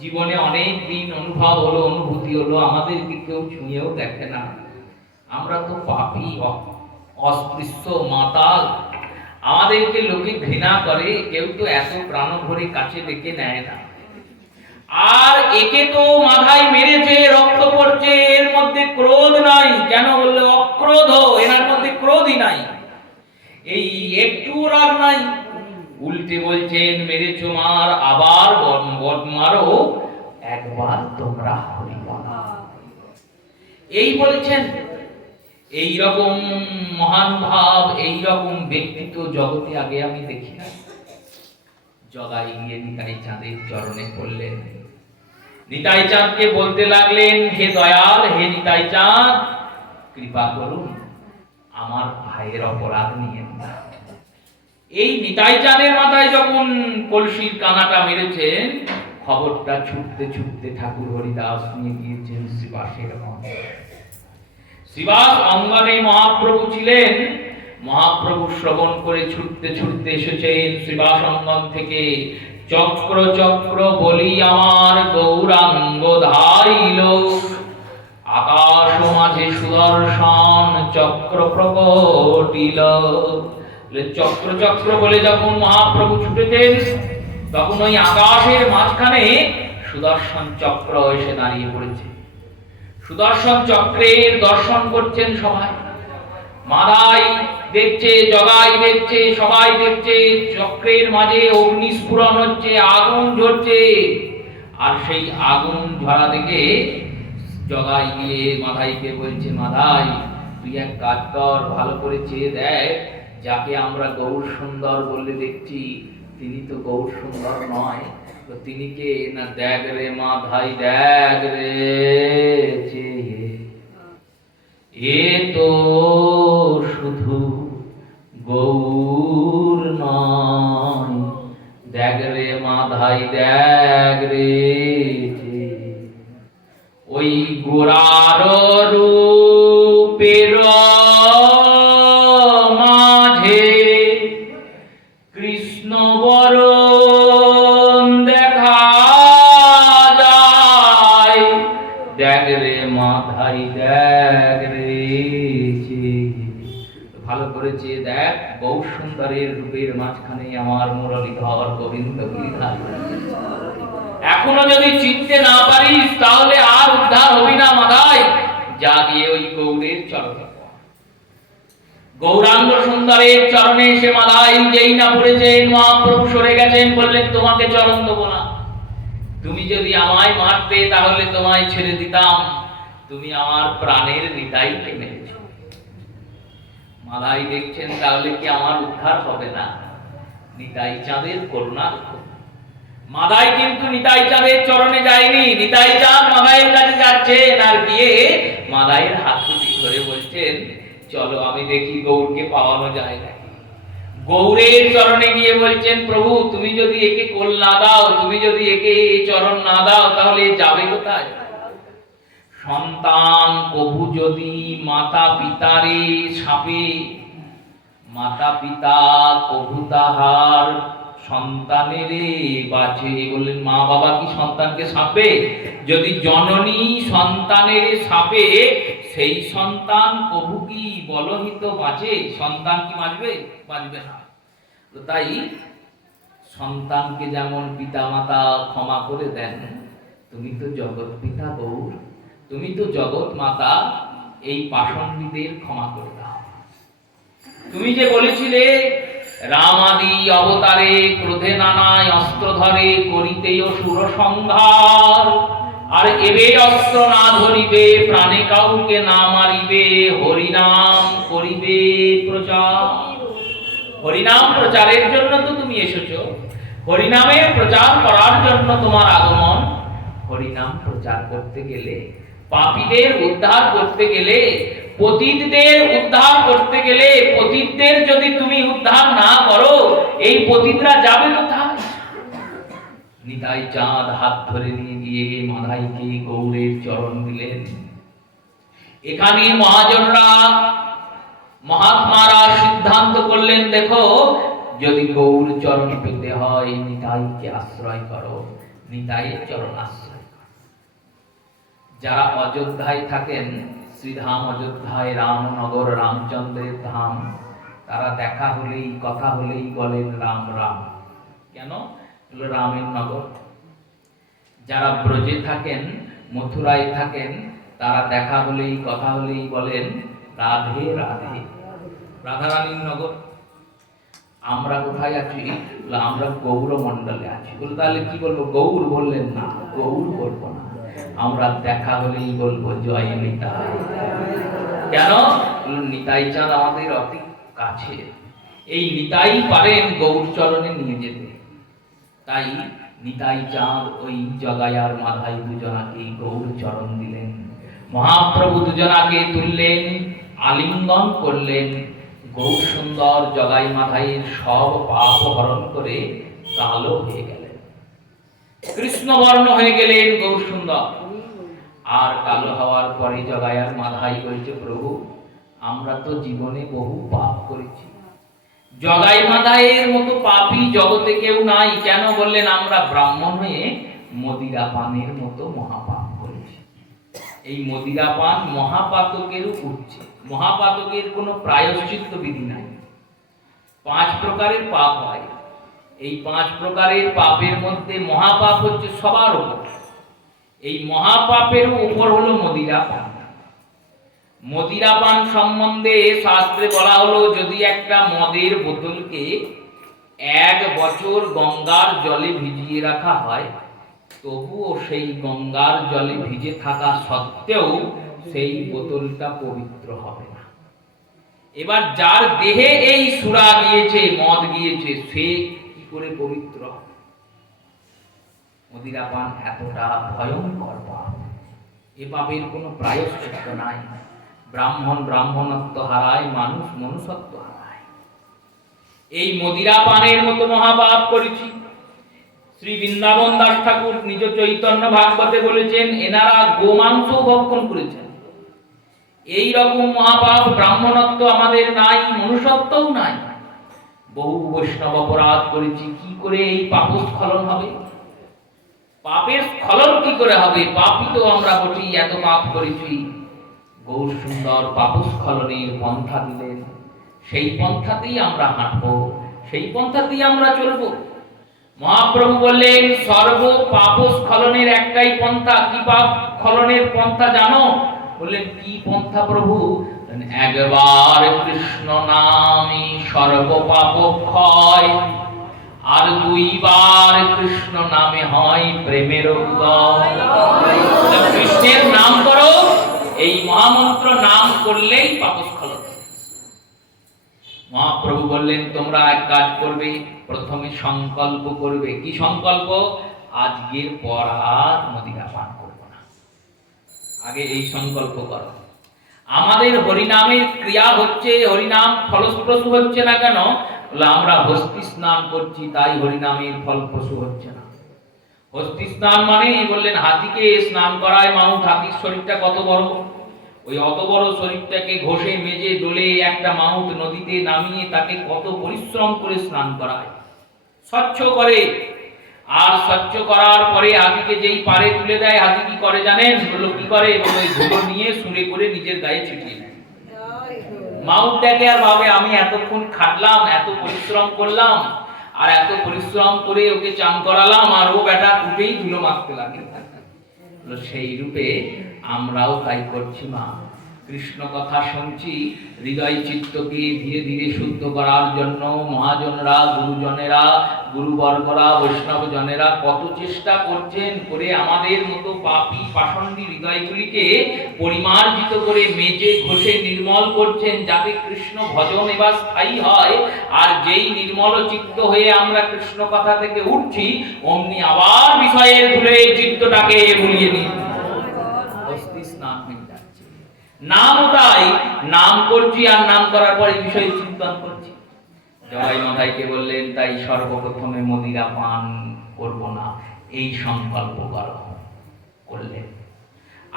জীবনে অনেক দিন অনুভব হলো, অনুভূতি হলো, আমাদেরকে কেউ ছুঁয়েও দেখে না। আমরা তো পাপী, অস্পৃশ্য, মাতাল, আমাদেরকে লোকে ঘৃণা করে, কেউ তো এত প্রাণ ভরে কাছে ডেকে নেয় না। আর একে তো মাথায় মেরেছে, রক্ত পড়ছে, এর মধ্যে ক্রোধ নাই। কেন? বললে, অক্রোধ, এনার মধ্যে ক্রোধই নাই, এই একটু রাগ নাই। উল্টে বলছেন, মেরেছো মার, আবার মারো, একবার তোমরা হরি বলো। এই বলেছেন। এই রকম মহান ভাব, এই রকম ব্যক্তিত্ব জগতে আগে আমি দেখি না। জগাই গিয়ে নিতাই চাঁদের চরণে পড়লেন। নিতাই চাঁদকে বলতে লাগলেন, হে দয়াল, হে নিতাই চাঁদ, কৃপা করুন, আমার ভাইয়ের অপরাধ নিয়েন না। এই নিতাই চাঁদের মাথায় যখন কলসির কানাটা মেরেছেন, খবরটা ছুটতে ছুটতে ঠাকুর হরিদাস নিয়ে গিয়েছেন শিবাসের মঠে। শিবাস অঙ্গনে মহাপ্রভু ছিলেন। মহাপ্রভু শ্রবণ করে ছুটতে ছুটতে এসেছেন শিবাস অঙ্গন থেকে। চক্র চক্র বলি আমার গৌরাঙ্গ ধারিল, আকাশ মাঝে সুদর্শন চক্র প্রকটিল। চক্র চক্র বলে যখন মহাপ্রভু ছুটেছেন, তখন ওই আকাশের মাঝখানে সুদর্শন চক্র এসে দাঁড়িয়ে পড়েছে। সুদর্শন চক্রের দর্শন করছেন সবাই। মাদাই দেখছে, জগাই দেখছে, সবাই দেখছে চক্রের মাঝে অগ্নিস্ফুরণ হচ্ছে, আগুন ঝরছে। আর সেই আগুন ঝরা দেখে জগাই গিয়ে মাদাইকে বলছে, মাদাই তুই এক কাজ কর, ভালো করে চেয়ে দেখ, যাকে আমরা গৌর সুন্দর বলে দেখছি তিনি তো গৌর সুন্দর নয়, তো তিনি কে না? দেখ রে মাধাই, দেখ রে চেয়ে, এ তো শুধু গৌর নয়, দেখ রে মাধাই, দেখ রে চেয়ে। ওই গোরার রূপের মাঝে কৃষ্ণ বরণ দেখা যায়, দেখ রে মাধাই, দেখ রে চেয়ে। ভালো করে চেয়ে দেখ, গৌর সুন্দরের রূপের মাঝখানে আমার মুরলীধর গোবিন্দ গিরিধার। এখনো যদি চিনতে না পারিস তাহলে আর উদ্ধার হবি না মাদাই, যা গিয়ে ওই গৌরের চরণে। গৌরাঙ্গ সুন্দরের চরণে এসে মাদাই যেই না পড়েছেন, মহাপ্রভু সরে গেছেন, বললেন তোমাকে চরণ দেবো না। তুমি যদি আমায় মারতে তাহলে তোমায় ছেড়ে দিতাম, তুমি আমার প্রাণের নিতাইকে মেরেছ। মাদাই দেখছেন তাহলে কি আমার উদ্ধার হবে না? নিতাই চাঁদের করুণা দেখুন। মাদাই কিন্তু নিতাই চাঁদের চরণে যায়নি, নিতাই চাঁদ মাদাইয়ের কাছে যাচ্ছেন, আর গিয়ে মাদাইয়ের হাত দুটি ধরে বলছেন, চলো আমি দেখি গৌরকে পাওয়ানো যায় নাকি। গৌরের চরণে গিয়ে বলছেন, প্রভু তুমি যদি একে কোল না দাও, তুমি যদি একে চরণ না দাও তাহলে যাবে কোথায়? সন্তান কভু যদি মাতা পিতারে সাপে, মাতা পিতা কভু তাহার সন্তানের বাঁচে। বললেন মা বাবা কি সন্তানকে সাপে? যদি জননী সন্তানের সাপে, সেই সন্তান কভু কি বলহিত বাঁচে? সন্তান কি বাঁচবে? বাঁচবে না। তো তাই সন্তানকে যেমন পিতা মাতা ক্ষমা করে দেন, তুমি তো জগৎ পিতা গৌর, তুমি তো জগৎ মাতা, এই পাষণ্ডিদের ক্ষমা করে দাও। তুমি যে বলেছিলে রামাদি অবতারে ক্রোধে নানায় অস্ত্র ধরে, করিতেও সুর সংহার, আর এবে অস্ত্র না ধরিবে, প্রাণে কাউকে না মারিবে, হরিনাম করিবে প্রচার। হরিনাম প্রচারের জন্য তো তুমি এসেছো, হরিনামের প্রচার করার জন্য তোমার আগমন। হরিনাম প্রচার করতে গেলে, পাপীদের উদ্ধার করতে গেলে, পতিতদের উদ্ধার করতে গেলে, পতিতদের যদি তুমি উদ্ধার না করো, এই পতিতরা যাবে কোথায়? নিতাই চাঁদ হাত ধরে নিয়ে গিয়ে মাদাইকে গৌরের চরণ দিলেন। এখানে মহাজনরা, মহাত্মারা সিদ্ধান্ত করলেন, দেখো যদি গৌর চরণ পেতে হয় নিতাইকে আশ্রয় করো, নিতাইয়ের চরণ আশ্রয় করো। যারা অযোধ্যায় থাকেন, শ্রীধাম অযোধ্যায় রামনগর রামচন্দ্রের ধাম, তারা দেখা হলেই কথা হলেই বলেন রাম রাম। কেন? রামের নগর। যারা ব্রজে থাকেন, মথুরায় থাকেন, তারা দেখা হলেই কথা হলেই বলেন রাধে রাধে, রাধারানীর নগর। আমরা কোথায় আছি? আমরা গৌর মণ্ডলে আছি। বলে তাহলে কি বলবো? গৌর বললেন না, গৌর বলবো না, আমরা দেখা হলেই বলবো জয় নিতাই। কেন? নিতাই চাঁদ আমাদের অতি কাছে, এই নিতাই পারেন গৌর চরণে নিয়ে যেতে। তাই নিতাই চাঁদ ওই জগাই আর মাধাই দুজনাকে গৌর চরণ দিলেন। মহাপ্রভু দুজনাকে তুললেন, আলিঙ্গন করলেন। গৌর সুন্দর জগাই মাধাইয়ের সব পাপ হরণ করে কালো হয়ে গেলেন, কৃষ্ণবর্ণ হয়ে গেলেন গৌর সুন্দর। আর কালো হওয়ার পরে জগাই আর মাধাই বলছে, প্রভু আমরা তো জীবনে বহু পাপ করেছি, জগাই মাধাইয়ের মতো পাপী জগতে কেউ নাই। কেন? বললেন আমরা ব্রাহ্মণ হয়ে মদিরা পানের মতো মহাপাপ করেছি। এই মদিরা পান মহাপাতকের উঠছে, মহাপাতকের কোনো প্রায়শ্চিত্ত বিধি নাই। 5 প্রকারের পাপ হয়, এই 5 প্রকারের পাপের মধ্যে মহাপাপ হচ্ছে সবার উপর। এই মহাপাপের উপর হলো মদিরাপান। মদিরাপান সম্বন্ধে শাস্ত্রে বলা হলো, যদি একটা মদের বোতলকে 1 বছর গঙ্গার জলে ভিজিয়ে রাখা হয়, তবুও সেই গঙ্গার জলে ভিজে থাকা সত্ত্বেও সেই বোতলটা পবিত্র হবে না। এবার যার দেহে এই সুরা গিয়েছে, মদ গিয়েছে, সে কি করে পবিত্র হবে? মদিরাপান এতটা ভয়ঙ্কর পাপ, এ পাপের কোনো প্রায়শ্চিত্ত নাই। ব্রাহ্মণ ব্রাহ্মণত্ব হারায়, মানুষ মনুষ্যত্ব হারায়। এই মদিরাপানের মতো মহাপাপ করেছি। শ্রী বৃন্দাবন দাস ঠাকুর নিজ চৈতন্য ভাগবতে বলেছেন, এনারা গোমাংস ভক্ষণ করেছেন। এই রকম মহাপাপ ব্রাহ্মণত্ব আমাদের নাই, মনুষ্যত্বও নাই। বহু বৈষ্ণব অপরাধ করেছি, কি করে এই পাপস্খলন হবে? পাপের স্খলন কি করে হবে? পাপই তো আমরা বটি, এত পাপ করেছি। গৌর সুন্দর পাপস্খলনের পন্থা দিলেন, সেই পন্থাতেই আমরা হাঁটবো, সেই পন্থাতেই আমরা চলবো। মহাপ্রভু বললেন, সর্ব পাপস্খলনের একটাই পন্থা। কি পাপ স্খলনের পন্থা জানো? বললেন, কি পন্থা প্রভু? একবার কৃষ্ণ নামে সর্ব পাপ ক্ষয়, আর 2 বার কৃষ্ণ নামে হয় প্রেমের উদয়। কৃষ্ণের নাম করো, এই মহামন্ত্র নাম করলেই পাপস্খলন। মহাপ্রভু বললেন, তোমরা এক কাজ করবে, প্রথমে সংকল্প করবে। কি সংকল্প? আজকের পর আর মদিরা পান করব না। আগে এই সংকল্প করো। আমাদের হরিনামের ক্রিয়া হচ্ছে, হরিনাম ফলপ্রসূ হচ্ছে না কেন? বলে আমরা হস্তি স্নান করছি, তাই হরিনামের ফলপ্রসূ হচ্ছে না। হস্তি স্নান মানে বললেন, হাতিকে স্নান করায় মাউট। হাতির শরীরটা কত বড়, ওই অত বড় শরীরটাকে ঘষে মেজে ডলে একটা মাউট নদীতে নামিয়ে তাকে কত পরিশ্রম করে স্নান করায়, স্বচ্ছ করে। আর স্বচ্ছ করার পরে হাতিকে যেই পারে তুলে দেয়, হাতি কি করে জানেন? বললো কি করে? ওই ধুলো নিয়ে সুরে করে নিজের গায়ে ছিটিয়ে নেয়। মাউট দেখে আর ভাবে, আমি এতক্ষণ খাটলাম, এত পরিশ্রম করলাম, আর এত পরিশ্রম করে ওকে চান করালাম, আর ও বেটা উঠেই ধুলো মাখতে লাগে। সেই রূপে আমরাও তাই করছি মা। কৃষ্ণ কথা শুনছি, হৃদয় চিত্তকে ধীরে ধীরে শুদ্ধ করার জন্য মহাজনরা, গুরুজনেরা, গুরুবর্গরা, বৈষ্ণব জনেরা কত চেষ্টা করছেন, করে আমাদের মতো পাপী পাষণ্ডী হৃদয়গুলিকে পরিমার্জিত করে মেজে ঘষে নির্মল করছেন, যাতে কৃষ্ণ ভজন এবার স্থায়ী হয়। আর যেই নির্মল চিত্ত হয়ে আমরা কৃষ্ণ কথা থেকে উঠছি, অমনি আবার বিষয়ের ধুলে চিত্তটাকে ভুলিয়ে দিই। অস্থি স্নান হয়ে যাচ্ছে। নাম ওটাই, নাম করছি, আর নাম করার পরে বিষয়ে চিন্তন করছি। জগাই মাথাইকে বললেন, তাই সর্বপ্রথমে মদিরা পান করব না, এই সংকল্প করো। করলেন।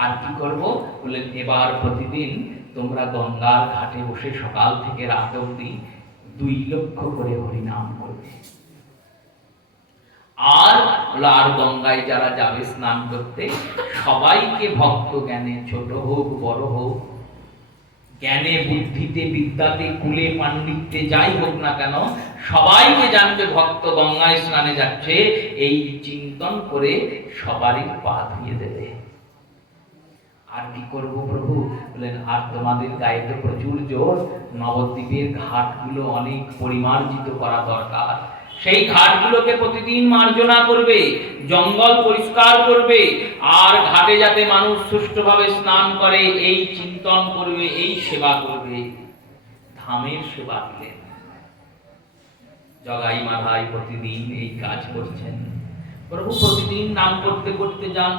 আর কি করব? বললেন, এবার প্রতিদিন তোমরা গঙ্গার ঘাটে বসে সকাল থেকে রাত অবধি 2 লক্ষ করে হরিনাম করবে। আর গঙ্গায় যারা যাবে স্নান করতে, সবাইকে ভক্ত জ্ঞানে, ছোট হোক বড় হোক, জ্ঞানে বুদ্ধিতে বিদ্যাতে কুলে পাণ্ডিত্যে যাই হোক না কেন, সবাইকে জানবে ভক্ত গঙ্গায় স্নানে যাচ্ছে, এই চিন্তন করে সবারই পা ধুয়ে দেবে। আর কি করব প্রভু? বলেন, আর তোমাদের গায়ে তো প্রচুর জোর, নবদ্বীপের ঘাটগুলো অনেক পরিমার্জিত করা দরকার। সেই ঘাটগুলোকে প্রতিদিন মার্জনা করবে, জঙ্গল পরিষ্কার করবে, আর ঘাটে যাতে মানুষ সুষ্ঠুভাবে স্নান করে এই চিন্তন করবে, এই সেবা করবে। ধামের সেবা দিলেন। জগাই মাথায় প্রতিদিন এই কাজ করছেন। প্রভু প্রতিদিন নাম করতে করতে যান।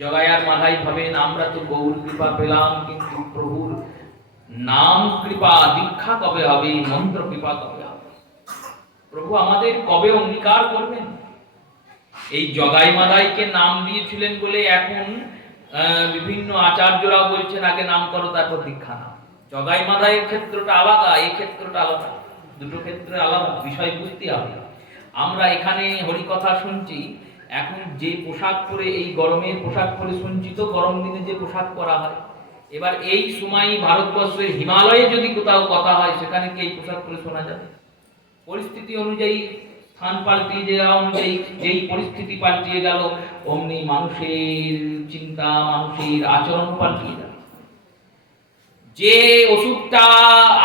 জগাই আর মাথায় ভাবেন, আমরা তো গৌর কৃপা পেলাম, কিন্তু প্রভুর নাম কৃপা দীক্ষা কবে হবে, মন্ত্র কৃপা কবে হবে? প্রভু আমাদের কবে অঙ্গীকার করবেন? এই জগাই মাথাইকে নাম দিয়েছিলেন বলে এখন বিভিন্ন আচার্যরা বলছেন, আগে নাম করো তারপর দীক্ষা নাও। জগাই মাথাইয়ের ক্ষেত্রটা আলাদা, এই ক্ষেত্রটা আলাদা, দুটো ক্ষেত্রে আলাদা বিষয় বুঝতে হবে। আমরা এখানে হরিকথা শুনছি, এখন যে পোশাক পরে, এই গরমের পোশাক পরে শুনছি, তো গরম দিনে যে পোশাক পরা হয়, এবার এই সময় ভারতবর্ষের হিমালয়ে যদি কোথাও কথা হয়, সেখানে কি এই পোশাক পরে শোনা যাবে? পরিস্থিতি অনুযায়ী স্থান পাল্টিয়ে গেল, যেই পরিস্থিতি পাল্টিয়ে গেল, অমনি মানুষের চিন্তা, মানুষের আচরণ পাল্টিয়ে গেল। যে ওষুধটা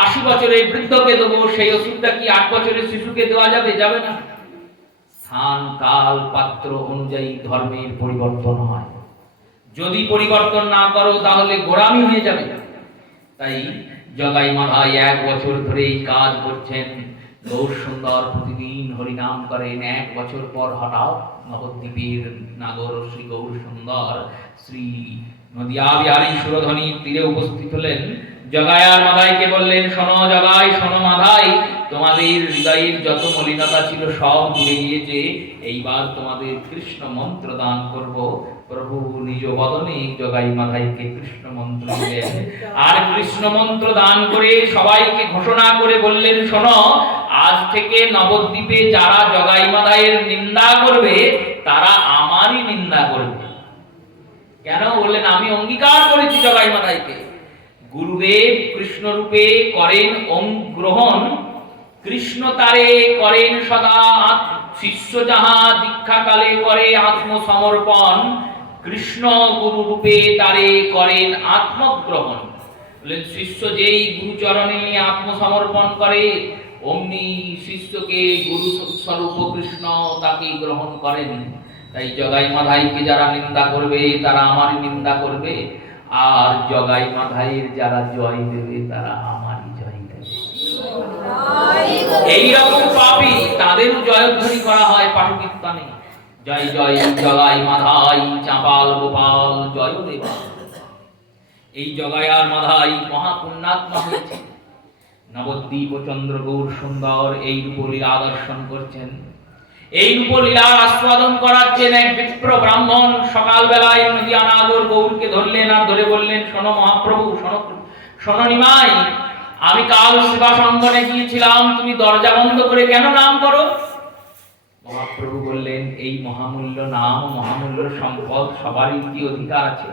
80 বছরের বৃদ্ধকে দেবো, সেই ওষুধটা কি 8 বছরের শিশুকে দেওয়া যাবে? যাবে না। স্থান, কাল, পাত্র অনুযায়ী ধর্মের পরিবর্তন হয়। যদি পরিবর্তন না করো তাহলে গোড়ামি হয়ে যাবে। তাই জগাই মাধাই 1 বছর ধরে এই কাজ করছেন। গৌর সুন্দর প্রতিদিন হরিনাম করেন। 1 বছর পর হঠাৎ নবদ্বীপের নাগর শ্রী গৌর সুন্দর শ্রী নদিয়া বিহারী সুরধ্বনির তীরে উপস্থিত হলেন। জগাই আর মাধাইকে বললেন, শোনো জগাই, শোনো মাধাই, তোমাদের হৃদয়ের যত মলিনতা ছিল সব দূরে গিয়েছে। এইবার তোমাদের কৃষ্ণ মন্ত্র দান করব। প্রভু নিজ বদনে জগাই মাধাইকে কৃষ্ণ মন্ত্র দিলেন। আর কৃষ্ণ মন্ত্র দান করে সবাইকে ঘোষণা করে বললেন, শোনো, আজ থেকে নবদ্বীপে যারা জগাই মাধাইয়ের নিন্দা করবে তারা আমারই নিন্দা করবে। কেন? বললেন, আমি অঙ্গীকার করেছি জগাই মাধাইকে। গুরুদেব কৃষ্ণ রূপে করেন গ্রহণ, কৃষ্ণ তারে করেন সদা, শিষ্য যাহা দীক্ষা কালে করে আত্মসমর্পণ, কৃষ্ণ গুরু রূপে তারে করেন আত্মগ্রহণ। বললেন, শিষ্য যেই গুরুচরণে আত্মসমর্পণ করে অমনি শিষ্যকে গুরু স্বরূপ কৃষ্ণ তাকে গ্রহণ করেন। তাই জগাই মাধাইকে যারা নিন্দা করবে তারা আমারই নিন্দা করবে, আর জগাই মাধাইয়ের যারা জয় দেবে তারা আমারই জয় দেবে। এইরকম পাপী তাদের জয়ধ্বনি করা হয় পাঠকীর্তনে। জয় জয় জগাই মাধাই, চাঁপাল গোপাল জয় দেবা। এই জগাই আর মাধাই মহাপুণ্যাত্মা হয়েছে। নবদ্বীপ চন্দ্র গৌর সুন্দর এই রূপলীলা দর্শন করছেন। এই রূপলীলার আস্বাদন করাচ্ছেন এক বিপ্র ব্রাহ্মণ। সকালবেলায় নদিয়া নাগর গৌরকে ধরলেন আর ধরে বললেন, শোনো মহাপ্রভু, শোনো নিমাই, আমি কাল সেবা সঙ্গনে গিয়েছিলাম, তুমি দরজা বন্ধ করে কেন নাম করো? মহাপ্রভু বললেন, এই মহামূল্য নাম, মহামূল্য সম্পদ সবারই কি অধিকার আছে?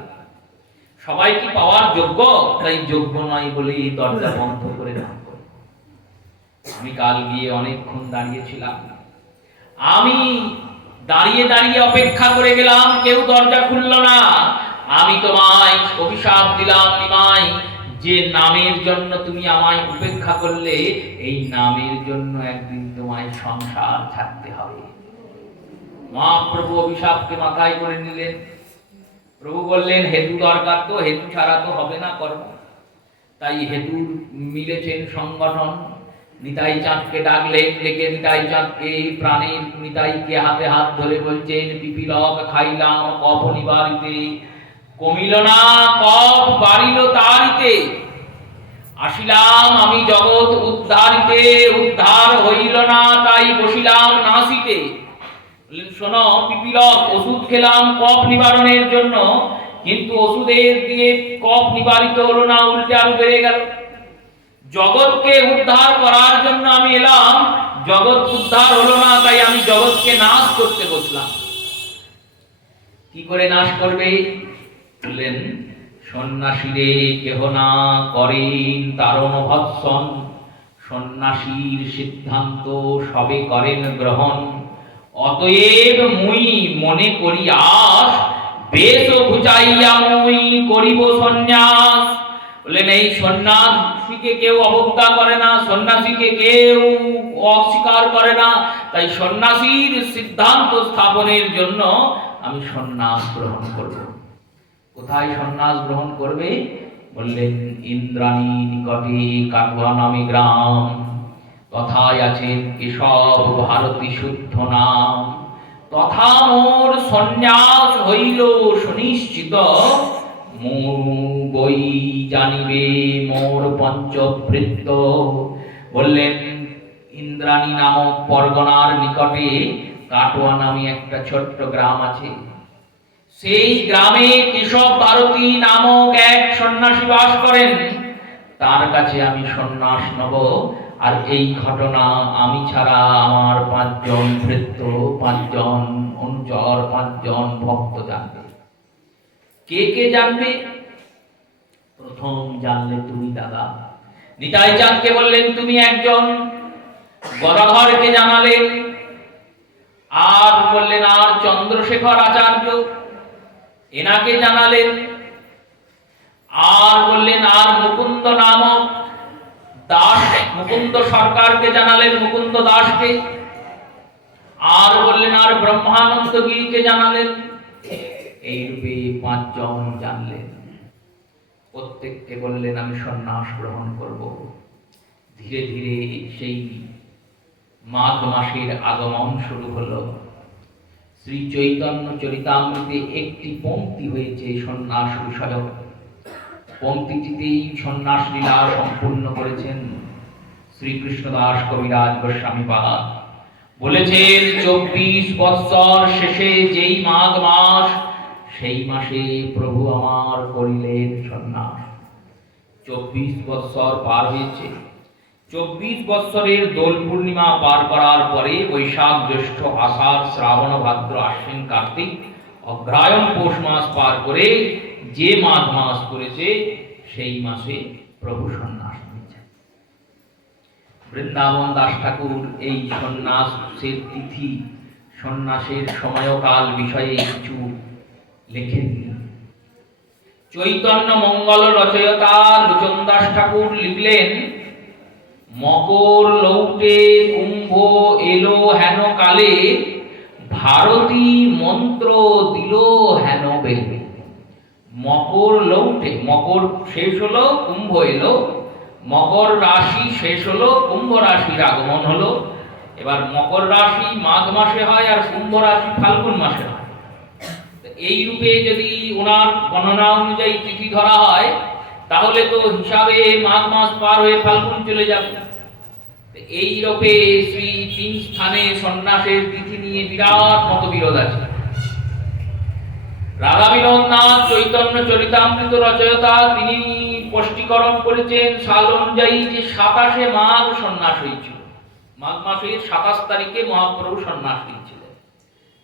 সবাই কি পাওয়ার যোগ্য? তাই যোগ্য নয় বলে এই দরজা বন্ধ করে নাম করো। আমি কাল গিয়ে অনেকক্ষণ দাঁড়িয়েছিলাম, আমি দাঁড়িয়ে দাঁড়িয়ে অপেক্ষা করে গেলাম, কেউ দরজা খুলল না। আমি তোমায় অভিশাপ দিলাম নিমাই, যে নামের জন্য তুমি আমায় উপেক্ষা করলে, এই নামের জন্য একদিন তোমায় সংসার ছাড়তে হবে। মহাপ্রভু অভিশাপকে মাথায় করে নিলেন। প্রভু বললেন, হেতু দরকার, তো হেতু ছাড়া তো হবে না কর্ম। তাই হেতু মিলেছেন সংগঠন। নিতাই চাঁদকে ডাকলেন, ডেকে নিতাই চাঁদকে, প্রাণের নিতাইকে হাতে হাত ধরে বলছেন, পিপিলক খাইলাম কপ নিবারিতে, কমিল না কপ বাড়িল তারিতে, আসিলাম আমি জগৎ উদ্ধারিতে, উদ্ধার হইল না তাই বসিলাম নাসিতে। বললেন, শোনো পিপিলক, ওষুধ খেলাম কফ নিবারণের জন্য, কিন্তু ওষুধের দিয়ে কফ নিবারিত হলো না, উল্টে আরো বেড়ে গেল। জগৎকে উদ্ধার করার জন্য আমি এলাম, জগৎ উদ্ধার হলো না, তাই আমি জগৎকে নাশ করতে বসলাম। কি করে নাশ করবে? বললেন, সন্ন্যাসীরে কেহ না করেন তারণ ভৎসন, সন্ন্যাসীর সিদ্ধান্ত সবে করেন গ্রহণ, অতএব মুই মনে করি আস, বেশ ঘুচাইয়া মুই করিব সন্ন্যাস। বললেন, এই সন্ন্যাসীকে কেউ অবজ্ঞা করে না, সন্ন্যাসীকে কেউ অস্বীকার করে না, তাই সন্ন্যাসীর সিদ্ধান্ত স্থাপনের জন্য আমি সন্ন্যাস গ্রহণ করব। কোথায় সন্ন্যাস গ্রহণ করবে? বললেন, ইন্দ্রাণী নিকটে কাটুয়া নামে গ্রাম, তথায় আছেন কেশব ভারতী শুদ্ধ নাম, তথা মোর সন্ন্যাস হইল সুনিশ্চিত, মোর বই জানিবে মোর পঞ্চভৃত্য। বললেন, ইন্দ্রাণী নামক পরগনার নিকটে কাটোয়া নামে একটা ছোট্ট গ্রাম আছে। সেই গ্রামে কেশব ভারতী নামক এক সন্ন্যাসী বাস করেন। তার কাছে আমি সন্ন্যাস নেব, আর এই ঘটনা আমি ছাড়া আমার 5 জন ভৃত্য, 5 জন অনুচর, 5 জন ভক্ত জানবে। কে কে জানবে? প্রথম জানলে তুমি দাদা। নিতাই চাঁদকে বললেন, তুমি একজন। গদাধরকে জানালেন, আর বললেন আর চন্দ্রশেখর আচার্য, এনাকে জানালেন। আর বললেন আর মুকুন্দ নামক দাস, মুকুন্দ সরকারকে জানালেন, মুকুন্দ দাসকে। আর বললেন আর ব্রহ্মানন্দ গিরিকে জানালেন। এইরূপে 5 জন জানলেন। প্রত্যেককে বললেন আমি সন্ন্যাস গ্রহণ করব। ধীরে ধীরে সেই মাঘ মাসের আগমন শুরু হলো। শ্রী চৈতন্য চরিতামৃতে একটি পংক্তি হয়েছে সন্ন্যাস বিষয়ক। পংক্তিটিতেই সন্ন্যাস লীলা সম্পূর্ণ করেছেন শ্রীকৃষ্ণদাস কবিরাজ গোস্বামীপাদ। বলেছেন 24 বৎসর শেষে যেই মাঘ মাস, সেই মাসে প্রভু আমার করিলেন সন্ন্যাস। 24 বৎসর পার হয়েছে। 24 বৎসরের দোল পূর্ণিমা পার করার পরে বৈশাখ, জ্যৈষ্ঠ, আষাঢ়, শ্রাবণ, ভাদ্র, আশ্বিন, কার্তিক, অগ্রহায়ণ, পৌষ মাস পার করে যে মাঘ মাস করেছে, সেই মাসে প্রভু সন্ন্যাস নিয়েছে। বৃন্দাবন দাস ঠাকুর এই সন্ন্যাসের তিথি, সন্ন্যাসের সময়কাল বিষয়ে কিছু লেখেননি। চৈতন্য মঙ্গল রচয়িতা লোচন দাস ঠাকুর লিখলেন, মকর লৌটে কুম্ভ এলো হেন কালে, ভারতী মন্ত্র দিল হেন বেলে। মকর লৌটে, মকর শেষ হলো, কুম্ভ এলো। মকর রাশি শেষ হলো, কুম্ভ রাশির আগমন হলো। এবার মকর রাশি মাঘ মাসে হয় আর কুম্ভ রাশি ফাল্গুন মাসে হয়। এই রূপে যদি ওনার গণনা অনুযায়ী তিথি ধরা হয়, তাহলে তো হিসাবে মাঘ মাস পার হয়ে ফাল্গুন চলে যাবে। এই রূপে শ্রী 3 স্থানে সন্ন্যাসের তিথি নিয়ে বিরাট মতবিরোধ আছে। রাধা বিনোদ নাথ চৈতন্য চরিতামৃত রচয়িতা, তিনি স্পষ্টীকরণ করেছেন সাল অনুযায়ী যে 27 মাঘ সন্ন্যাস হয়েছিল। মাঘ মাসের 27 তারিখে মহাপ্রভু সন্ন্যাস নিয়েছিলেন।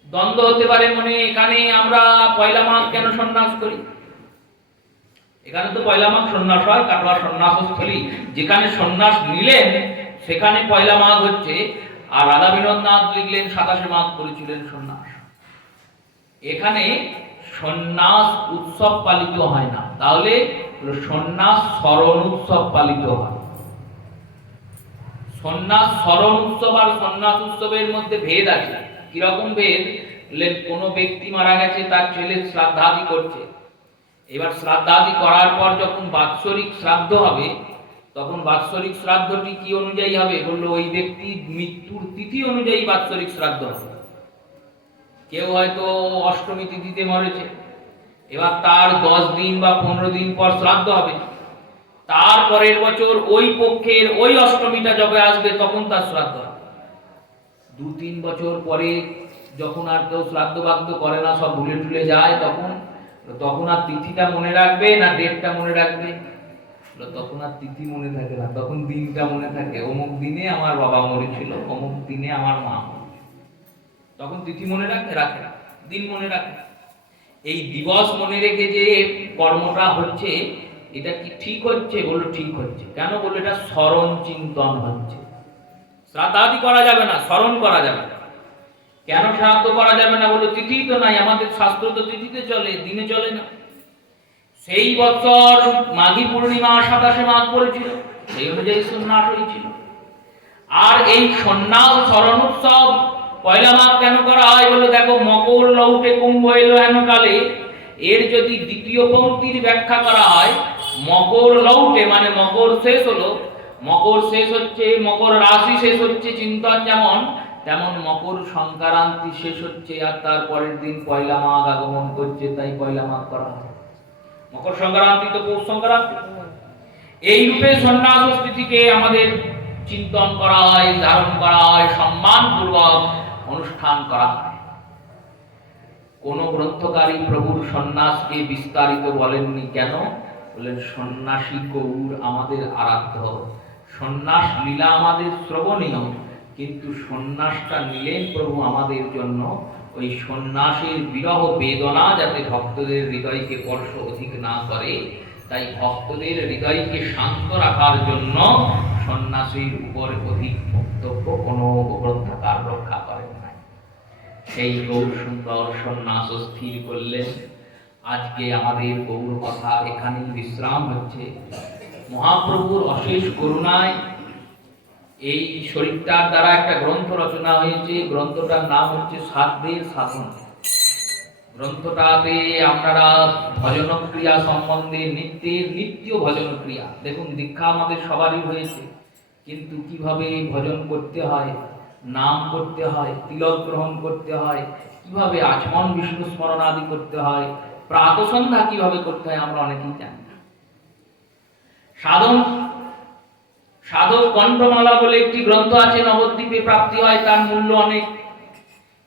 দ্বন্দ্ব হতে পারে মনে, এখানে আমরা পয়লা মাঘ কেন সন্ন্যাস করি? এখানে তো পয়লা মাঘ সন্ন্যাস হয়, কাটোয়া সন্ন্যাসস্থলী যেখানে সন্ন্যাস নিলেন সেখানে পয়লা মাঘ হচ্ছে। আর রাধা বিনোদ নাথ লিখলেন 27 মাঘ করেছিলেন সন্ন্যাস। এখানে সন্ন্যাস উৎসব পালিত হয় না, তাহলে সন্ন্যাস স্মরণ উৎসব পালিত হয়। সন্ন্যাস স্মরণ উৎসব আর সন্ন্যাস উৎসবের মধ্যে ভেদ আছে। কিরকম ভেদ? কোনো ব্যক্তি মারা গেছে, তার ছেলে শ্রাদ্ধাদি করছে। এবার শ্রাদ্ধাদি করার পর যখন বাৎসরিক শ্রাদ্ধ হবে, তখন বাৎসরিক শ্রাদ্ধটি কি অনুযায়ী হবে? বললো ওই ব্যক্তির মৃত্যুর তিথি অনুযায়ী বাৎসরিক শ্রাদ্ধ হবে। কেউ হয়তো অষ্টমী তিথিতে মরেছে, এবার তার 10 দিন বা 15 দিন পর শ্রাদ্ধ হবে। তারপরের বছর ওই পক্ষের ওই অষ্টমীটা যবে আসবে তখন তার শ্রাদ্ধ হবে। 2-3 বছর পরে যখন আর কেউ শ্রাদ্ধ বাদ্য করে না, সব ভুলে টুলে যায়, তখন আর তিথিটা মনে রাখবে না ডেটটা মনে রাখবে? তখন আর তিথি মনে থাকে না, তখন দিনটা মনে থাকে। অমুক দিনে আমার বাবা মরেছিল, অমুক দিনে আমার মা মরেছিল। তখন তিথি মনে রাখে না, দিন মনে রাখে। এই দিবস মনে রেখে যে কর্মটা হচ্ছে, এটা কি ঠিক হচ্ছে? বললো ঠিক হচ্ছে। কেন? বললো এটা স্মরণ চিন্তন হচ্ছে। শ্রাদ্ধাদি করা যাবে না, স্মরণ করা যাবে না। কেন শ্রাদ্ধ করা যাবে না? বললো তিথি তো নাই, আমাদের শাস্ত্র তো তিথিতে চলে, দিনে চলে না। সেই বছর মাঘী পূর্ণিমা 27 মাঘ পড়েছিল, সেই অনুযায়ী সন্ন্যাস হয়েছিল। আর এই সন্ন্যাস স্মরণ উৎসব পয়লা মাঘ কেন করা হয়? বললো দেখো, মকর লৌটে কুম্ভ এলো হেন কালে, এর যদি দ্বিতীয় পংক্তির ব্যাখ্যা করা হয়, মকর লৌটে মানে মকর শেষ হলো, মকর শেষ হচ্ছে, মকর রাশি শেষ হচ্ছে চিন্তন যেমন, তেমন মকর সংক্রান্তি শেষ হচ্ছে আর তার পরের দিন পয়লা মাঘ আগমন করছে, তাই পয়লা মাঘ করা হয়। মকর সংক্রান্তি তো পৌষ সংক্রান্তি। এই রূপে সন্ন্যাস তিথিকে আমাদের চিন্তন করা হয়, ধারণ করা হয়, সম্মানপূর্বক অনুষ্ঠান করা হয়। কোন গ্রন্থকারী প্রভুর সন্ন্যাসকে বিস্তারিত বলেননি। কেন? বলেন সন্ন্যাসী গৌর আমাদের আরাধ্য, সন্ন্যাস লীলা আমাদের শ্রবণীয়, কিন্তু সন্ন্যাসটা নিলেন প্রভু আমাদের জন্য ওই সন্ন্যাসের বিরহ বেদনা যাতে ভক্তদের হৃদয়কে স্পর্শ অধিক না করে, তাই ভক্তদের হৃদয়কে শান্ত রাখার জন্য সন্ন্যাসীর উপর অধিক বক্তব্য কোনো গ্রন্থকার রক্ষা করেন নাই। সেই গৌর সুন্দর সন্ন্যাস স্থির করলেন। আজকে আমাদের গৌর কথা এখানেই বিশ্রাম হচ্ছে। মহাপ্রভুর অশেষ করুণায় এই শরীরটার দ্বারা একটা গ্রন্থ রচনা হয়েছে। গ্রন্থটার নাম হচ্ছে সাধ্যের সাধন। গ্রন্থটাতে আপনারা ভজন ক্রিয়া সম্বন্ধে নিত্য ভজন ক্রিয়া দেখুন। দীক্ষা আমাদের সবারই হয়েছে, কিন্তু কিভাবে ভজন করতে হয়, নাম করতে হয়, তিলক গ্রহণ করতে হয়, কিভাবে আচমন বিষ্ণু স্মরণ আদি করতে হয়, প্রাতঃসন্ধ্যা কিভাবে করতে হয় আমরা অনেকেই জানি না। সাধক কণ্ঠমালা বলে একটি গ্রন্থ আছে, নবদ্বীপে প্রাপ্তি হয়, তার মূল্য অনেক।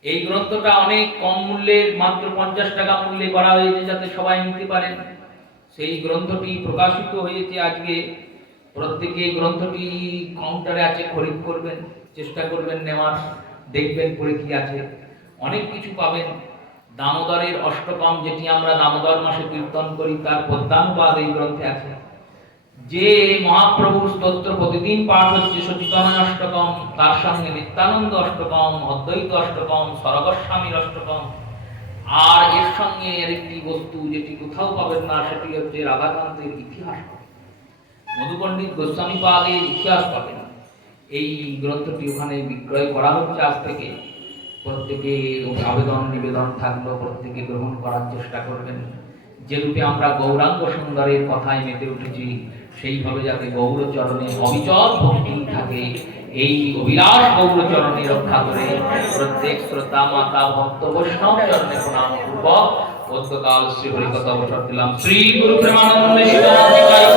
এই গ্রন্থটা অনেক কম মূল্যে, মাত্র 50 টাকা মূল্যে করা হয়েছে, যাতে সবাই নিতে পারেন। সেই গ্রন্থটি প্রকাশিত হয়েছে আজকে। প্রত্যেকে এই গ্রন্থটি কাউন্টারে আছে, খরিদ করবেন, চেষ্টা করবেন নেওয়ার, দেখবেন পড়ে কি আছে, অনেক কিছু পাবেন। দামোদরের অষ্টকম, যেটি আমরা দামোদর মাসে কীর্তন করি, তার পদ্যানুবাদ এই গ্রন্থে আছে। যে মহাপ্রভুর স্তোত্র প্রতিদিন পাঠ হচ্ছে, সচিতনয় অষ্টকম, তার সঙ্গে নিত্যানন্দ অষ্টকম, অদ্বৈত অষ্টকম, সরগোস্বামীর অষ্টকম, আর এর সঙ্গে এর একটি বস্তু যেটি কোথাও পাবেন না, সেটি হচ্ছে রাধাকান্তের ইতিহাস পাবেন, মধুপণ্ডিত গোস্বামী পাদের ইতিহাস পাবেন। এই গ্রন্থটি ওখানে বিক্রয় করা হচ্ছে আজ থেকে। প্রত্যেকে আবেদন নিবেদন থাকলো, প্রত্যেকে গ্রহণ করার চেষ্টা করবেন। যে রূপে আমরা গৌরাঙ্গ সুন্দরের কথায় মেতে উঠেছি, সেইভাবে যাতে গৌরচরণে অবিচল ভক্তি থাকে, এই অভিলাষ গৌরচরণে রক্ষা করে প্রত্যেক শ্রোতা মাতা ভক্ত বৈষ্ণব চরণে প্রণাম পূর্বক গতকাল শ্রী হরিকথা অবসর দিলাম। শ্রী গুরু প্রেমানন্দে শিবাধিকারী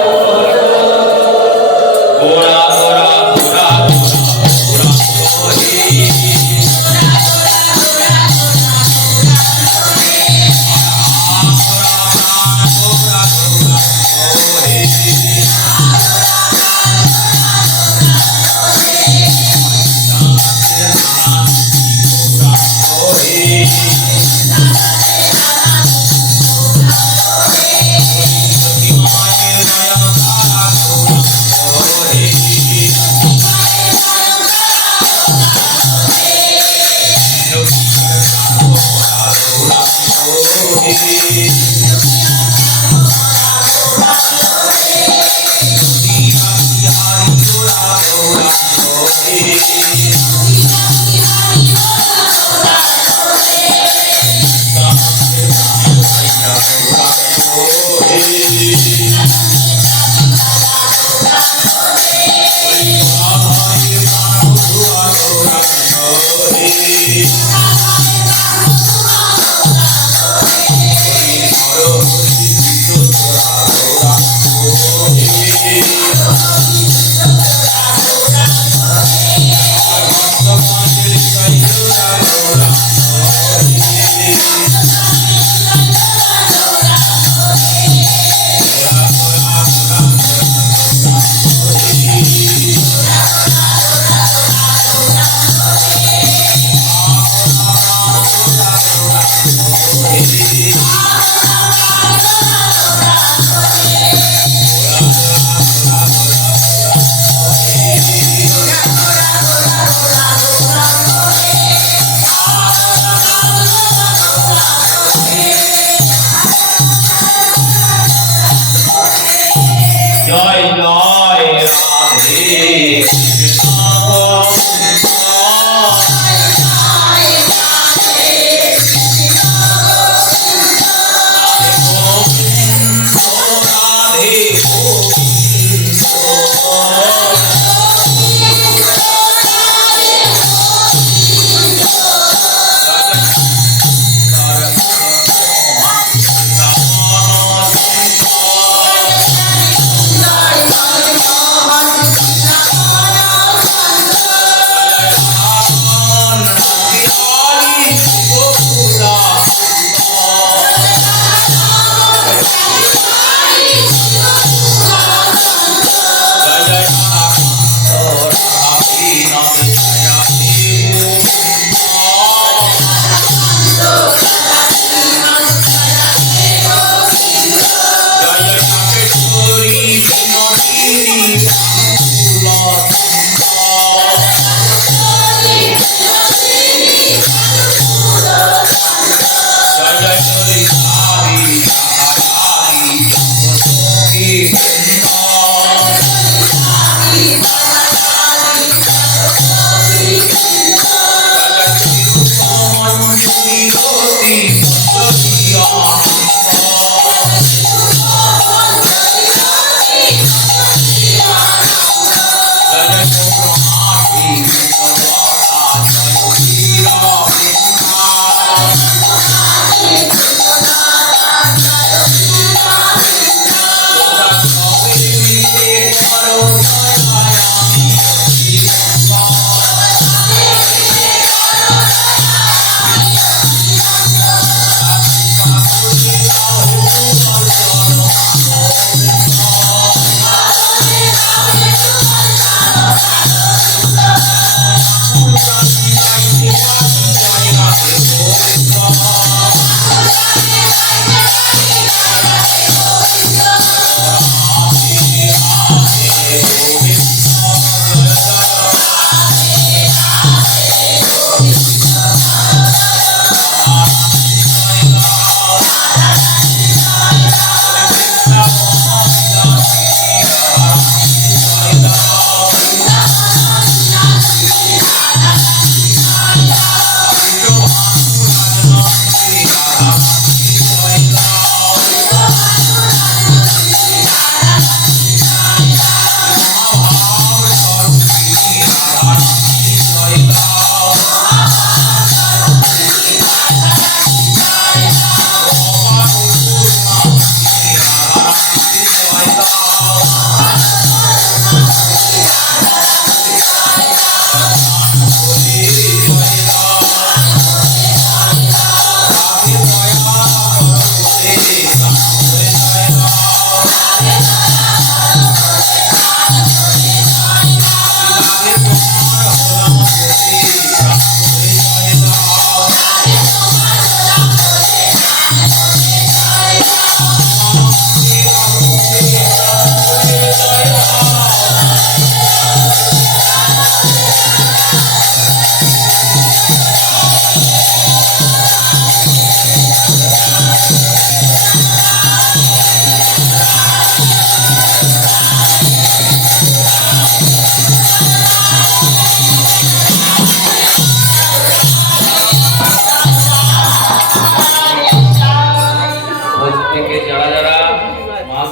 গোরা গোরা গোরা গোরা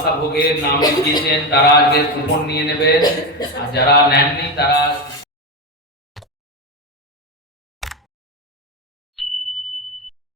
মনসা ভোগের নামে দিয়েছেন তারা আজকে কুপন নিয়ে নেবেন, আর যারা নেননি তারা